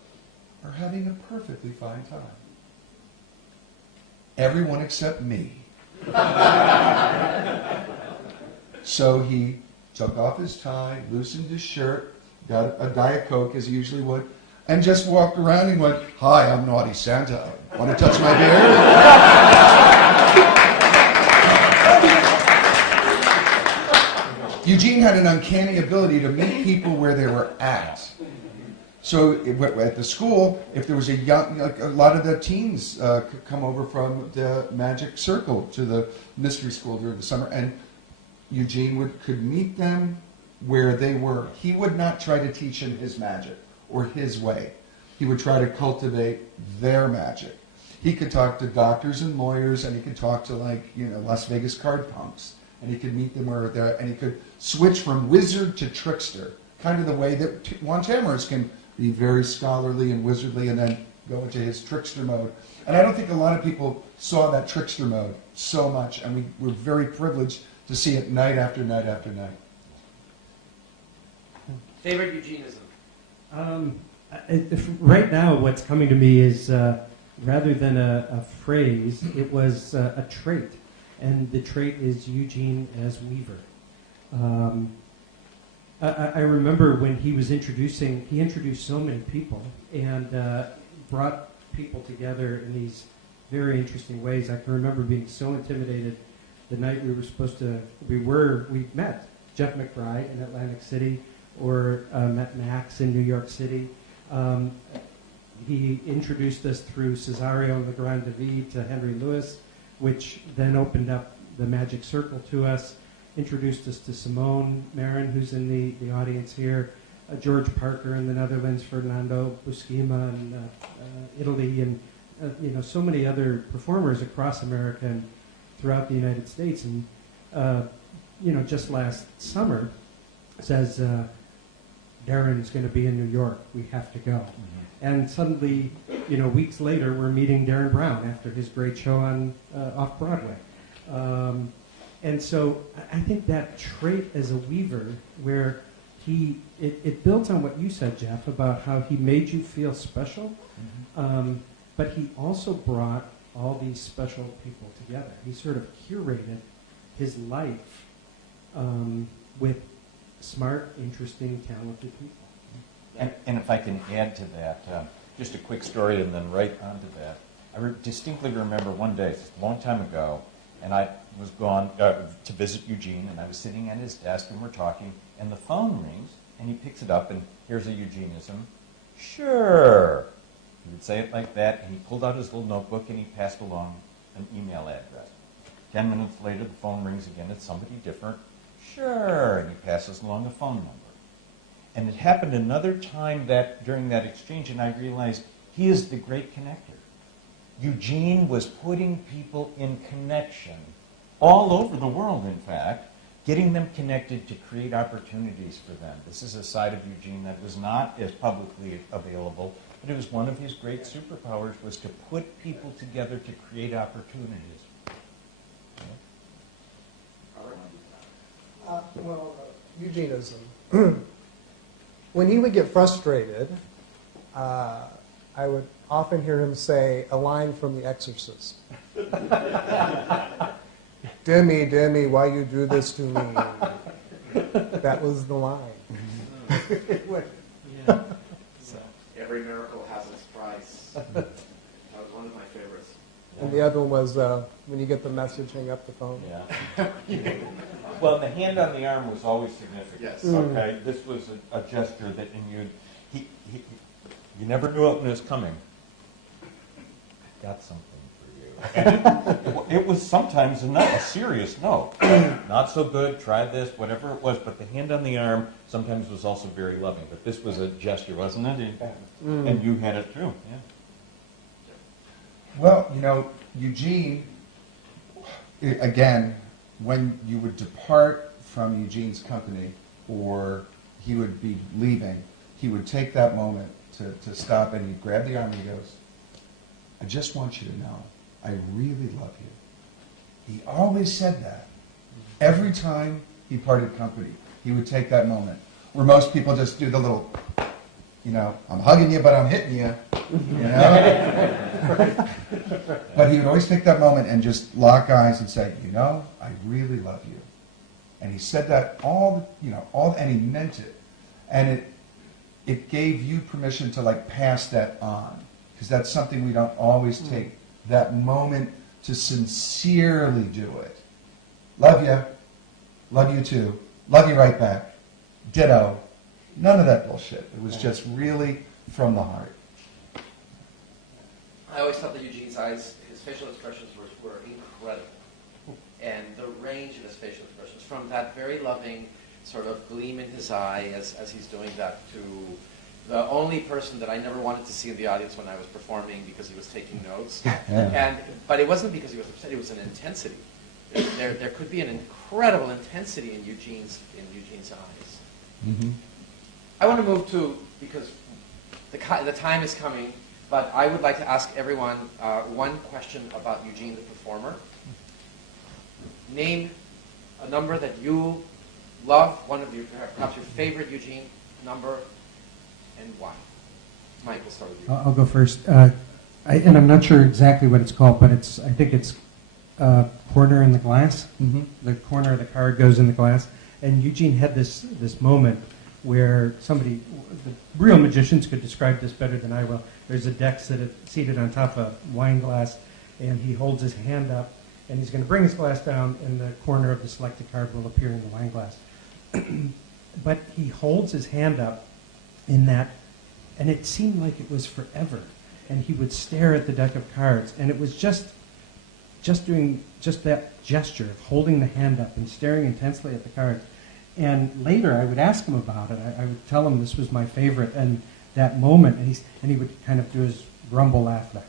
are having a perfectly fine time. Everyone except me. So he took off his tie, loosened his shirt, got a Diet Coke as he usually would, and just walked around and went, hi, I'm Naughty Santa. Want to touch my beard? Eugene had an uncanny ability to meet people where they were at. So at the school, if there was a lot of the teens could come over from the Magic Circle to the mystery school during the summer, and Eugene could meet them where they were. He would not try to teach them his magic or his way. He would try to cultivate their magic. He could talk to doctors and lawyers, and he could talk to Las Vegas card punks, and he could meet them where they're at, and he could switch from wizard to trickster, kind of the way that Juan Tamariz can be very scholarly and wizardly and then go into his trickster mode. And I don't think a lot of people saw that trickster mode so much, and we were very privileged to see it night after night after night. Favorite Eugenism? Right now, what's coming to me is rather than a phrase, it was a trait. And the trait is Eugene as Weaver. I remember when he introduced so many people and brought people together in these very interesting ways. I can remember being so intimidated the night we met Jeff McBride in Atlantic City or met Max in New York City. He introduced us through Cesario and the Grand David to Henry Lewis, which then opened up the Magic Circle to us. Introduced us to Simone Marin, who's in the audience here, George Parker in the Netherlands, Fernando Busquema in Italy, and so many other performers across America and throughout the United States. And just last summer, says Darren's going to be in New York. We have to go. Mm-hmm. And suddenly, weeks later, we're meeting Darren Brown after his great show on off Broadway. And so I think that trait as a weaver, where it builds on what you said, Jeff, about how he made you feel special, but he also brought all these special people together. He sort of curated his life with smart, interesting, talented people. And if I can add to that, just a quick story and then right onto that. I distinctly remember one day, a long time ago, and I was gone to visit Eugene, and I was sitting at his desk, and we're talking, and the phone rings, and he picks it up, and here's a Eugenism. Sure. He would say it like that, and he pulled out his little notebook, and he passed along an email address. 10 minutes later, the phone rings again. It's somebody different. Sure. And he passes along a phone number. And it happened another time during that exchange, and I realized he is the great connector. Eugene was putting people in connection all over the world, in fact, getting them connected to create opportunities for them. This is a side of Eugene that was not as publicly available, but it was one of his great superpowers, was to put people together to create opportunities. Eugenism. When he would get frustrated, I would often hear him say a line from The Exorcist. Demi, Demi, why you do this to me? That was the line. So. Every miracle has its price. That was one of my favorites. And the other one was when you get the message, hang up the phone. Yeah. Well, the hand on the arm was always significant. Yes. Okay, this was a gesture that, and you never knew it was coming. Got something for you. And it was sometimes a serious no. Not so good, try this, whatever it was, but the hand on the arm sometimes was also very loving. But this was a gesture, wasn't it? And you had it too, yeah. Well, Eugene, again, when you would depart from Eugene's company or he would be leaving, he would take that moment to stop and he'd grab the arm and he goes, I just want you to know, I really love you. He always said that. Every time he parted company, he would take that moment. Where most people just do the little, I'm hugging you, but I'm hitting you. But he would always take that moment and just lock eyes and say, I really love you. And he said that and he meant it. And it gave you permission to pass that on. Because that's something we don't always take, that moment to sincerely do it. Love you. Love you too. Love you right back. Ditto. None of that bullshit. It was just really from the heart. I always thought that Eugene's eyes, his facial expressions were incredible. And the range of his facial expressions, from that very loving sort of gleam in his eye as he's doing that, to the only person that I never wanted to see in the audience when I was performing because he was taking notes. But it wasn't because he was upset, it was an intensity. There could be an incredible intensity in Eugene's eyes. Mm-hmm. I want to move to, because the time is coming, but I would like to ask everyone one question about Eugene the performer. Name a number that you love, perhaps your favorite Eugene number, and why. Mike, we'll start with you. I'll go first. And I'm not sure exactly what it's called, but I think it's corner in the glass. Mm-hmm. The corner of the card goes in the glass. And Eugene had this moment where the real magicians could describe this better than I will. There's a deck seated on top of a wine glass, and he holds his hand up, and he's going to bring his glass down, and the corner of the selected card will appear in the wine glass. But he holds his hand up in that, and it seemed like it was forever. And he would stare at the deck of cards, and it was just doing that gesture of holding the hand up and staring intensely at the cards. And later I would ask him about it. I would tell him this was my favorite, and that moment, and he would kind of do his grumble laugh, like,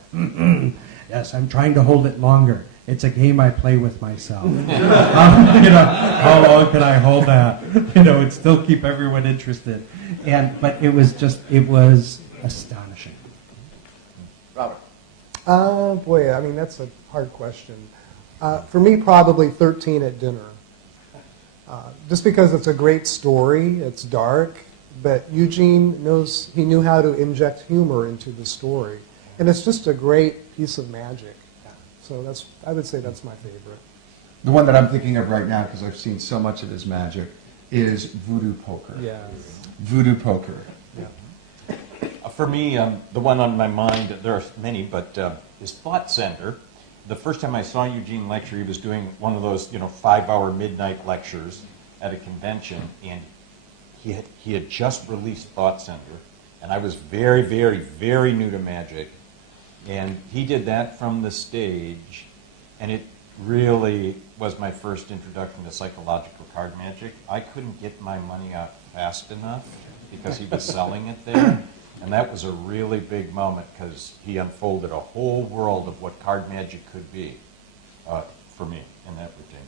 yes, I'm trying to hold it longer. It's a game I play with myself. How long can I hold that? And still keep everyone interested. But it was astonishing. Robert. Boy, that's a hard question. For me, probably 13 at dinner. Just because it's a great story, it's dark, but Eugene knew how to inject humor into the story. And it's just a great piece of magic. So I would say that's my favorite. The one that I'm thinking of right now, because I've seen so much of his magic, is Voodoo Poker. Yeah. Voodoo Poker. Yeah. For me, the one on my mind, there are many, but is Thought Center. The first time I saw Eugene lecture, he was doing one of those, 5-hour midnight lectures at a convention, and he had just released Thought Center, and I was very, very, very new to magic, and he did that from the stage, And it really was my first introduction to psychological card magic. I couldn't get my money out fast enough because he was selling it there. And that was a really big moment because he unfolded a whole world of what card magic could be for me in that routine.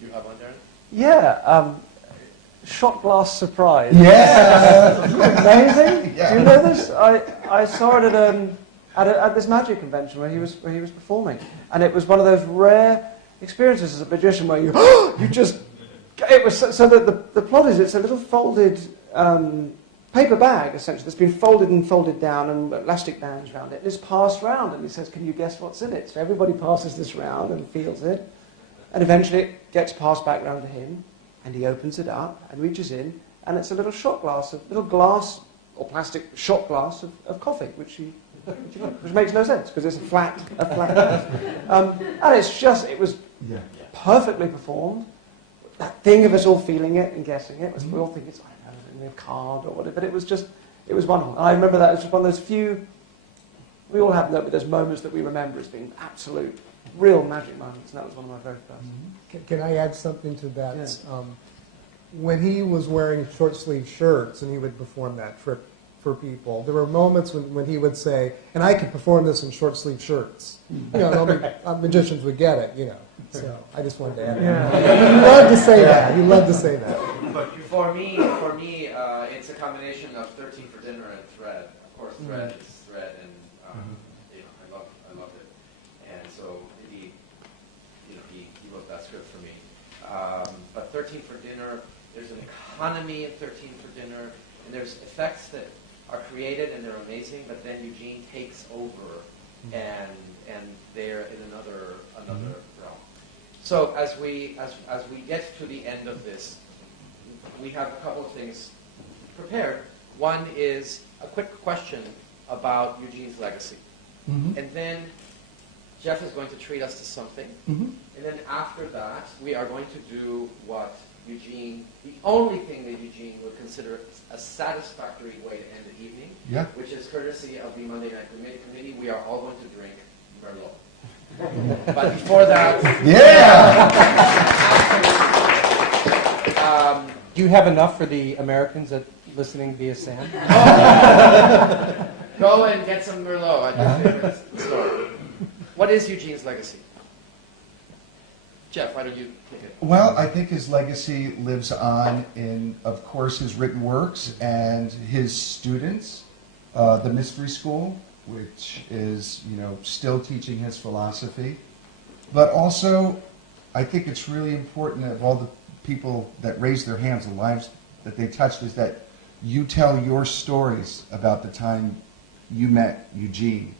You have one, Darren? Yeah, shot glass surprise. Yeah. Amazing. Yeah. Do you know this? I saw it at this magic convention where he was performing, and it was one of those rare experiences as a magician where you you just it was so that the plot is it's a little folded paper bag essentially that's been folded and folded down and elastic bands around it. And it's passed round, and he says, "Can you guess what's in it?" So everybody passes this round and feels it. And eventually it gets passed back round to him, and he opens it up and reaches in, and it's a little shot glass, a little glass or plastic shot glass of coffee, which makes no sense because it's a flat glass. And it was perfectly performed. That thing of us all feeling it and guessing it, we all think it's, I don't know, a card or whatever, but it was wonderful. And I remember that it was just one of those few, we all have those moments that we remember as being absolute real magic moments, and that was one of my very first. Can I add something to that? Yeah. When he was wearing short sleeve shirts and he would perform that trick for people, there were moments when he would say, and I could perform this in short sleeve shirts. You know, only magicians would get it, you know. So I just wanted to add that. You love to say that. You love to say that. But for me, it's a combination of 13 for dinner and thread. Of course, thread is thread, and I love it. And so he wrote that script for me. But 13 for dinner, there's an economy in 13 for dinner, and there's effects that are created and they're amazing. But then Eugene takes over, and they're in another realm. So as we get to the end of this, we have a couple of things prepared. One is a quick question about Eugene's legacy, and then Jeff is going to treat us to something, and then after that, we are going to do what Eugene, the only thing that Eugene would consider a satisfactory way to end the evening, which is courtesy of the Monday Night Committee. We are all going to drink Merlot. But before that, do you have enough for the Americans listening via SAM? Go and get some Merlot at your favorite store. What is Eugene's legacy? Jeff, why don't you take it? Well, I think his legacy lives on in, of course, his written works and his students, the Mystery School, which is, still teaching his philosophy. But also, I think it's really important of all the people that raised their hands, the lives that they touched, is that you tell your stories about the time you met Eugene.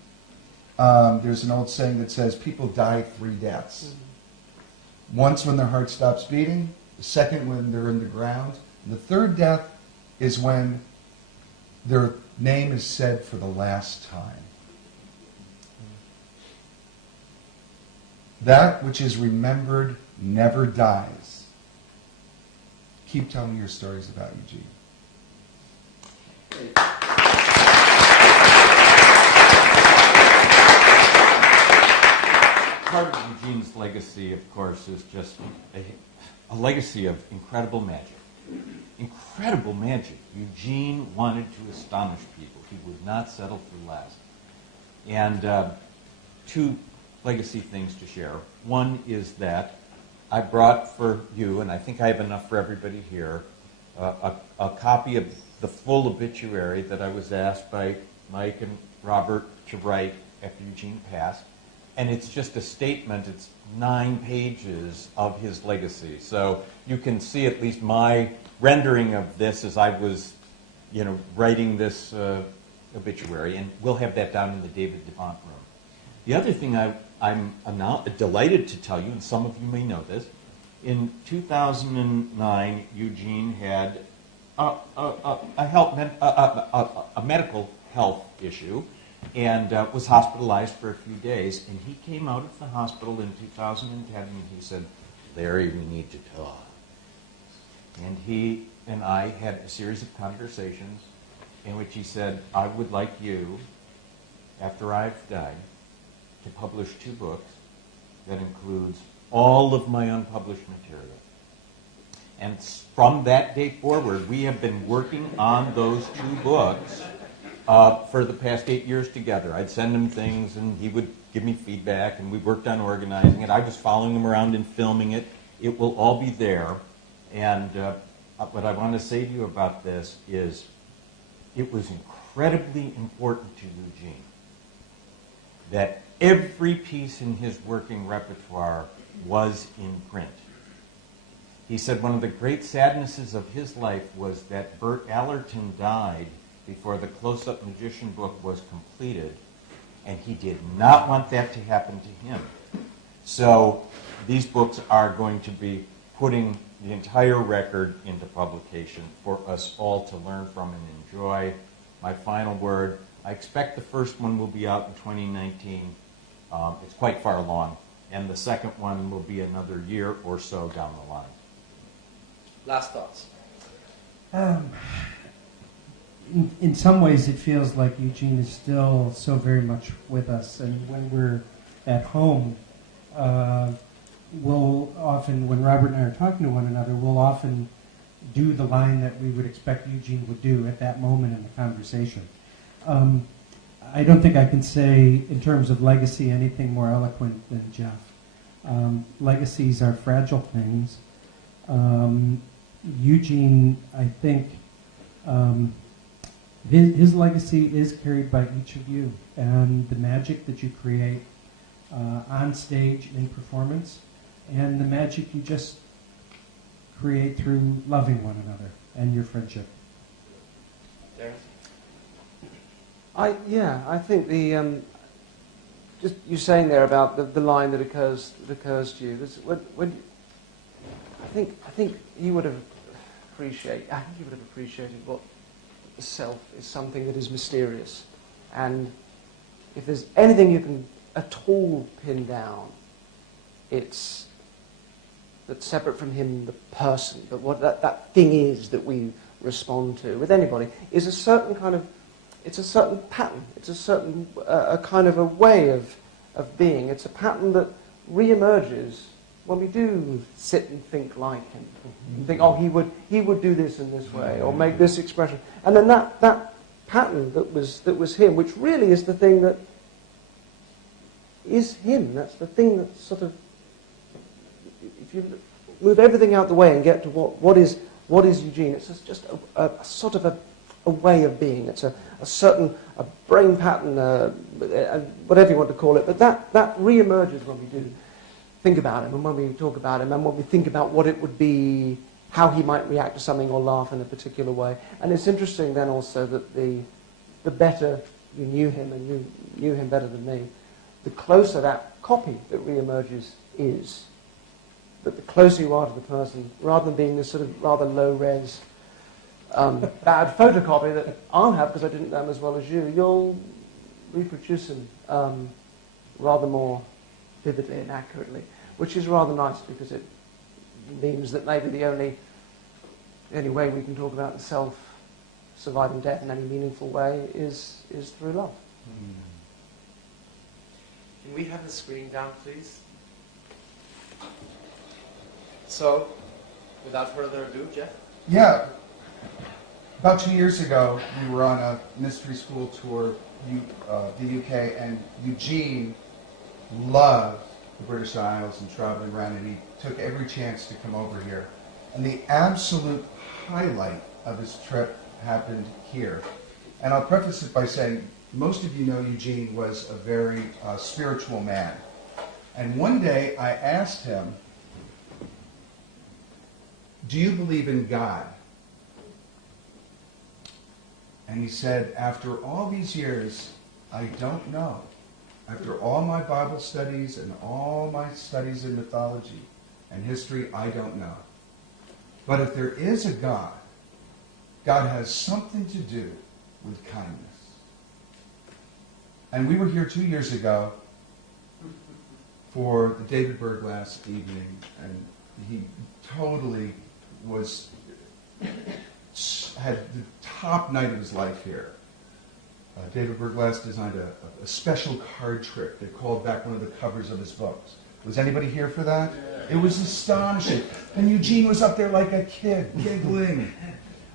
There's an old saying that says people die 3 deaths. Once when their heart stops beating, the second when they're in the ground, and the third death is when their name is said for the last time. That which is remembered never dies. Keep telling your stories about Eugene. Part of Eugene's legacy, of course, is just a legacy of incredible magic. Incredible magic. Eugene wanted to astonish people. He would not settle for less. And 2 legacy things to share. One is that I brought for you, and I think I have enough for everybody here, a copy of the full obituary that I was asked by Mike and Robert to write after Eugene passed. And it's just a statement, it's 9 pages of his legacy. So you can see at least my rendering of this as I was, writing this obituary. And we'll have that down in the David Devant room. The other thing I'm now delighted to tell you, and some of you may know this, in 2009, Eugene had a medical health issue, and was hospitalized for a few days. And he came out of the hospital in 2010, and he said, "Larry, we need to talk." And he and I had a series of conversations in which he said, "I would like you, after I've died, to publish 2 books that includes all of my unpublished material. And from that day forward, we have been working on those 2 books for the past 8 years together. I'd send him things, and he would give me feedback, and we worked on organizing it. I was following him around and filming it. It will all be there. And what I want to say to you about this is it was incredibly important to Eugene that every piece in his working repertoire was in print. He said one of the great sadnesses of his life was that Bert Allerton died before the Close-Up Magician book was completed, and he did not want that to happen to him. So these books are going to be putting the entire record into publication for us all to learn from and enjoy. My final word, I expect the first one will be out in 2019. It's quite far along. And the second one will be another year or so down the line. Last thoughts. In some ways, it feels like Eugene is still so very much with us. And when we're at home, we'll often, when Robert and I are talking to one another, we'll often do the line that we would expect Eugene would do at that moment in the conversation. I don't think I can say, in terms of legacy, anything more eloquent than Jeff. Legacies are fragile things. Eugene, I think, his legacy is carried by each of you, and the magic that you create on stage in performance, and the magic you just create through loving one another and your friendship. I think the just you saying there about the line that occurs to you. I think he would have appreciated what the self is something that is mysterious, and if there's anything you can at all pin down, it's that separate from him, the person, but what that thing is that we respond to with anybody is a certain kind of, it's a certain pattern, it's a certain a kind of a way of being. It's a pattern that re-emerges when we do sit and think like him, and think, oh, he would do this in this way, or make this expression, and then that pattern that was him, which really is the thing that is him. That's the thing that sort of, if you move everything out the way and get to what is Eugene, it's just a sort of a way of being. It's a certain brain pattern, whatever you want to call it, but that re-emerges when we do think about him, and when we talk about him, and when we think about what it would be, how he might react to something or laugh in a particular way. And it's interesting then also that the better you knew him, and you knew him better than me, the closer that copy that re-emerges is. That the closer you are to the person, rather than being this sort of rather low-res, bad photocopy that I'll have because I didn't know him as well as you, you'll reproduce him rather more vividly and accurately, which is rather nice because it means that maybe the only way we can talk about the self surviving death in any meaningful way is through love. Can we have the screen down, please? So, without further ado, Jeff? Yeah. About 2 years ago, we were on a mystery school tour, the UK, and Eugene loved the British Isles and traveling around, and he took every chance to come over here. And the absolute highlight of his trip happened here. And I'll preface it by saying, most of you know Eugene was a very spiritual man. And one day I asked him, do you believe in God? And he said, after all these years, I don't know. After all my Bible studies and all my studies in mythology and history, I don't know. But if there is a God, God has something to do with kindness. And we were here 2 years ago for the David Berg last evening, and he totally had the top night of his life here. David Berg designed a special card trick that called back one of the covers of his books. Was anybody here for that? It was astonishing. And Eugene was up there like a kid, giggling.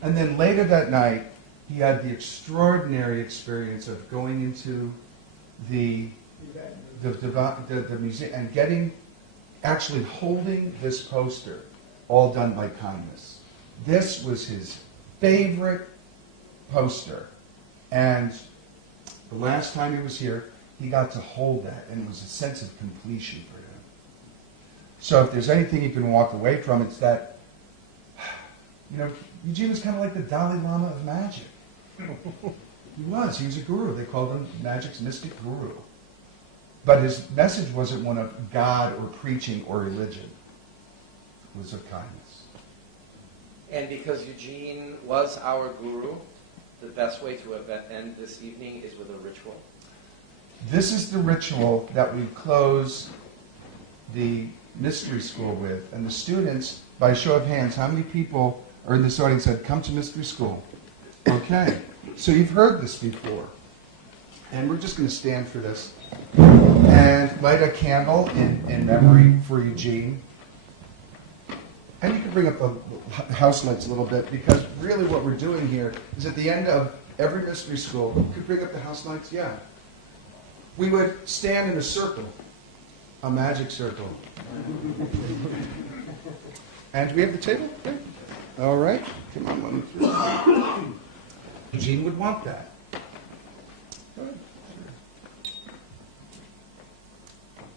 And then later that night, he had the extraordinary experience of going into the museum and actually holding this poster, all done by kindness. This was his favorite poster. And the last time he was here, he got to hold that, and it was a sense of completion for him. So if there's anything you can walk away from, it's that, Eugene was kind of like the Dalai Lama of magic. He was a guru. They called him magic's mystic guru. But his message wasn't one of God or preaching or religion. It was of kindness. And because Eugene was our guru, the best way to end this evening is with a ritual. This is the ritual that we close the mystery school with. And the students, by a show of hands, how many people are in this audience that come to mystery school? Okay. So you've heard this before. And we're just going to stand for this. And light a candle in memory for Eugene. And you can bring up the house lights a little bit, because really what we're doing here is at the end of every mystery school, you could bring up the house lights, yeah. We would stand in a circle, a magic circle. And do we have the table? Okay. All right. Come on, 1, 2, 3. Eugene would want that. Go ahead.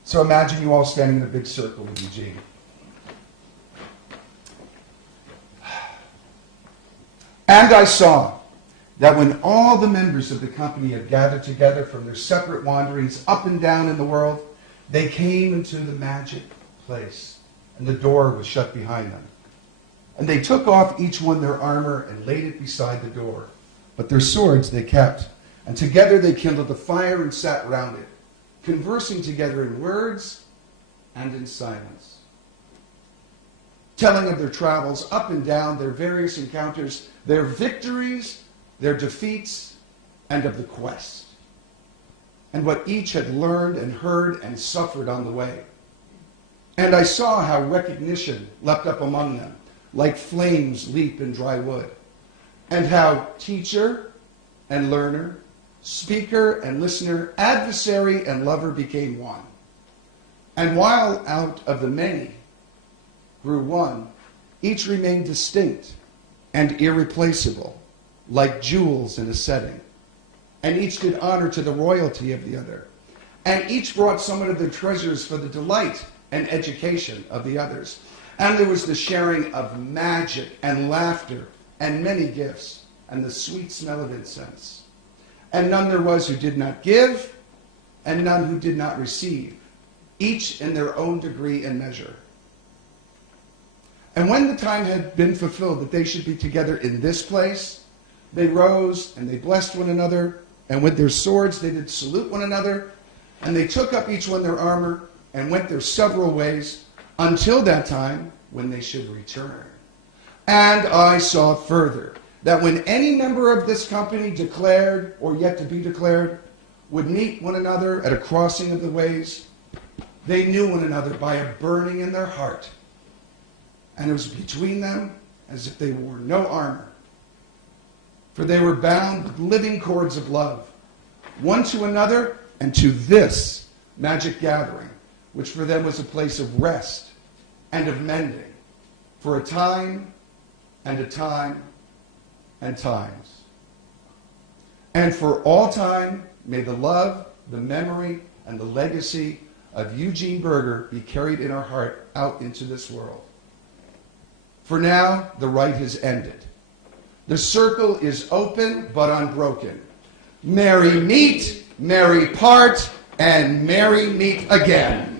So imagine you all standing in a big circle with Eugene. And I saw that when all the members of the company had gathered together from their separate wanderings up and down in the world, they came into the magic place, and the door was shut behind them. And they took off each one their armor and laid it beside the door. But their swords they kept, and together they kindled a fire and sat round it, conversing together in words and in silence, telling of their travels up and down, their various encounters, their victories, their defeats, and of the quest, and what each had learned and heard and suffered on the way. And I saw how recognition leapt up among them, like flames leap in dry wood, and how teacher and learner, speaker and listener, adversary and lover became one. And while out of the many grew one, each remained distinct and irreplaceable, like jewels in a setting. And each did honor to the royalty of the other. And each brought somewhat of their treasures for the delight and education of the others. And there was the sharing of magic and laughter and many gifts and the sweet smell of incense. And none there was who did not give, and none who did not receive, each in their own degree and measure. And when the time had been fulfilled that they should be together in this place, they rose and they blessed one another, and with their swords they did salute one another, and they took up each one their armor and went their several ways until that time when they should return. And I saw further that when any member of this company declared or yet to be declared would meet one another at a crossing of the ways, they knew one another by a burning in their heart. And it was between them as if they wore no armor. For they were bound with living cords of love, one to another and to this magic gathering, which for them was a place of rest and of mending, for a time and a time and times. And for all time, may the love, the memory, and the legacy of Eugene Berger be carried in our heart out into this world. For now, the rite has ended. The circle is open but unbroken. Merry meet, merry part, and merry meet again.